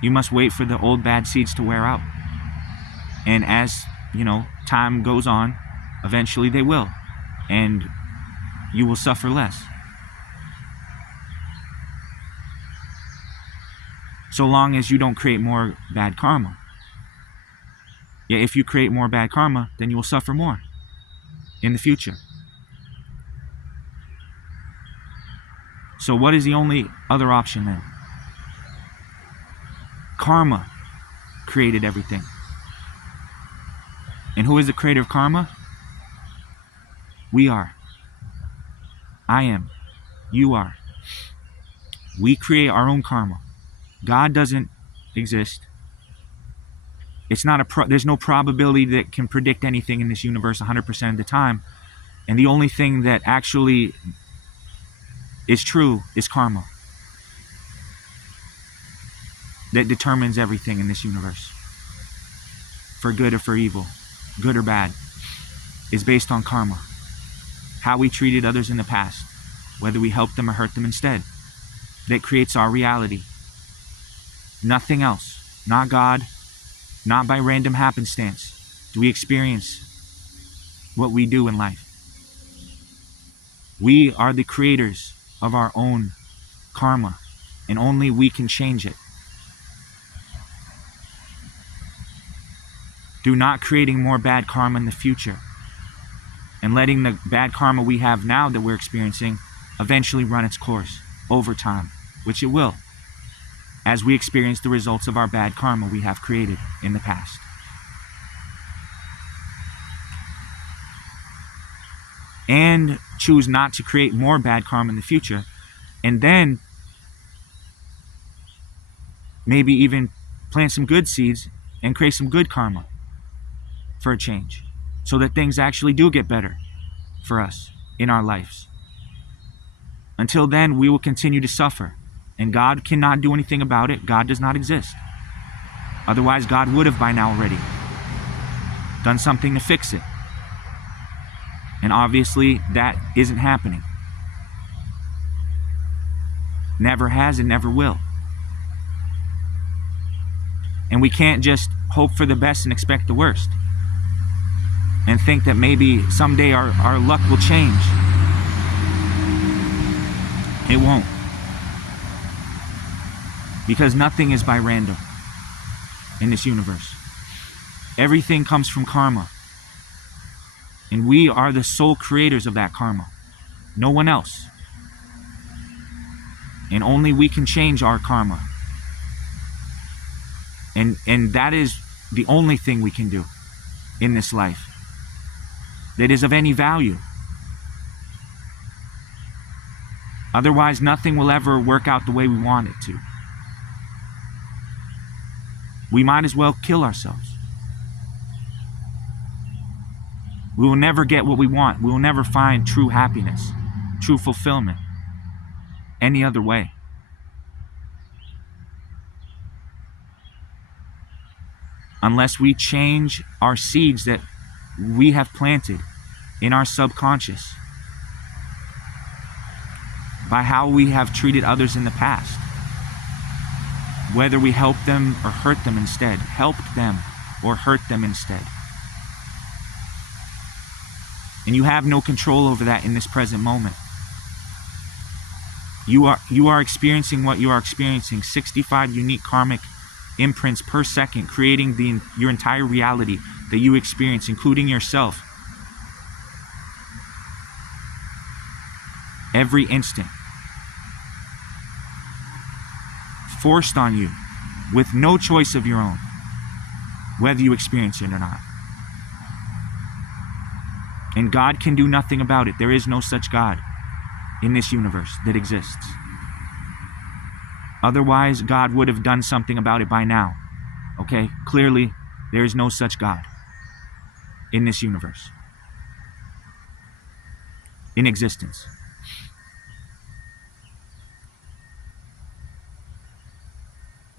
You must wait for the old bad seeds to wear out. And as, time goes on, eventually they will. And you will suffer less. So long as you don't create more bad karma. Yeah, if you create more bad karma, then you will suffer more in the future. So what is the only other option then? Karma created everything. And who is the creator of karma? We are. I am. You are. We create our own karma. God doesn't exist. It's not there's no probability that can predict anything in this universe 100% of the time. And the only thing that actually is true is karma. that determines everything in this universe, for good or for evil, good or bad, is based on karma. How we treated others in the past, whether we helped them or hurt them instead. That creates our reality. Nothing else. Not God, not by random happenstance do we experience what we do in life. We are the creators of our own karma, and only we can change it. Through not creating more bad karma in the future, and letting the bad karma we have now that we're experiencing eventually run its course over time, which it will, as we experience the results of our bad karma we have created in the past. And choose not to create more bad karma in the future, and then maybe even plant some good seeds and create some good karma for a change, so that things actually do get better for us in our lives. Until then, we will continue to suffer, and God cannot do anything about it. God does not exist. Otherwise, God would have by now already done something to fix it. And obviously, that isn't happening. Never has and never will. And we can't just hope for the best and expect the worst, and think that maybe someday our luck will change. It won't. Because nothing is by random in this universe. Everything comes from karma. And we are the sole creators of that karma. No one else. And only we can change our karma. And that is the only thing we can do in this life that is of any value. Otherwise, nothing will ever work out the way we want it to. We might as well kill ourselves. We will never get what we want. We will never find true happiness, true fulfillment, any other way. Unless we change our seeds that we have planted in our subconscious by how we have treated others in the past. Whether we helped them or hurt them instead. Helped them or hurt them instead. And you have no control over that in this present moment. You are experiencing what you are experiencing. 65 unique karmic imprints per second, creating your entire reality that you experience, including yourself. Every instant. Forced on you, with no choice of your own, whether you experience it or not. And God can do nothing about it. There is no such God in this universe that exists. Otherwise, God would have done something about it by now. Okay? Clearly, there is no such God in this universe, in existence.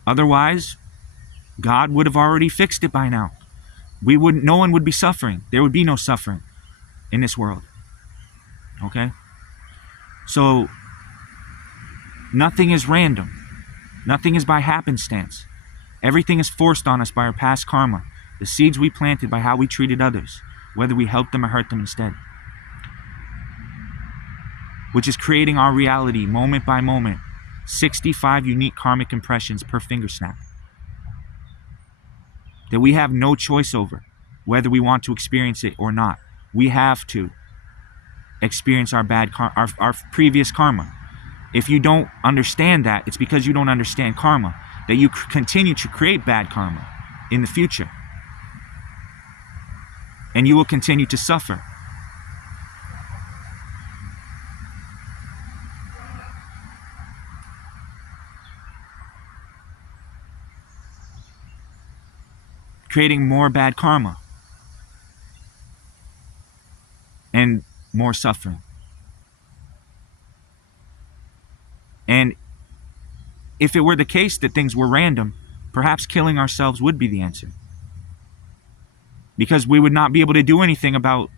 Otherwise, God would have already fixed it by now. No one would be suffering. There would be no suffering in this world. Okay? So, nothing is random. Nothing is by happenstance. Everything is forced on us by our past karma. The seeds we planted by how we treated others, whether we helped them or hurt them instead. Which is creating our reality moment by moment. 65 unique karmic impressions per finger snap. That we have no choice over, whether we want to experience it or not. We have to experience our previous karma. If you don't understand that, it's because you don't understand karma, that you continue to create bad karma in the future. And you will continue to suffer. Creating more bad karma. And more suffering. And if it were the case that things were random, perhaps killing ourselves would be the answer. Because we would not be able to do anything about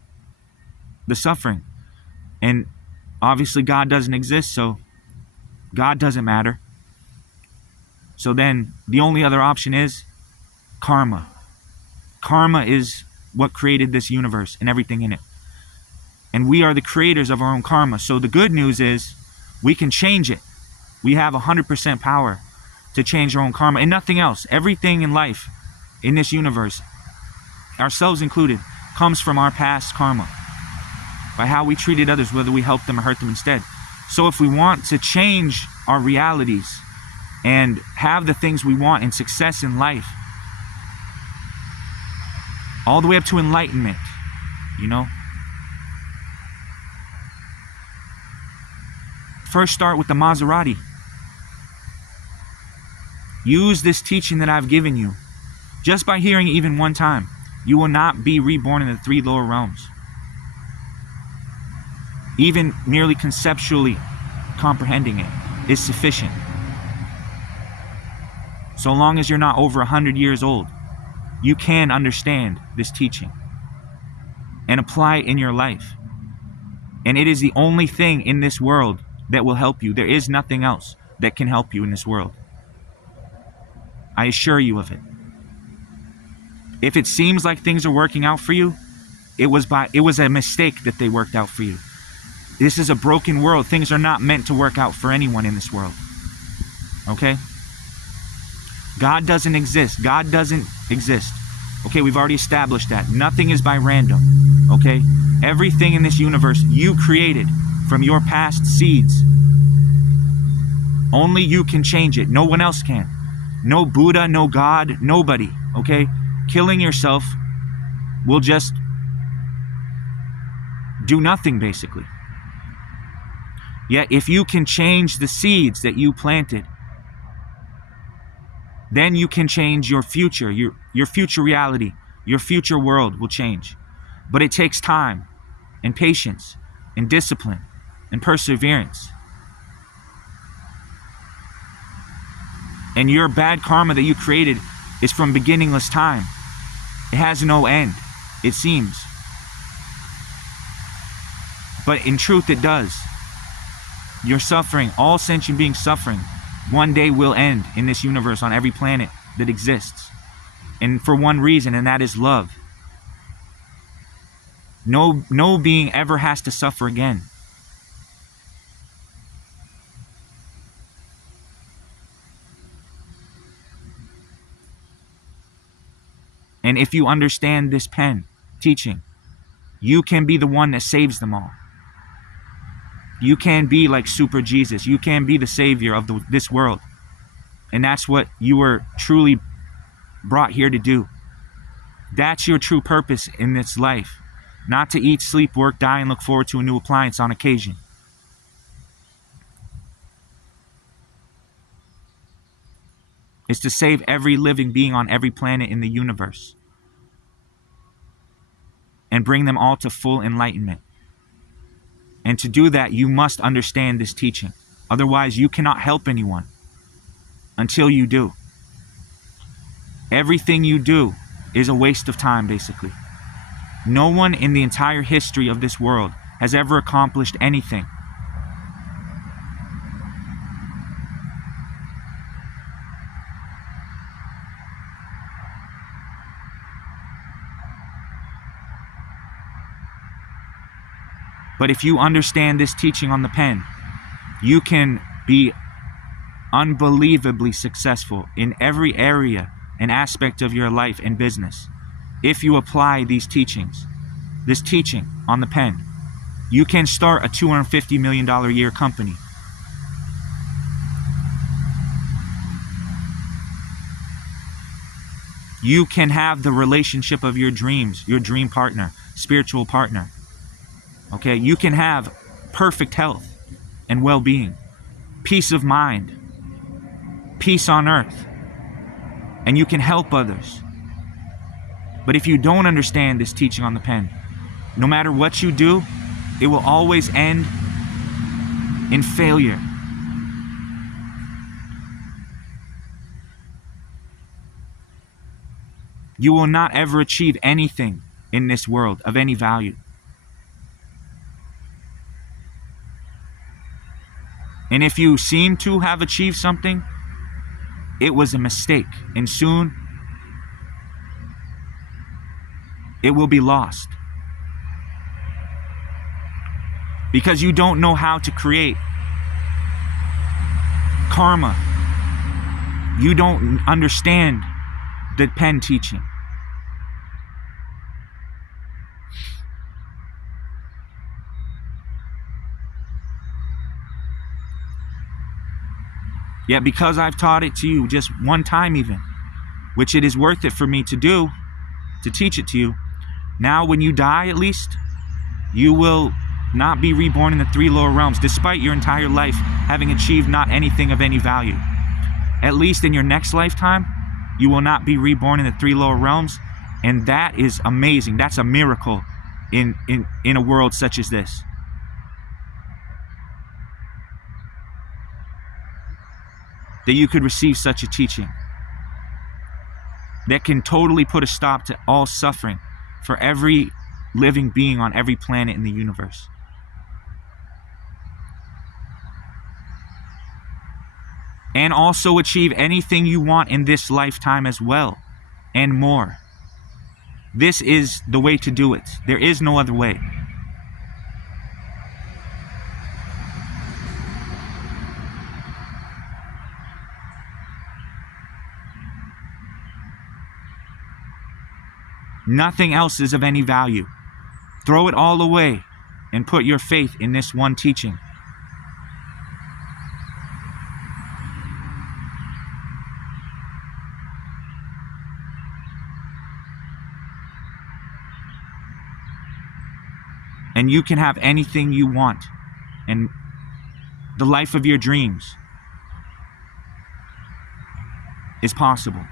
the suffering. And obviously God doesn't exist, so God doesn't matter. So then the only other option is karma. Karma is what created this universe and everything in it. And we are the creators of our own karma. So the good news is we can change it. We have 100% power to change our own karma and nothing else. Everything in life, in this universe, ourselves included, comes from our past karma. By how we treated others, whether we helped them or hurt them instead. So if we want to change our realities and have the things we want and success in life, all the way up to enlightenment, you know, first start with the Maserati. Use this teaching that I've given you. Just by hearing it even one time, you will not be reborn in the 3 lower realms. Even merely conceptually comprehending it is sufficient. So long as you're not over 100 years old, you can understand this teaching and apply it in your life. And it is the only thing in this world that will help you. There is nothing else that can help you in this world. I assure you of it. If it seems like things are working out for you, it was a mistake that they worked out for you. This is a broken world. Things are not meant to work out for anyone in this world. Okay? God doesn't exist. God doesn't exist. Okay, we've already established that. Nothing is by random. Okay? Everything in this universe you created from your past seeds. Only you can change it. No one else can. No Buddha, no God, nobody. Okay? Killing yourself will just do nothing, basically. Yet if you can change the seeds that you planted, then you can change your future, your future reality, your future world will change. But it takes time and patience and discipline and perseverance. And your bad karma that you created is from beginningless time. It has no end, it seems. But in truth it does. Your suffering, all sentient beings suffering, one day will end in this universe on every planet that exists. And for one reason, and that is love. No being ever has to suffer again. And if you understand this pen teaching, you can be the one that saves them all. You can be like Super Jesus. You can be the savior of this world. And that's what you were truly brought here to do. That's your true purpose in this life. Not to eat, sleep, work, die, and look forward to a new appliance on occasion. It's to save every living being on every planet in the universe. And bring them all to full enlightenment. And to do that, you must understand this teaching. Otherwise, you cannot help anyone until you do. Everything you do is a waste of time, basically. No one in the entire history of this world has ever accomplished anything. But if you understand this teaching on the pen, you can be unbelievably successful in every area and aspect of your life and business. If you apply these teachings, this teaching on the pen, you can start a $250 million a year company. You can have the relationship of your dreams, your dream partner, spiritual partner. Okay, you can have perfect health and well-being, peace of mind, peace on earth, and you can help others. But if you don't understand this teaching on the pen, no matter what you do, it will always end in failure. You will not ever achieve anything in this world of any value. And if you seem to have achieved something, it was a mistake. And soon, it will be lost. Because you don't know how to create karma. You don't understand the pen teaching. Yet because I've taught it to you just one time even, which it is worth it for me to do, to teach it to you, now when you die at least, you will not be reborn in the three lower realms, despite your entire life having achieved not anything of any value. At least in your next lifetime, you will not be reborn in the three lower realms, and that is amazing. That's a miracle in a world such as this. That you could receive such a teaching that can totally put a stop to all suffering for every living being on every planet in the universe. And also achieve anything you want in this lifetime as well, and more. This is the way to do it. There is no other way. Nothing else is of any value. Throw it all away and put your faith in this one teaching. And you can have anything you want, and the life of your dreams is possible.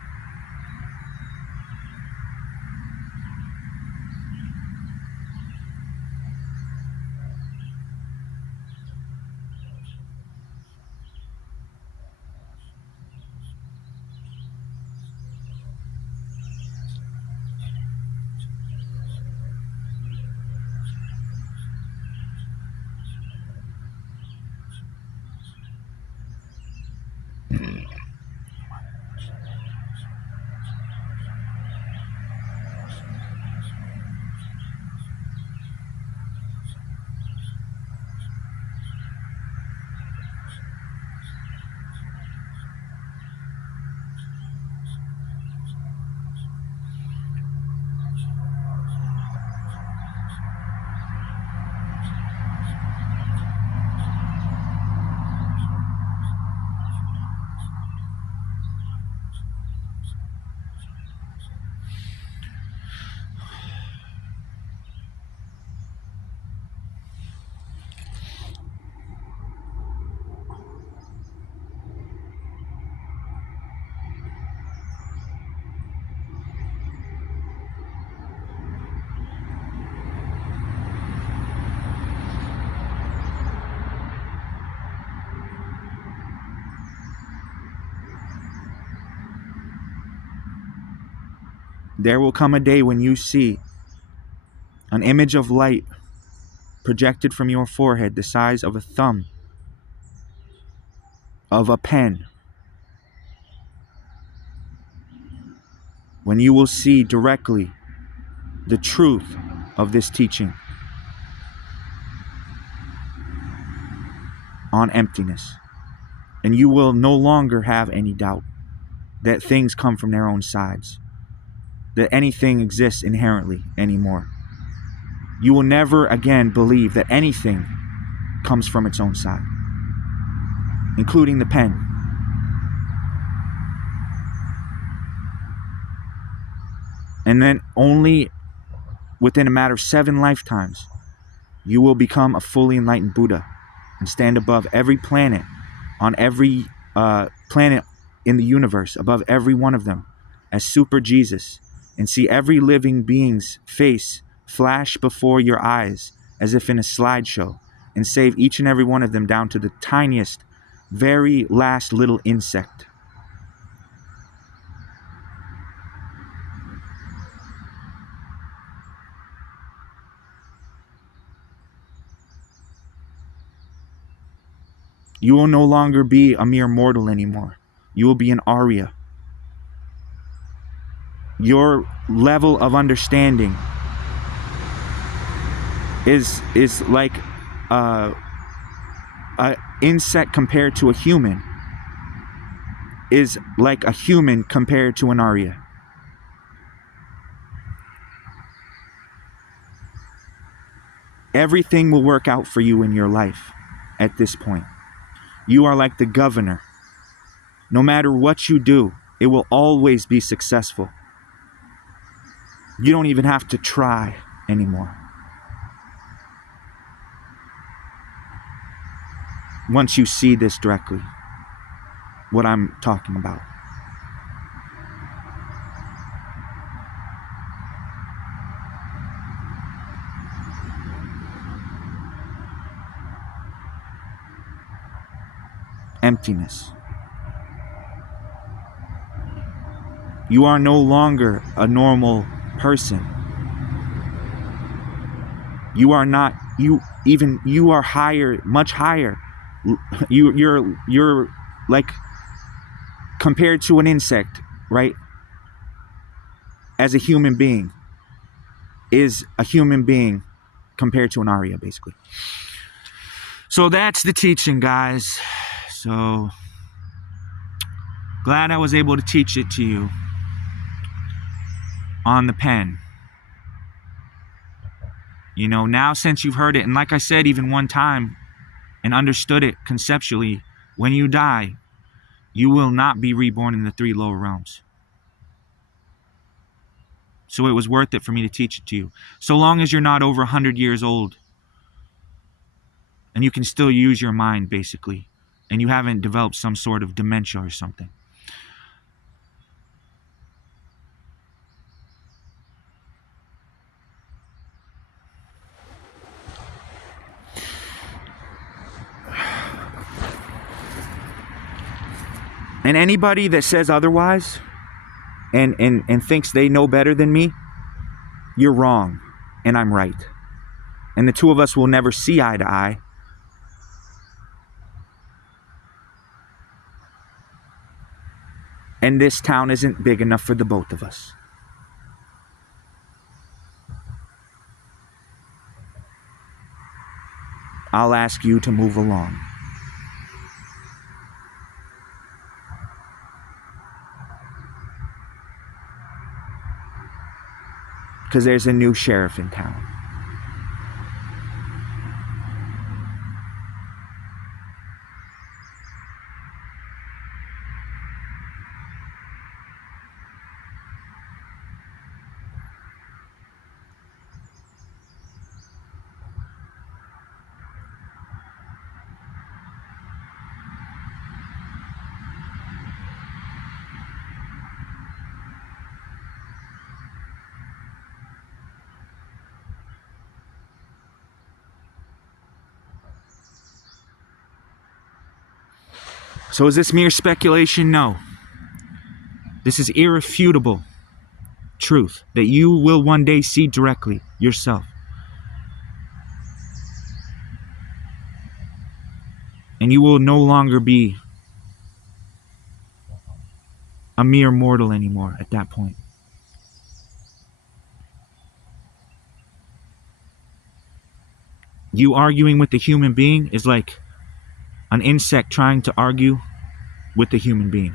There will come a day when you see an image of light projected from your forehead the size of a thumb of a pen. When you will see directly the truth of this teaching on emptiness. And you will no longer have any doubt that things come from their own sides, that anything exists inherently anymore. You will never again believe that anything comes from its own side, including the pen. And then only within a matter of 7 lifetimes, you will become a fully enlightened Buddha and stand above every planet, on every planet in the universe, above every one of them, as Super Jesus, and see every living being's face flash before your eyes as if in a slideshow, and save each and every one of them down to the tiniest, very last little insect. You will no longer be a mere mortal anymore. You will be an Arya. Your level of understanding is like a insect compared to a human, is like a human compared to an Arya. Everything will work out for you in your life at this point. You are like the governor. No matter what you do, it will always be successful. You don't even have to try anymore. Once you see this directly, what I'm talking about. Emptiness. You are no longer a normal person. You are not, you are higher, much higher. You're like, compared to an insect, right? As a human being, is a human being compared to an Arya, basically. So that's the teaching, guys. So glad I was able to teach it to you on the pen. You know, now since you've heard it, and like I said, even one time, and understood it conceptually, when you die, you will not be reborn in the 3 lower realms. So it was worth it for me to teach it to you. So long as you're not over 100 years old, and you can still use your mind, basically, and you haven't developed some sort of dementia or something. And anybody that says otherwise and thinks they know better than me, you're wrong and I'm right. And the two of us will never see eye to eye. And this town isn't big enough for the both of us. I'll ask you to move along. Because there's a new sheriff in town. So is this mere speculation? No. This is irrefutable truth that you will one day see directly yourself. And you will no longer be a mere mortal anymore at that point. You arguing with a human being is like an insect trying to argue with a human being.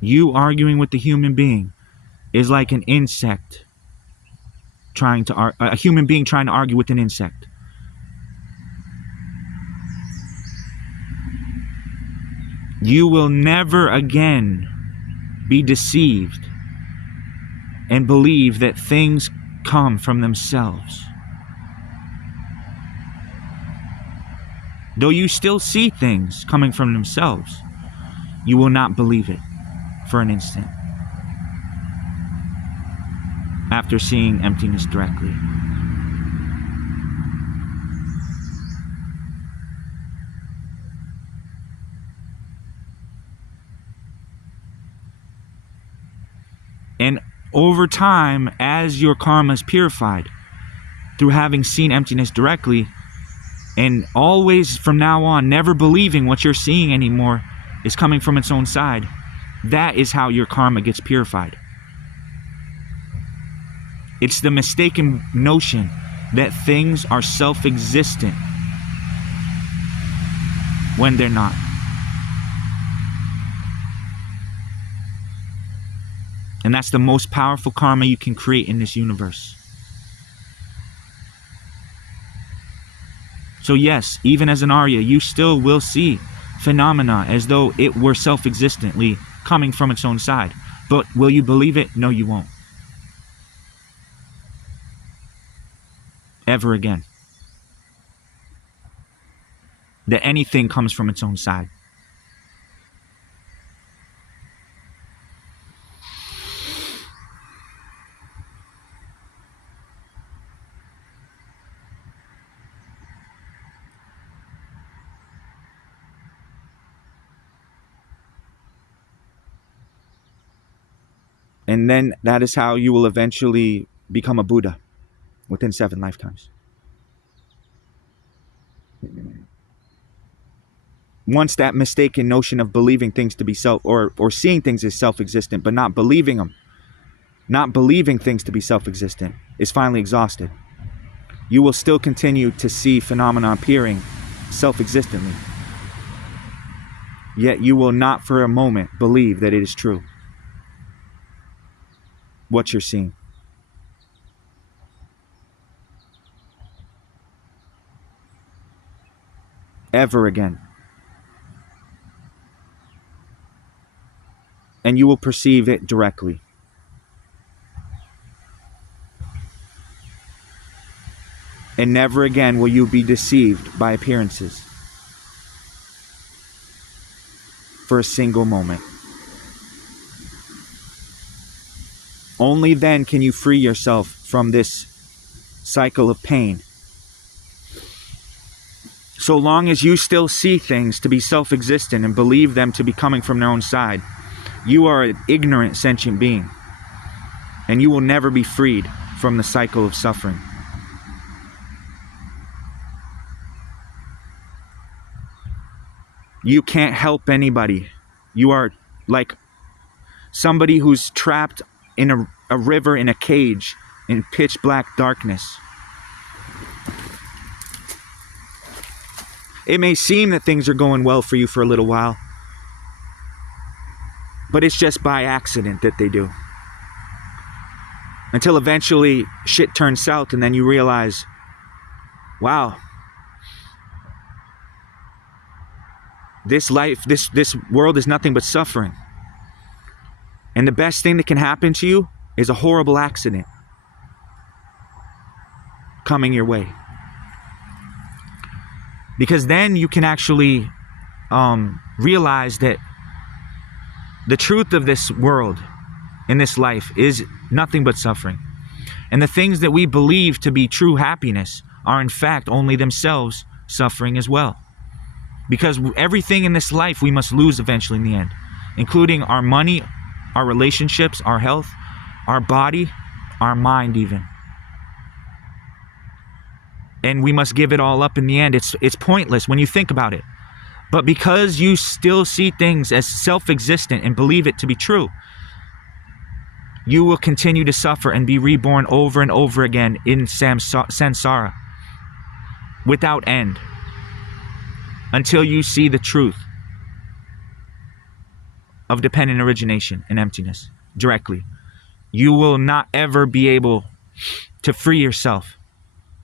You arguing with a human being is like an insect trying to a human being trying to argue with an insect. You will never again be deceived and believe that things come from themselves. Though you still see things coming from themselves, you will not believe it for an instant after seeing emptiness directly. over time, as your karma is purified through having seen emptiness directly, and always from now on never believing what you're seeing anymore is coming from its own side, that is how your karma gets purified. It's the mistaken notion that things are self-existent when they're not. And that's the most powerful karma you can create in this universe. So yes, even as an Arya, you still will see phenomena as though it were self-existently coming from its own side. But will you believe it? No, you won't. Ever again. That anything comes from its own side. And then that is how you will eventually become a Buddha within 7 lifetimes. Once that mistaken notion of believing things to be or seeing things as self-existent, but not believing them, not believing things to be self-existent, is finally exhausted, you will still continue to see phenomena appearing self-existently. Yet you will not for a moment believe that it is true, what you're seeing. Ever again. And you will perceive it directly. And never again will you be deceived by appearances for a single moment. Only then can you free yourself from this cycle of pain. So long as you still see things to be self-existent and believe them to be coming from their own side, you are an ignorant sentient being, and you will never be freed from the cycle of suffering. You can't help anybody. You are like somebody who's trapped in a river in a cage in pitch black darkness. It may seem that things are going well for you for a little while, but it's just by accident that they do. Until eventually shit turns south and then you realize, wow, this life, this world is nothing but suffering. And the best thing that can happen to you is a horrible accident coming your way. Because then you can actually realize that the truth of this world in this life is nothing but suffering. And the things that we believe to be true happiness are in fact only themselves suffering as well. Because everything in this life we must lose eventually in the end, including our money, our relationships, our health, our body, our mind even. And we must give it all up in the end. It's pointless when you think about it. But because you still see things as self-existent and believe it to be true, you will continue to suffer and be reborn over and over again in samsara without end until you see the truth of dependent origination and emptiness directly. You will not ever be able to free yourself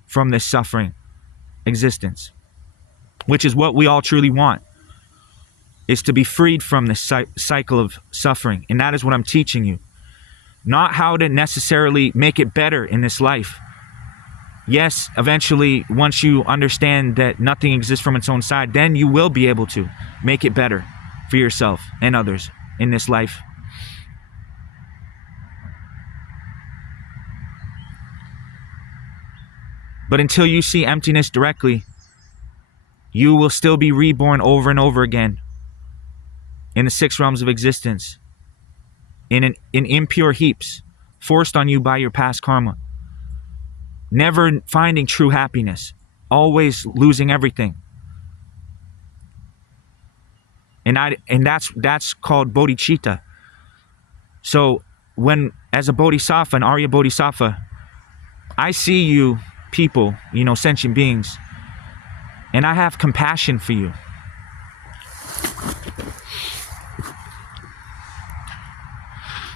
from this suffering existence, which is what we all truly want, is to be freed from this cycle of suffering. And that is what I'm teaching you. Not how to necessarily make it better in this life. Yes, eventually, once you understand that nothing exists from its own side, then you will be able to make it better for yourself and others in this life. But until you see emptiness directly, you will still be reborn over and over again in the 6 realms of existence, in impure heaps forced on you by your past karma. Never finding true happiness, always losing everything. And that's called bodhicitta. So when, as a bodhisattva, an Arya bodhisattva, I see you people, sentient beings, and I have compassion for you.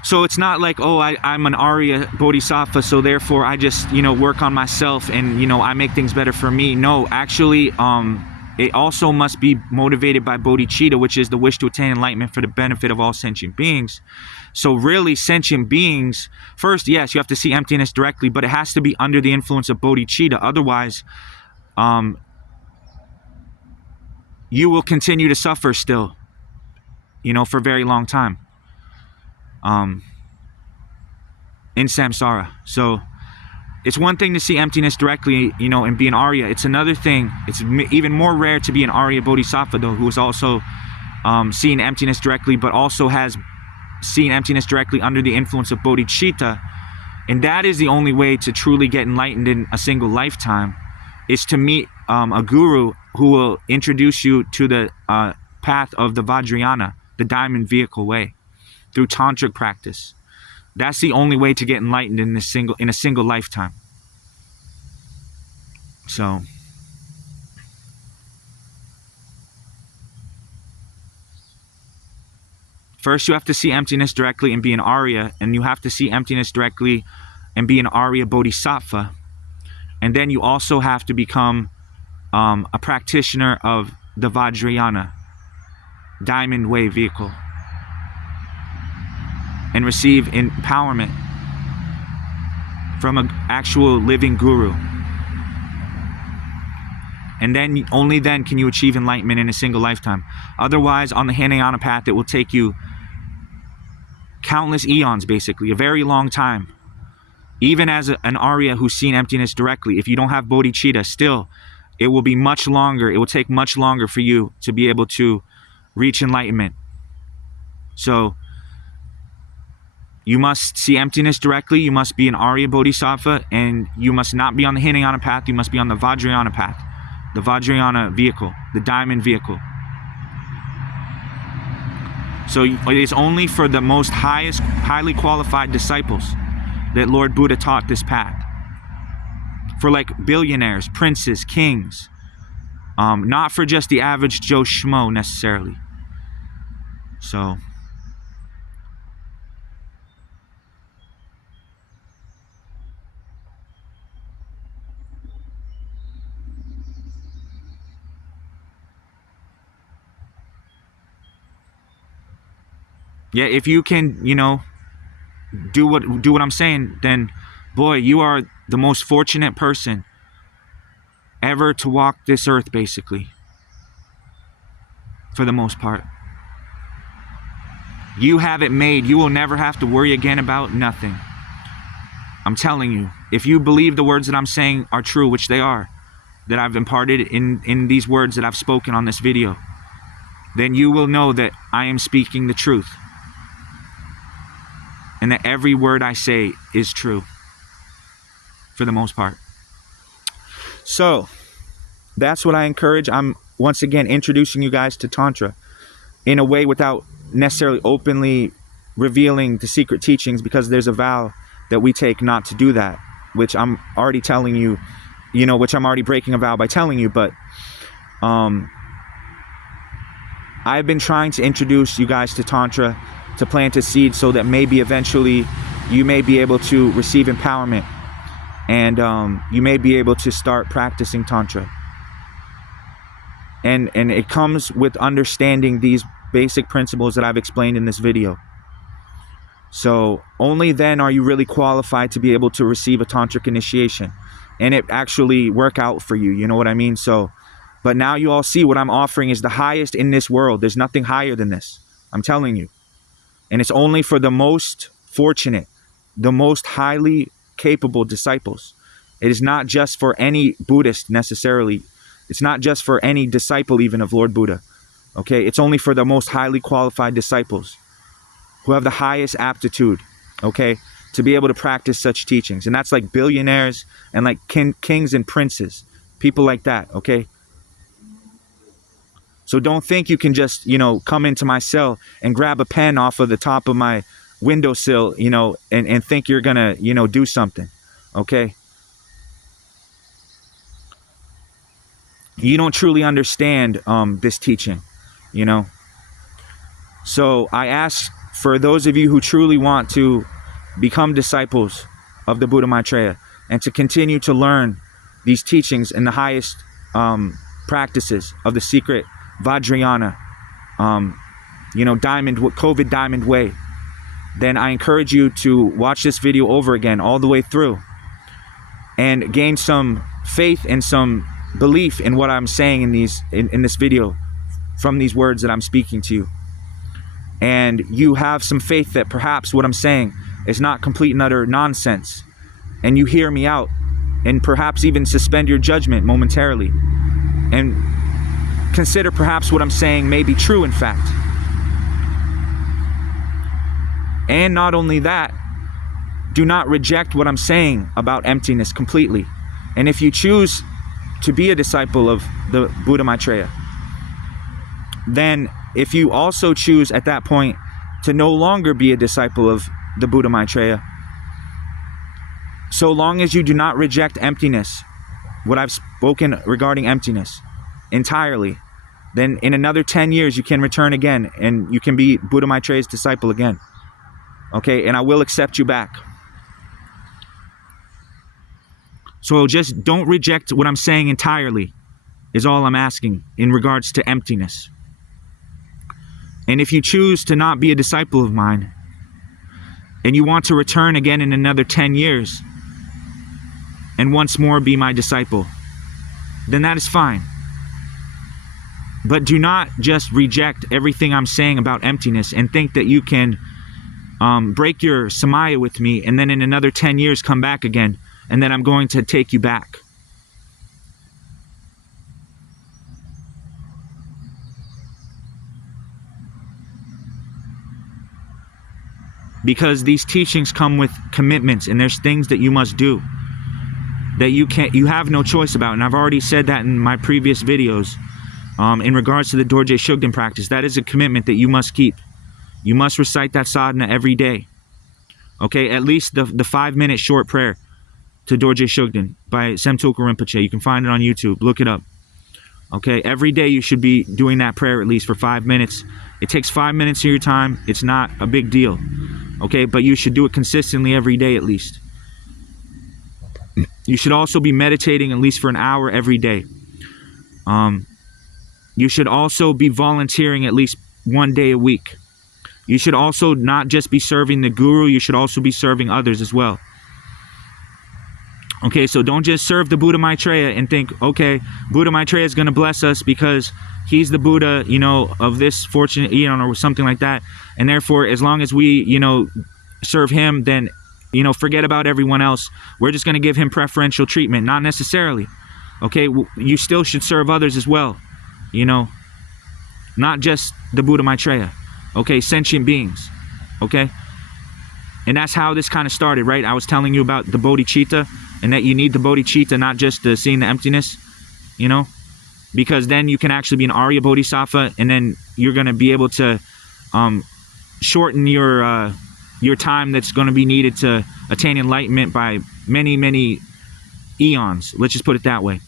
So it's not like, oh, I'm an Arya bodhisattva, so therefore I just, work on myself and, I make things better for me. No, actually, it also must be motivated by bodhicitta, which is the wish to attain enlightenment for the benefit of all sentient beings. So really, sentient beings, first, yes, you have to see emptiness directly, but it has to be under the influence of bodhicitta. Otherwise, you will continue to suffer still, for a very long time. In samsara. So it's one thing to see emptiness directly, and be an Arya. It's another thing, it's even more rare to be an Arya bodhisattva, though, who is also seeing emptiness directly, but also has seen emptiness directly under the influence of bodhicitta. And that is the only way to truly get enlightened in a single lifetime, is to meet a guru who will introduce you to the path of the Vajrayana, the diamond vehicle way, through tantric practice. That's the only way to get enlightened in a single lifetime. So first you have to see emptiness directly and be an Arya, and you have to see emptiness directly and be an Arya bodhisattva. And then you also have to become a practitioner of the Vajrayana, diamond way vehicle, and receive empowerment from an actual living guru. And then, only then, can you achieve enlightenment in a single lifetime. Otherwise, on the Hinayana path, it will take you countless eons, basically, a very long time. Even as an Arya who's seen emptiness directly, if you don't have bodhicitta, still, it will be much longer. It will take much longer for you to be able to reach enlightenment. So you must see emptiness directly, you must be an Arya bodhisattva, and you must not be on the Hinayana path, you must be on the Vajrayana path, the Vajrayana vehicle, the diamond vehicle. So it is only for the most highly qualified disciples that Lord Buddha taught this path. For like billionaires, princes, kings, not for just the average Joe Schmo necessarily. So yeah, if you can, do what I'm saying, then boy, you are the most fortunate person ever to walk this earth, basically. For the most part. You have it made. You will never have to worry again about nothing. I'm telling you, if you believe the words that I'm saying are true, which they are, that I've imparted in these words that I've spoken on this video, then you will know that I am speaking the truth. And that every word I say is true. For the most part. So, that's what I encourage. I'm once again introducing you guys to Tantra in a way without necessarily openly revealing the secret teachings, because there's a vow that we take not to do that, which I'm already telling you, which I'm already breaking a vow by telling you. But I've been trying to introduce you guys to Tantra, to plant a seed so that maybe eventually you may be able to receive empowerment, and you may be able to start practicing Tantra. And it comes with understanding these basic principles that I've explained in this video. So only then are you really qualified to be able to receive a tantric initiation and it actually work out for you. You know what I mean? So, but now you all see what I'm offering is the highest in this world. There's nothing higher than this. I'm telling you. And it's only for the most fortunate, the most highly capable disciples. It is not just for any Buddhist necessarily. It's not just for any disciple even of Lord Buddha. Okay, it's only for the most highly qualified disciples who have the highest aptitude, okay, to be able to practice such teachings. And that's like billionaires and like kings and princes, people like that, okay? So don't think you can just, come into my cell and grab a pen off of the top of my windowsill, and think you're gonna, do something, okay? You don't truly understand this teaching, So I ask for those of you who truly want to become disciples of the Buddha Maitreya and to continue to learn these teachings in the highest practices of the secret Vajrayana, COVID diamond way, then I encourage you to watch this video over again all the way through and gain some faith and some belief in what I'm saying in this video from these words that I'm speaking to you. And you have some faith that perhaps what I'm saying is not complete and utter nonsense, and you hear me out and perhaps even suspend your judgment momentarily and consider perhaps what I'm saying may be true in fact. And not only that, do not reject what I'm saying about emptiness completely. And if you choose to be a disciple of the Buddha Maitreya, then if you also choose at that point to no longer be a disciple of the Buddha Maitreya, so long as you do not reject emptiness, what I've spoken regarding emptiness entirely, then in another 10 years you can return again and you can be Buddha Maitreya's disciple again. Okay, and I will accept you back. So just don't reject what I'm saying entirely, is all I'm asking in regards to emptiness. And if you choose to not be a disciple of mine, and you want to return again in another 10 years, and once more be my disciple, then that is fine. But do not just reject everything I'm saying about emptiness and think that you can break your samaya with me and then in another 10 years come back again, and then I'm going to take you back. Because these teachings come with commitments, and there's things that you must do that you have no choice about. And I've already said that in my previous videos in regards to the Dorje Shugden practice. That is a commitment that you must keep. You must recite that sadhana every day. Okay, at least the 5-minute short prayer to Dorje Shugden by Semtulka Rinpoche. You can find it on YouTube. Look it up. Okay, every day you should be doing that prayer at least for 5 minutes. It takes 5 minutes of your time. It's not a big deal. Okay, but you should do it consistently every day at least. You should also be meditating at least for an hour every day. You should also be volunteering at least 1 day a week. You should also not just be serving the guru, you should also be serving others as well. Okay, so don't just serve the Buddha Maitreya and think, okay, Buddha Maitreya is going to bless us because he's the Buddha, of this fortunate eon or something like that. And therefore, as long as we, serve him, then, forget about everyone else. We're just going to give him preferential treatment. Not necessarily. Okay, you still should serve others as well. Not just the Buddha Maitreya. Okay, sentient beings. Okay? And that's how this kind of started, right? I was telling you about the bodhicitta and that you need the bodhicitta, not just to seeing the emptiness, because then you can actually be an Arya Bodhisattva, and then you're going to be able to shorten your time that's going to be needed to attain enlightenment by many, many eons. Let's just put it that way.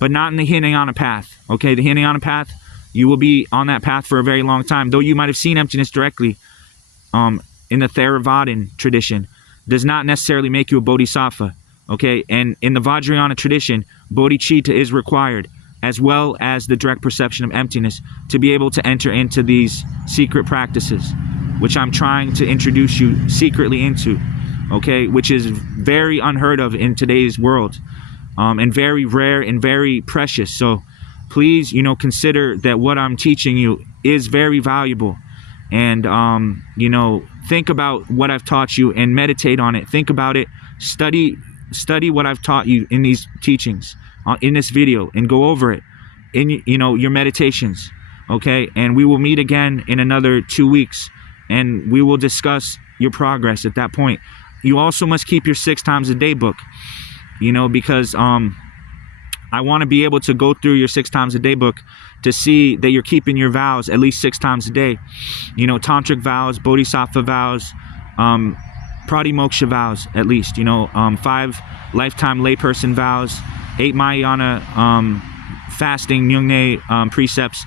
But not in the Hinayana path. Okay, the Hinayana path, you will be on that path for a very long time. Though you might have seen emptiness directly in the Theravadan tradition, does not necessarily make you a bodhisattva. Okay, and in the Vajrayana tradition, bodhicitta is required, as well as the direct perception of emptiness, to be able to enter into these secret practices, which I'm trying to introduce you secretly into, okay, which is very unheard of in today's world, and very rare and very precious. So please, consider that what I'm teaching you is very valuable, and think about what I've taught you and meditate on it. Think about it. Study what I've taught you in these teachings, in this video, and go over it in your meditations. Okay, and we will meet again in another 2 weeks, and we will discuss your progress at that point. you also must keep your 6 times a day book, you know, because I want to be able to go through your 6 times a day book to see that you're keeping your vows at least 6 times a day. You know, tantric vows, bodhisattva vows, pratimoksha vows at least, you know, 5 lifetime layperson vows, 8 Mahayana fasting Nyungne precepts,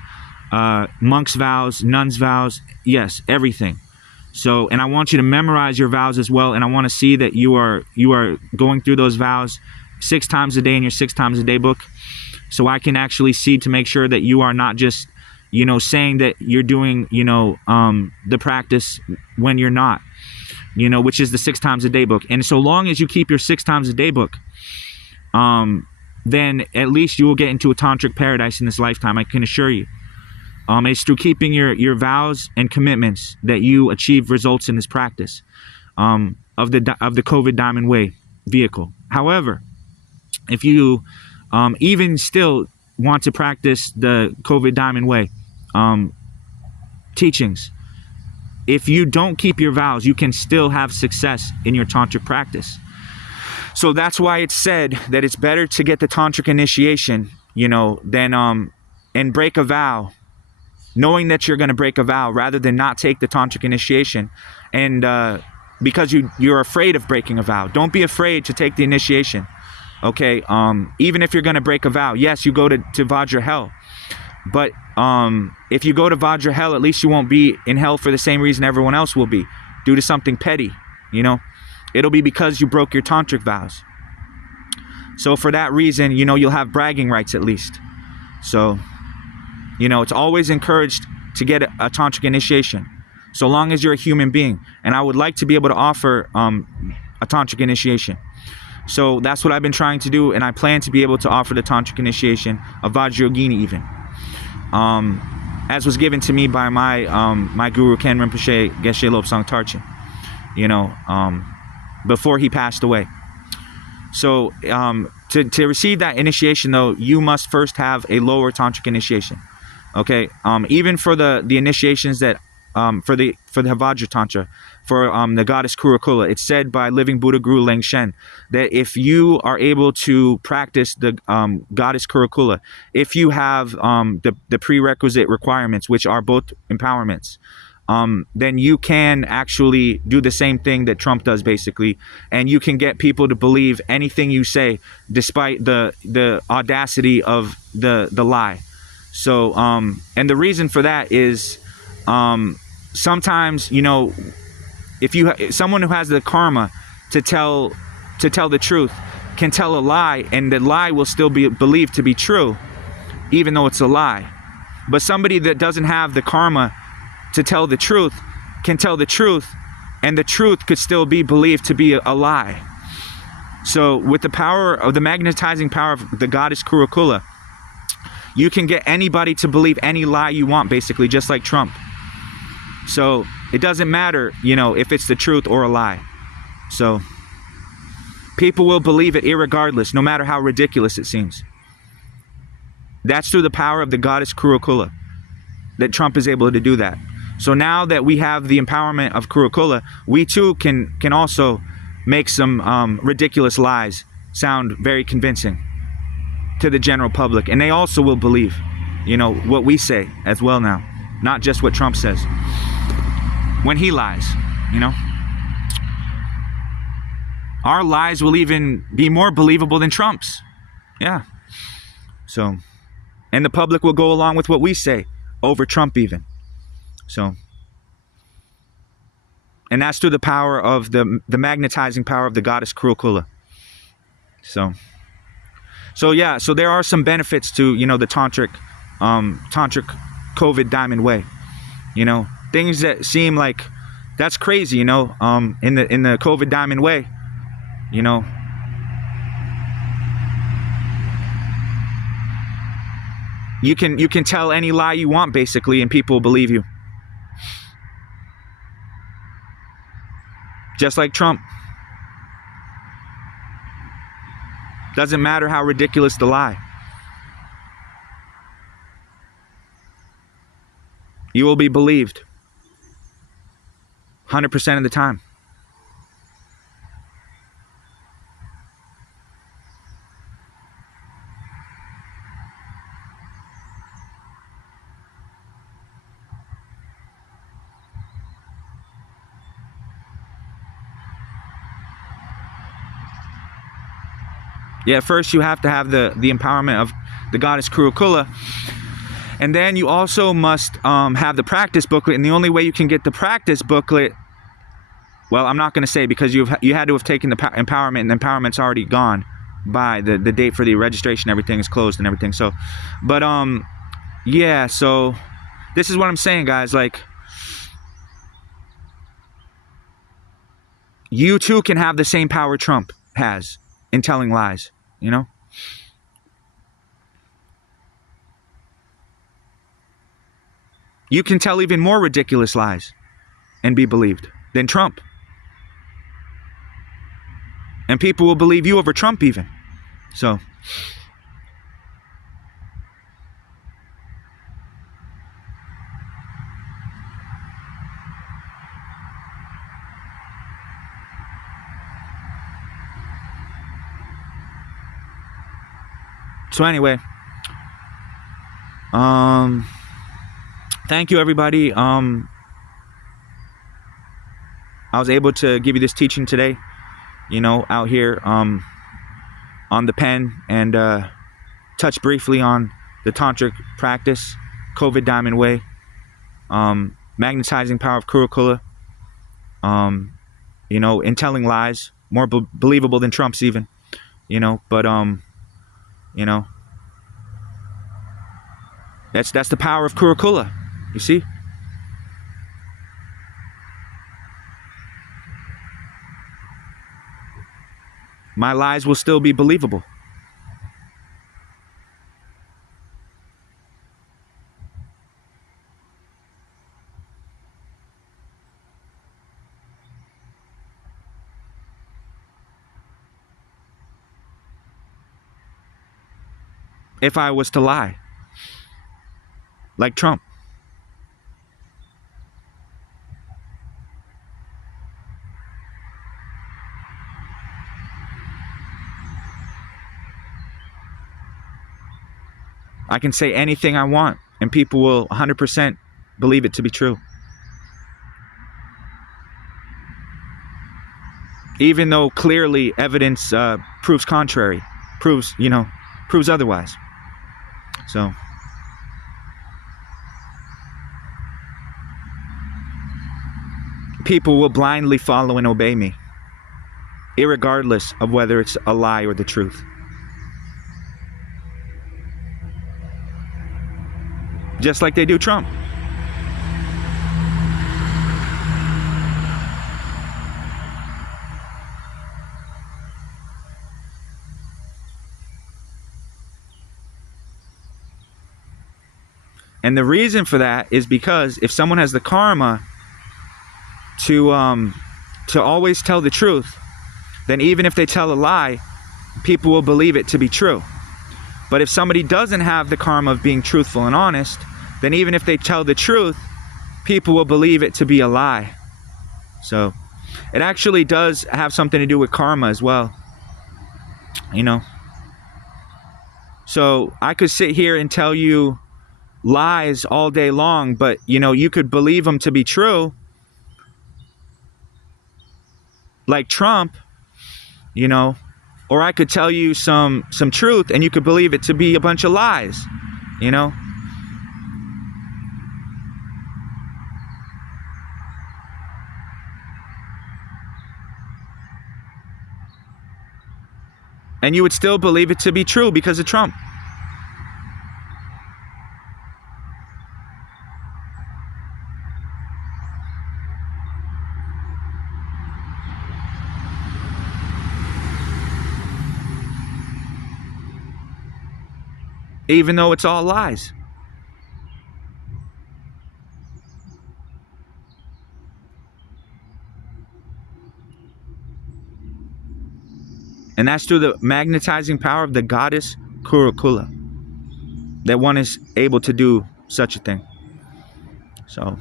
monks vows, nuns vows, yes, everything. So, and I want you to memorize your vows as well, and I want to see that you are going through those vows 6 times a day in your 6 times a day book, so I can actually see to make sure that you are not just, you know, saying that you're doing, you know, the practice when you're not, you know, which is the 6 times a day book. And so long as you keep your 6 times a day book, then at least you will get into a tantric paradise in this lifetime, I can assure you. It's through keeping your vows and commitments that you achieve results in this practice of the COVID Diamond Way vehicle. However, if you even still want to practice the COVID Diamond Way teachings, if you don't keep your vows, you can still have success in your tantric practice. So that's why it's said that it's better to get the tantric initiation, you know, than and break a vow, knowing that you're going to break a vow, rather than not take the tantric initiation, and because you're afraid of breaking a vow. Don't be afraid to take the initiation, okay? Even if you're going to break a vow, yes, you go to Vajra hell, but if you go to Vajra hell, at least you won't be in hell for the same reason everyone else will be, due to something petty, you know? It'll be because you broke your tantric vows. So for that reason, you know, you'll have bragging rights at least. So, you know, it's always encouraged to get a tantric initiation, so long as you're a human being. And I would like to be able to offer a tantric initiation. So that's what I've been trying to do, and I plan to be able to offer the tantric initiation of Vajrayogini even. As was given to me by my guru Ken Rinpoche Geshe Lobsang Tarchen, you know, before he passed away. So to receive that initiation, though, you must first have a lower tantric initiation. Okay, even for the initiations that for the Vajra Tantra, for the goddess Kurukula, it's said by living Buddha Guru Leng Shen that if you are able to practice the goddess Kurukula, if you have the prerequisite requirements, which are both empowerments, then you can actually do the same thing that Trump does, basically, and you can get people to believe anything you say, despite the audacity of the lie. So, and the reason for that is, sometimes, you know, if someone who has the karma to tell the truth can tell a lie, and the lie will still be believed to be true, even though it's a lie. But somebody that doesn't have the karma to tell the truth can tell the truth, and the truth could still be believed to be a lie. So with the power of the magnetizing power of the goddess Kurukula, you can get anybody to believe any lie you want, basically, just like Trump. So it doesn't matter, you know, if it's the truth or a lie. So people will believe it irregardless, no matter how ridiculous it seems. That's through the power of the goddess Kurukula that Trump is able to do that. So now that we have the empowerment of Kurukula, we too can also make some ridiculous lies sound very convincing to the general public, and they also will believe, you know, what we say as well now, not just what Trump says when he lies, you know. Our lies will even be more believable than Trump's. Yeah. So, and the public will go along with what we say over Trump even. So, and that's through the power of the magnetizing power of the goddess Kurukula. So yeah, so there are some benefits to, you know, the tantric COVID Diamond Way. You know, things that seem like that's crazy, you know, in the COVID Diamond Way, you know, you can tell any lie you want, basically, and people will believe you. Just like Trump. Doesn't matter how ridiculous the lie. You will be believed 100% of the time. Yeah, first you have to have the empowerment of the goddess Kurukula, and then you also must have the practice booklet. And the only way you can get the practice booklet, well, I'm not going to say, because you had to have taken the empowerment, and the empowerment's already gone by the date for the registration. Everything is closed and everything. So, but yeah. So this is what I'm saying, guys. Like, you too can have the same power Trump has in telling lies. You know. You can tell even more ridiculous lies and be believed than Trump. And people will believe you over Trump even. So anyway, thank you, everybody. I was able to give you this teaching today, you know, out here on the pen, and touch briefly on the tantric practice, COVID Diamond Way, magnetizing power of Kurukula, you know, in telling lies, more believable than Trump's even, you know, but you know, that's the power of Kurukula, you see. My lies will still be believable. If I was to lie, like Trump. I can say anything I want, and people will 100% believe it to be true. Even though clearly evidence proves contrary, proves otherwise. So people will blindly follow and obey me, irregardless of whether it's a lie or the truth. Just like they do Trump. And the reason for that is because if someone has the karma to always tell the truth, then even if they tell a lie, people will believe it to be true. But if somebody doesn't have the karma of being truthful and honest, then even if they tell the truth, people will believe it to be a lie. So it actually does have something to do with karma as well, you know. So I could sit here and tell you lies all day long, but you know, you could believe them to be true, like Trump, you know. Or I could tell you some truth and you could believe it to be a bunch of lies, you know. And you would still believe it to be true because of Trump. Even though it's all lies. And that's through the magnetizing power of the goddess Kurukula that one is able to do such a thing. So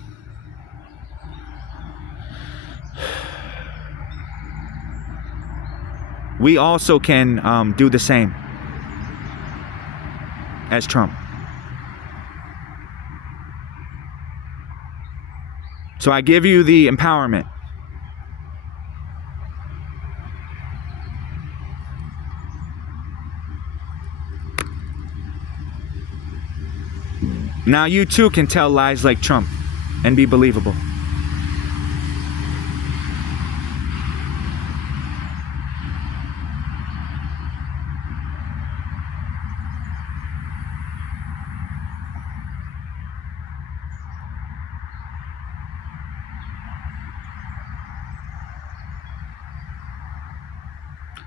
we also can do the same as Trump. So I give you the empowerment. Now you too can tell lies like Trump and be believable.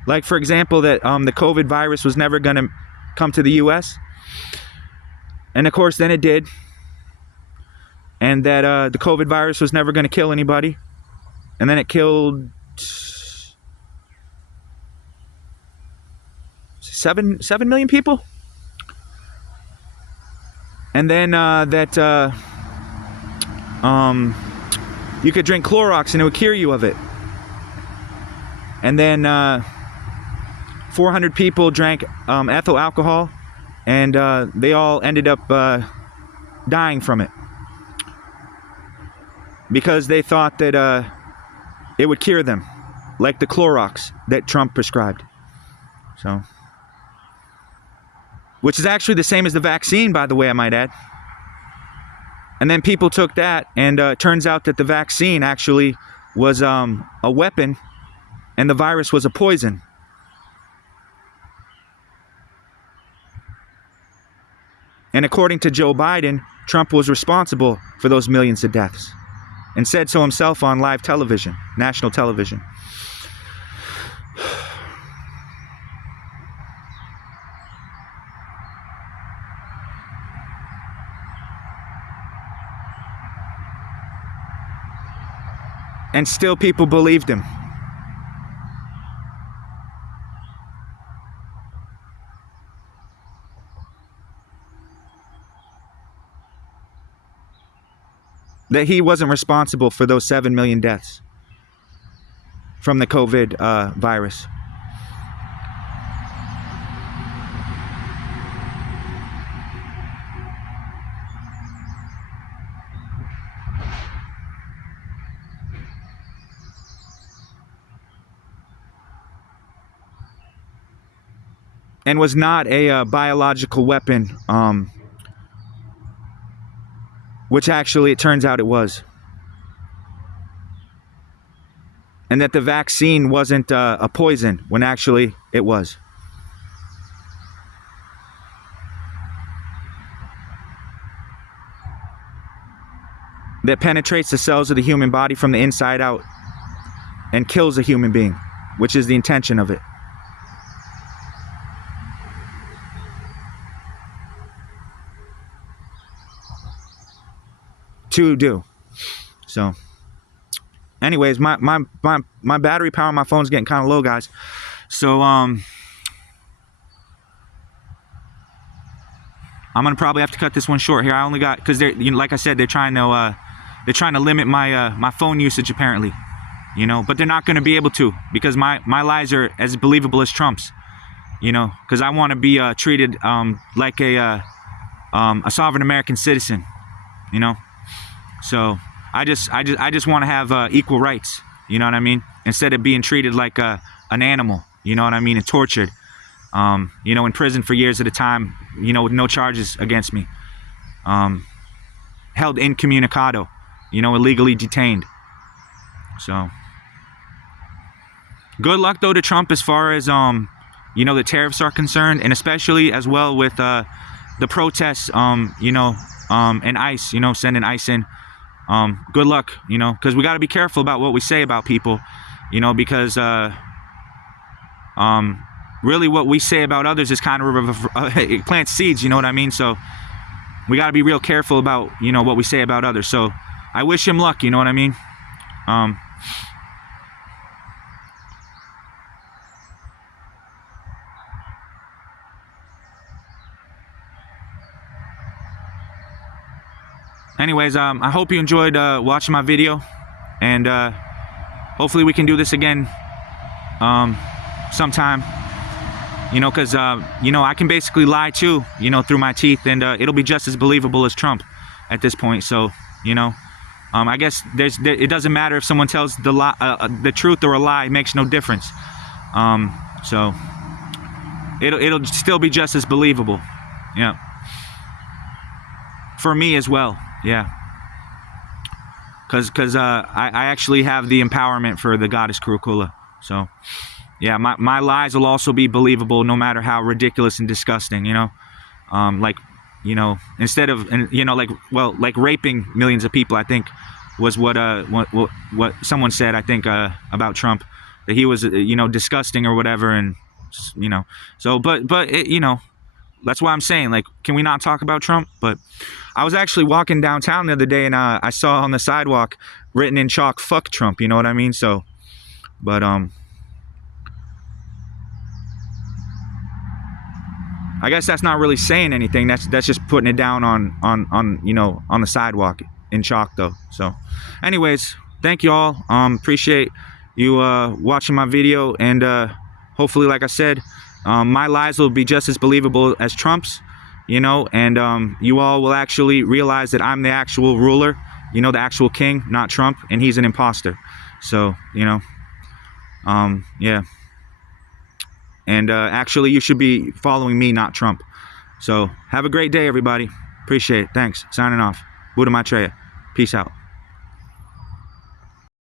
Like, for example, that the COVID virus was never going to come to the U.S. And of course, then it did. And that the COVID virus was never going to kill anybody. And then it killed 7 million people. And then you could drink Clorox and it would cure you of it. And then 400 people drank ethyl alcohol, and they all ended up dying from it because they thought that it would cure them, like the Clorox that Trump prescribed. So, which is actually the same as the vaccine, by the way, I might add. And then people took that, and it turns out that the vaccine actually was a weapon, and the virus was a poison. And according to Joe Biden, Trump was responsible for those millions of deaths, and said so himself on live television, national television. And still people believed him. That he wasn't responsible for those 7 million deaths from the COVID virus. And was not a biological weapon, which actually it turns out it was. And that the vaccine wasn't a poison, when actually it was. That penetrates the cells of the human body from the inside out and kills a human being, which is the intention of it. To do. So anyways, my battery power on my phone's getting kind of low, guys. So I'm gonna probably have to cut this one short here. I only got, because they're, like I said, they're trying to limit my phone usage apparently, but they're not gonna be able to, because my lies are as believable as Trump's, because I want to be treated like a sovereign American citizen, So I just want to have equal rights, you know what I mean? Instead of being treated like an animal, you know what I mean, and tortured, in prison for years at a time, with no charges against me, held incommunicado, illegally detained. So good luck though to Trump as far as the tariffs are concerned, and especially as well with the protests, and ICE, sending ICE in. Good luck, because we got to be careful about what we say about people, because really what we say about others is kind of it plants seeds, you know what I mean? So we got to be real careful about, what we say about others. So I wish him luck, you know what I mean? Anyways, I hope you enjoyed watching my video, and hopefully we can do this again sometime, because I can basically lie too, through my teeth, and it'll be just as believable as Trump at this point. So I guess it doesn't matter if someone tells the truth or a lie. It makes no difference. So it'll still be just as believable. Yeah. for me as well. Yeah. Because I actually have the empowerment for the goddess Kurukula. So, yeah, my lies will also be believable no matter how ridiculous and disgusting, you know? Like, you know, instead of, you know, like raping millions of people, I think was what someone said, I think, about Trump, that he was, you know, disgusting or whatever. And, you know, so, but it, you know, that's why I'm saying, like, can we not talk about Trump? But I was actually walking downtown the other day, and I saw on the sidewalk written in chalk, "Fuck Trump." You know what I mean? So, but I guess that's not really saying anything. That's just putting it down on you know, on the sidewalk in chalk though. So, anyways, thank you all. Appreciate you watching my video, and hopefully, like I said, my lies will be just as believable as Trump's. You know, and you all will actually realize that I'm the actual ruler, you know, the actual king, not Trump, and he's an imposter. So, you know, yeah. And actually, you should be following me, not Trump. So, have a great day, everybody. Appreciate it. Thanks. Signing off. Buddha Maitreya. Peace out.